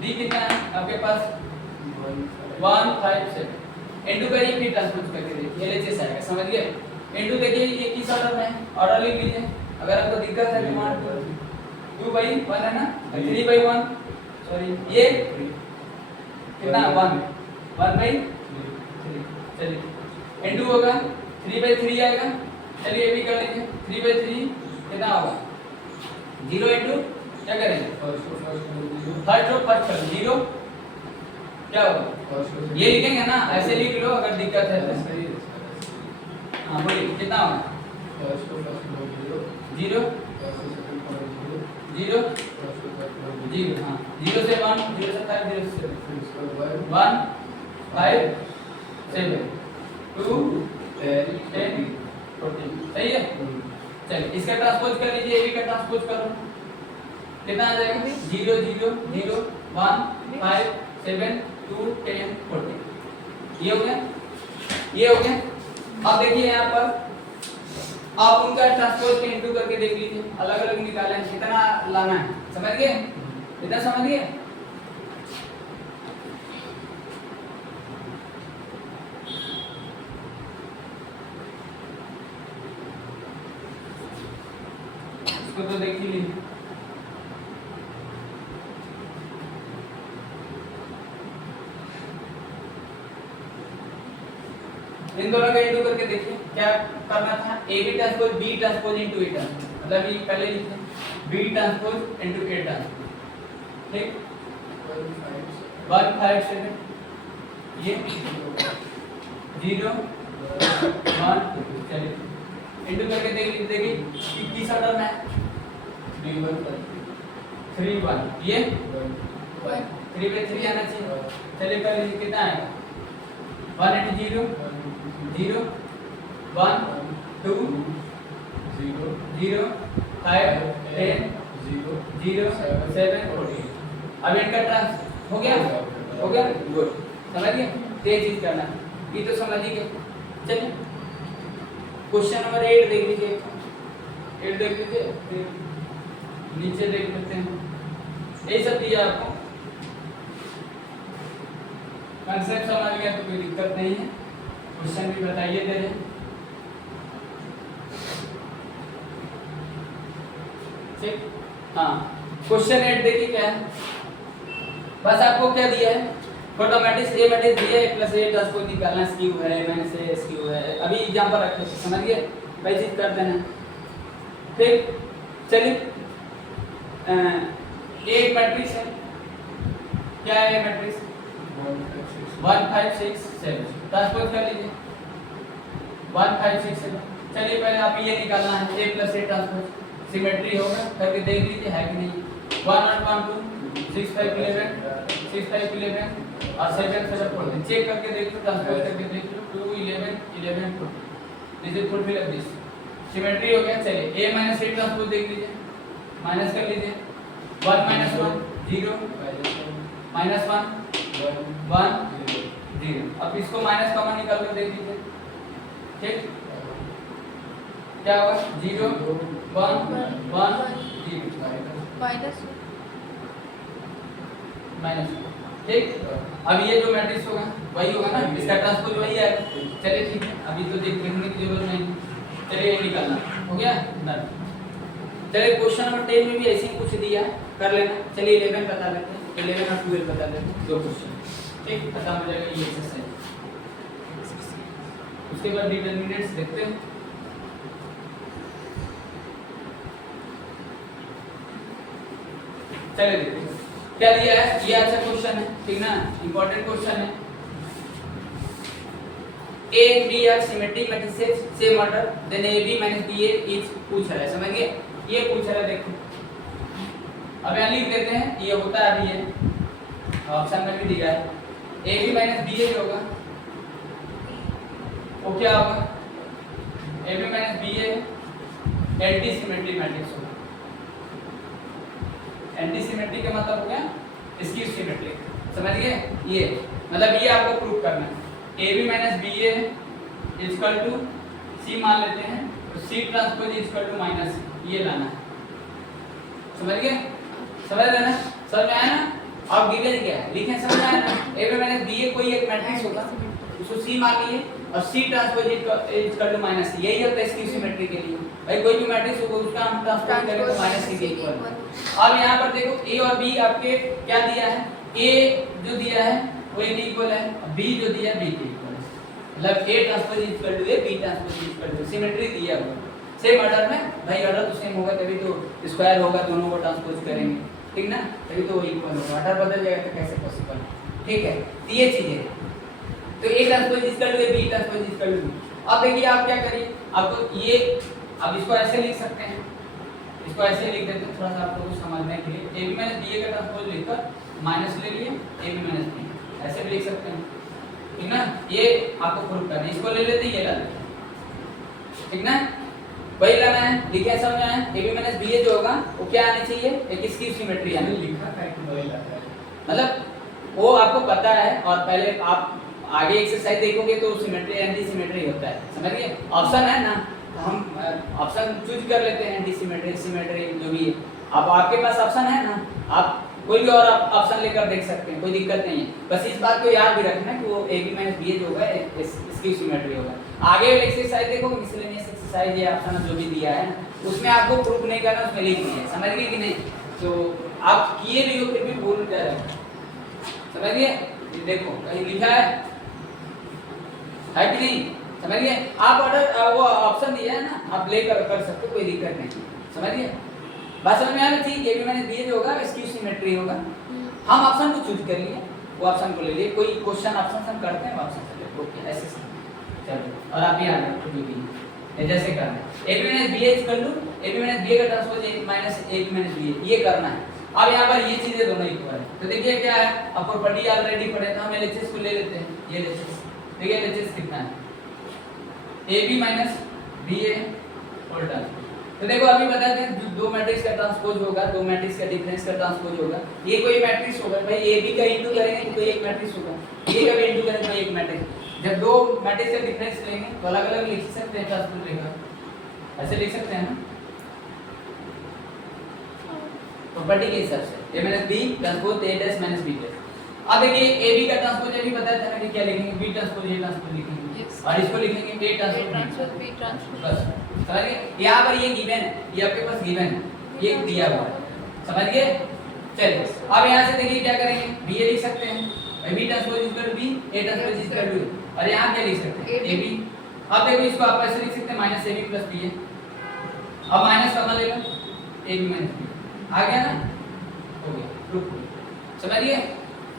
डी कितना है आपके पास, 1 5 7 इनटू करिए, फिर ट्रांसपोज करके देखिए एलएचएस आएगा। समझ गए, इनटू देखिए ये किस ऑर्डर में है, ऑर्डर लिख लीजिए। अगर आपको दिक्कत है डिमांड 2/1 है ना, 3/1 सॉरी ये कितना 1/3 चलिए इनटू होगा 3/3 आएगा। चलिए ये भी कर लीजिए, 3/3 कितना होगा, 0 इनटू क्या करेंगे, फर्स्ट रो फर्स्ट कर 0 क्या होगा, ये लिखेंगे ना, ऐसे लिख लो अगर दिक्कत है तो। हाँ बोलिए कितना होगा, 0 0 0 हाँ 0 से 1 0 से 5 0 से 1 5 7 2 10 14 सही है। चलिए इसका ट्रांसपोज कर लीजिए, ए बी का ट्रांसपोज करो कितना आ जाएगा, 0 0 0 1 5 7 2 10 14 ये हो गया, ये हो गया। अब देखिए यहाँ पर आप उनका ट्रांसपोज के इनटू करके देख लीजिए, अलग अलग निकाले हैं, कितना लाना है। समझ गए, इतना समझ गए। इसको तो देख ही लीजिए। इन दोनों का इनटू करके देखिए क्या करना था, A B transpose B transpose into A transpose. मतलब ये पहले लिखे B transpose into A transpose, ठीक 157 ये 0 1 चलिए इनटू करके देख देखिए किस ऑर्डर में है 3 1 ये 3 पे 3 आना चाहिए, चलिए कर लीजिए कितना आएगा 1 into 0 0 1 2 0 5 10 0 7 14। अब इनका ट्रांस हो गया गुड, समझ गए ये चीज करना ये तो समझ ही गए। चलिए क्वेश्चन नंबर 8 देख लीजिए, 8 देख लीजिए, फिर नीचे देख लेते हैं, यही सब दिया आपको, कंसेप्ट समझ गया तो कोई दिक्कत नहीं है, क्वेश्चन भी बताइए दे रहे हैं। ठीक हाँ क्वेश्चन 8 देखिए क्या है, बस आपको क्या दिया है फोटो मैट्रिक्स ए मैट्रिक्स दिया है प्लस ए ट्रांसपोज निकालना, स्क्यू है माइनस ए स्क्यू है, अभी एग्जांपल रखे समझ गए वही चीज कर देना। ठीक चलिए एक मैट्रिक्स है, क्या है मैट्रिक्स 1 5 6 7, ट्रांसपोज कर लीजिए 1 5 6 7। चलिए पहले आप ये निकालना है ए प्लस ए ट्रांसपोज, सिमेट्री होगा करके देख लीजिए है कि नहीं, 1 8 1 2 6 5 11 6 5 11 और 7 7 4, चेक करके देख लो, ट्रांसपोज करके देख लो 2 11 11 4, this is fulfil of this, symmetry हो गया। चलिए a माइनस ए ट्रांसपोज देख लीजिए, माइनस कर लीजिए 1 माइनस 1 0 माइनस 1 1 0, अब इसको माइनस कॉमन निकाल कर देख लीजिए, ठीक क्या होगा 0 1 1 0 माइनस, ठीक अब ये जो मैट्रिक्स होगा वही होगा ना, इसका ट्रांसपोज वही है। चलिए ठीक है अभी तो देखने की जरूरत नहीं, चलिए ये निकालना हो गया डन। चलिए क्वेश्चन नंबर 10 में भी ऐसे ही कुछ दिया है कर लेना। चलिए 11 बता लेते हैं, 11 और 12 बता लेते हैं, दो क्वेश्चन ठीक खत्म हो जाएगा ये एक्सरसाइज। उसके बाद डिटरमिनेंट्स देखते हैं। चलिए देखते हैं क्या दिया है, ये अच्छा क्वेश्चन है ठीक ना, इंपॉर्टेंट क्वेश्चन है। A and B are symmetric matrices same order then AB minus BA is पूछ रहा है, समझ गए ये पूछ रहा है। देखो अब यहाँ लिख देते हैं, ये होता है अभी है ऑप्शन में भी दिया है AB minus BA जो होगा वो क्या होगा, AB minus BA anti symmetric matrix होगा। एंटी सिमेट्रिक का मतलब हो गया स्क्यू सिमेट्रिक, समझ गए ये मतलब ये आपको प्रूव करना है। AB minus BA equal to C मान लेते हैं तो C transpose equal to minus ये लाना है, समझ गए समझ रहे ना, समझ में आया ना। अब गिवन क्या है लिखें, समझ आया ना। AB minus BA कोई एक मैट्रिक्स होगा उसको C मान लिए और C transpose equal to minus, यही होता है स्क्यू सिमेट्री के लिए। भाई कोई भी मैट्रिक्स होगा उसका हम ट्रांसपोज करें तो माइनस C के इक्वल। अब यहाँ पर देखो A और B आपके क्या दिया है, A जो दिया है वो A के इक्वल है, B जो दिया B के इक्वल है, मतलब A transpose equal to A B transpose equal to symmetry दिया हुआ सेम ऑर्डर में। भाई ऑर्डर तो सेम होगा तभी तो स्क्वायर होगा, दोनों को ट्रांसपोज करेंगे ठीक ना, तभी तो वो इक्वल होगा। ऑर्डर बदल जाएगा तो कैसे पॉसिबल, ठीक है ये चीजें तो A transpose equal to A B transpose equal to. अब देखिए आप क्या करिए, आपको ये अब इसको ऐसे लिख सकते हैं, इसको ऐसे लिख देते हैं थोड़ा सा आपको समझने के लिए। AB minus BA का ट्रांसपोज लिखकर माइनस ले लिए AB minus BA ऐसे भी लिख सकते हैं ठीक ना, ये आपको प्रूव करना है। इसको ले लेते हैं ये ला लेते हैं ठीक ना, वही लाना है लिखे समझ आया। AB minus BA जो होगा वो क्या आनी चाहिए, एक स्क्यू सिमेट्री आनी लिखा है कि वही लाता है, मतलब वो आपको पता है और पहले आप आगे एक्सरसाइज देखोगे तो सिमेट्री एंटी सिमेट्री होता है, समझ गए। ऑप्शन है ना हम ऑप्शन चूज कर लेते हैं एंटी सिमेट्री सिमेट्री जो भी है। अब आपके पास ऑप्शन है ना, आप कोई भी और ऑप्शन लेकर देख सकते हैं, कोई दिक्कत नहीं है। बस इस बात को याद भी रखना कि वो AB minus BA जो होगा इसकी सिमेट्री होगा। आगे वाले एक्सरसाइज देखो मिसलेनियस एक्सरसाइज ये ऑप्शन जो भी दिया है उसमें आपको प्रूफ नहीं करना, उसमें लिख दिया है, समझ गए कि नहीं। तो आप किए भी हो फिर भी भूल जा रहे हो, समझ गए। देखो कहीं लिखा है कि नहीं, समझ गए। आप ऑर्डर वो ऑप्शन दिया है ना आप लेकर कर सकते हो, कोई दिक्कत नहीं। समझिए बात समझ में आ रही थी। ए बी माइनस बी जो होगा स्क्यू सिमेट्री होगा। हम ऑप्शन को चूज कर लिए, वो ऑप्शन को ले लिए। कोई क्वेश्चन ऑप्शन हम करते हैं ऑप्शन से ले, ओके ऐसे चलो। और आप यहाँ रखो जो भी जैसे करना है A B minus B H कर लूँ, ए बी माइनस बी का transpose A minus A B minus B, ये करना है। अब यहाँ पर ये चीजें दोनों इक्वल है, तो देखिए क्या है, अब प्रॉपर्टी ऑलरेडी पढ़े तो हम एलएचएस को ले लेते हैं। ये एलएचएस देखिए, एलएचएस कितना है A B minus B A whole transpose. तो देखो अभी बताते हैं दो मैट्रिक्स का ट्रांसपोज होगा, दो मैट्रिक्स का डिफरेंस का ट्रांसपोज होगा। ये कोई मैट्रिक्स होगा भाई, ए बी का इनटू करेंगे तो एक मैट्रिक्स होगा, ए का भी इनटू करेंगे तो एक मैट्रिक्स। जब दो मैट्रिक्स का डिफरेंस लेंगे तो अलग अलग लिख सकते हैं ट्रांसपोज लेगा, ऐसे लिख सकते हैं ना प्रॉपर्टी के हिसाब से। A minus B transpose A dash minus B dash. अब देखिए ए बी का ट्रांसपोज अभी बताया था ना कि क्या लिखेंगे, बी ट्रांसपोज ए ट्रांसपोज लिखेंगे और इसको लिखेंगे ए ट्रांसपोज बी ट्रांसपोज। बस समझिए, यहाँ पर ये गिवन है, ये आपके पास गिवन है, ये दिया हुआ है, समझिए। चलिए अब यहाँ से देखिए क्या करेंगे, बी ए लिख सकते हैं, B transpose equal B A transpose equal to, और यहाँ क्या लिख सकते हैं ए बी। अब देखो इसको आप ऐसे लिख सकते हैं minus A B plus B A. अब माइनस कॉमन ले लो, ए बी माइनस बी आ गया ना, हो गया, रुको समझिए।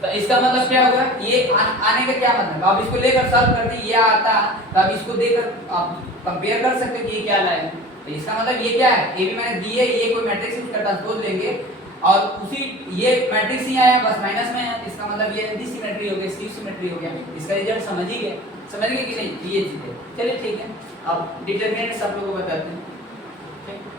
तो इसका मतलब क्या होगा, ये आने का क्या मतलब, अब इसको लेकर सॉल्व करते ये आता, तो अब इसको देकर आप कंपेयर कर सकते हैं कि ये क्या लाए। तो इसका मतलब ये क्या है, ए बी माइनस बी है, ये कोई मैट्रिक्स इसका ट्रांसपोज लेंगे और उसी ये मैट्रिक्स ही आया बस माइनस में है, इसका मतलब ये एंटी सिमेट्री हो गया, स्क्यू सिमेट्री हो गया। इसका रिजल्ट समझ ही गए, समझ गए कि नहीं, ये चीज है। चलिए ठीक है, अब डिटरमिनेंट्स आप लोगों को बताते हैं, ठीक।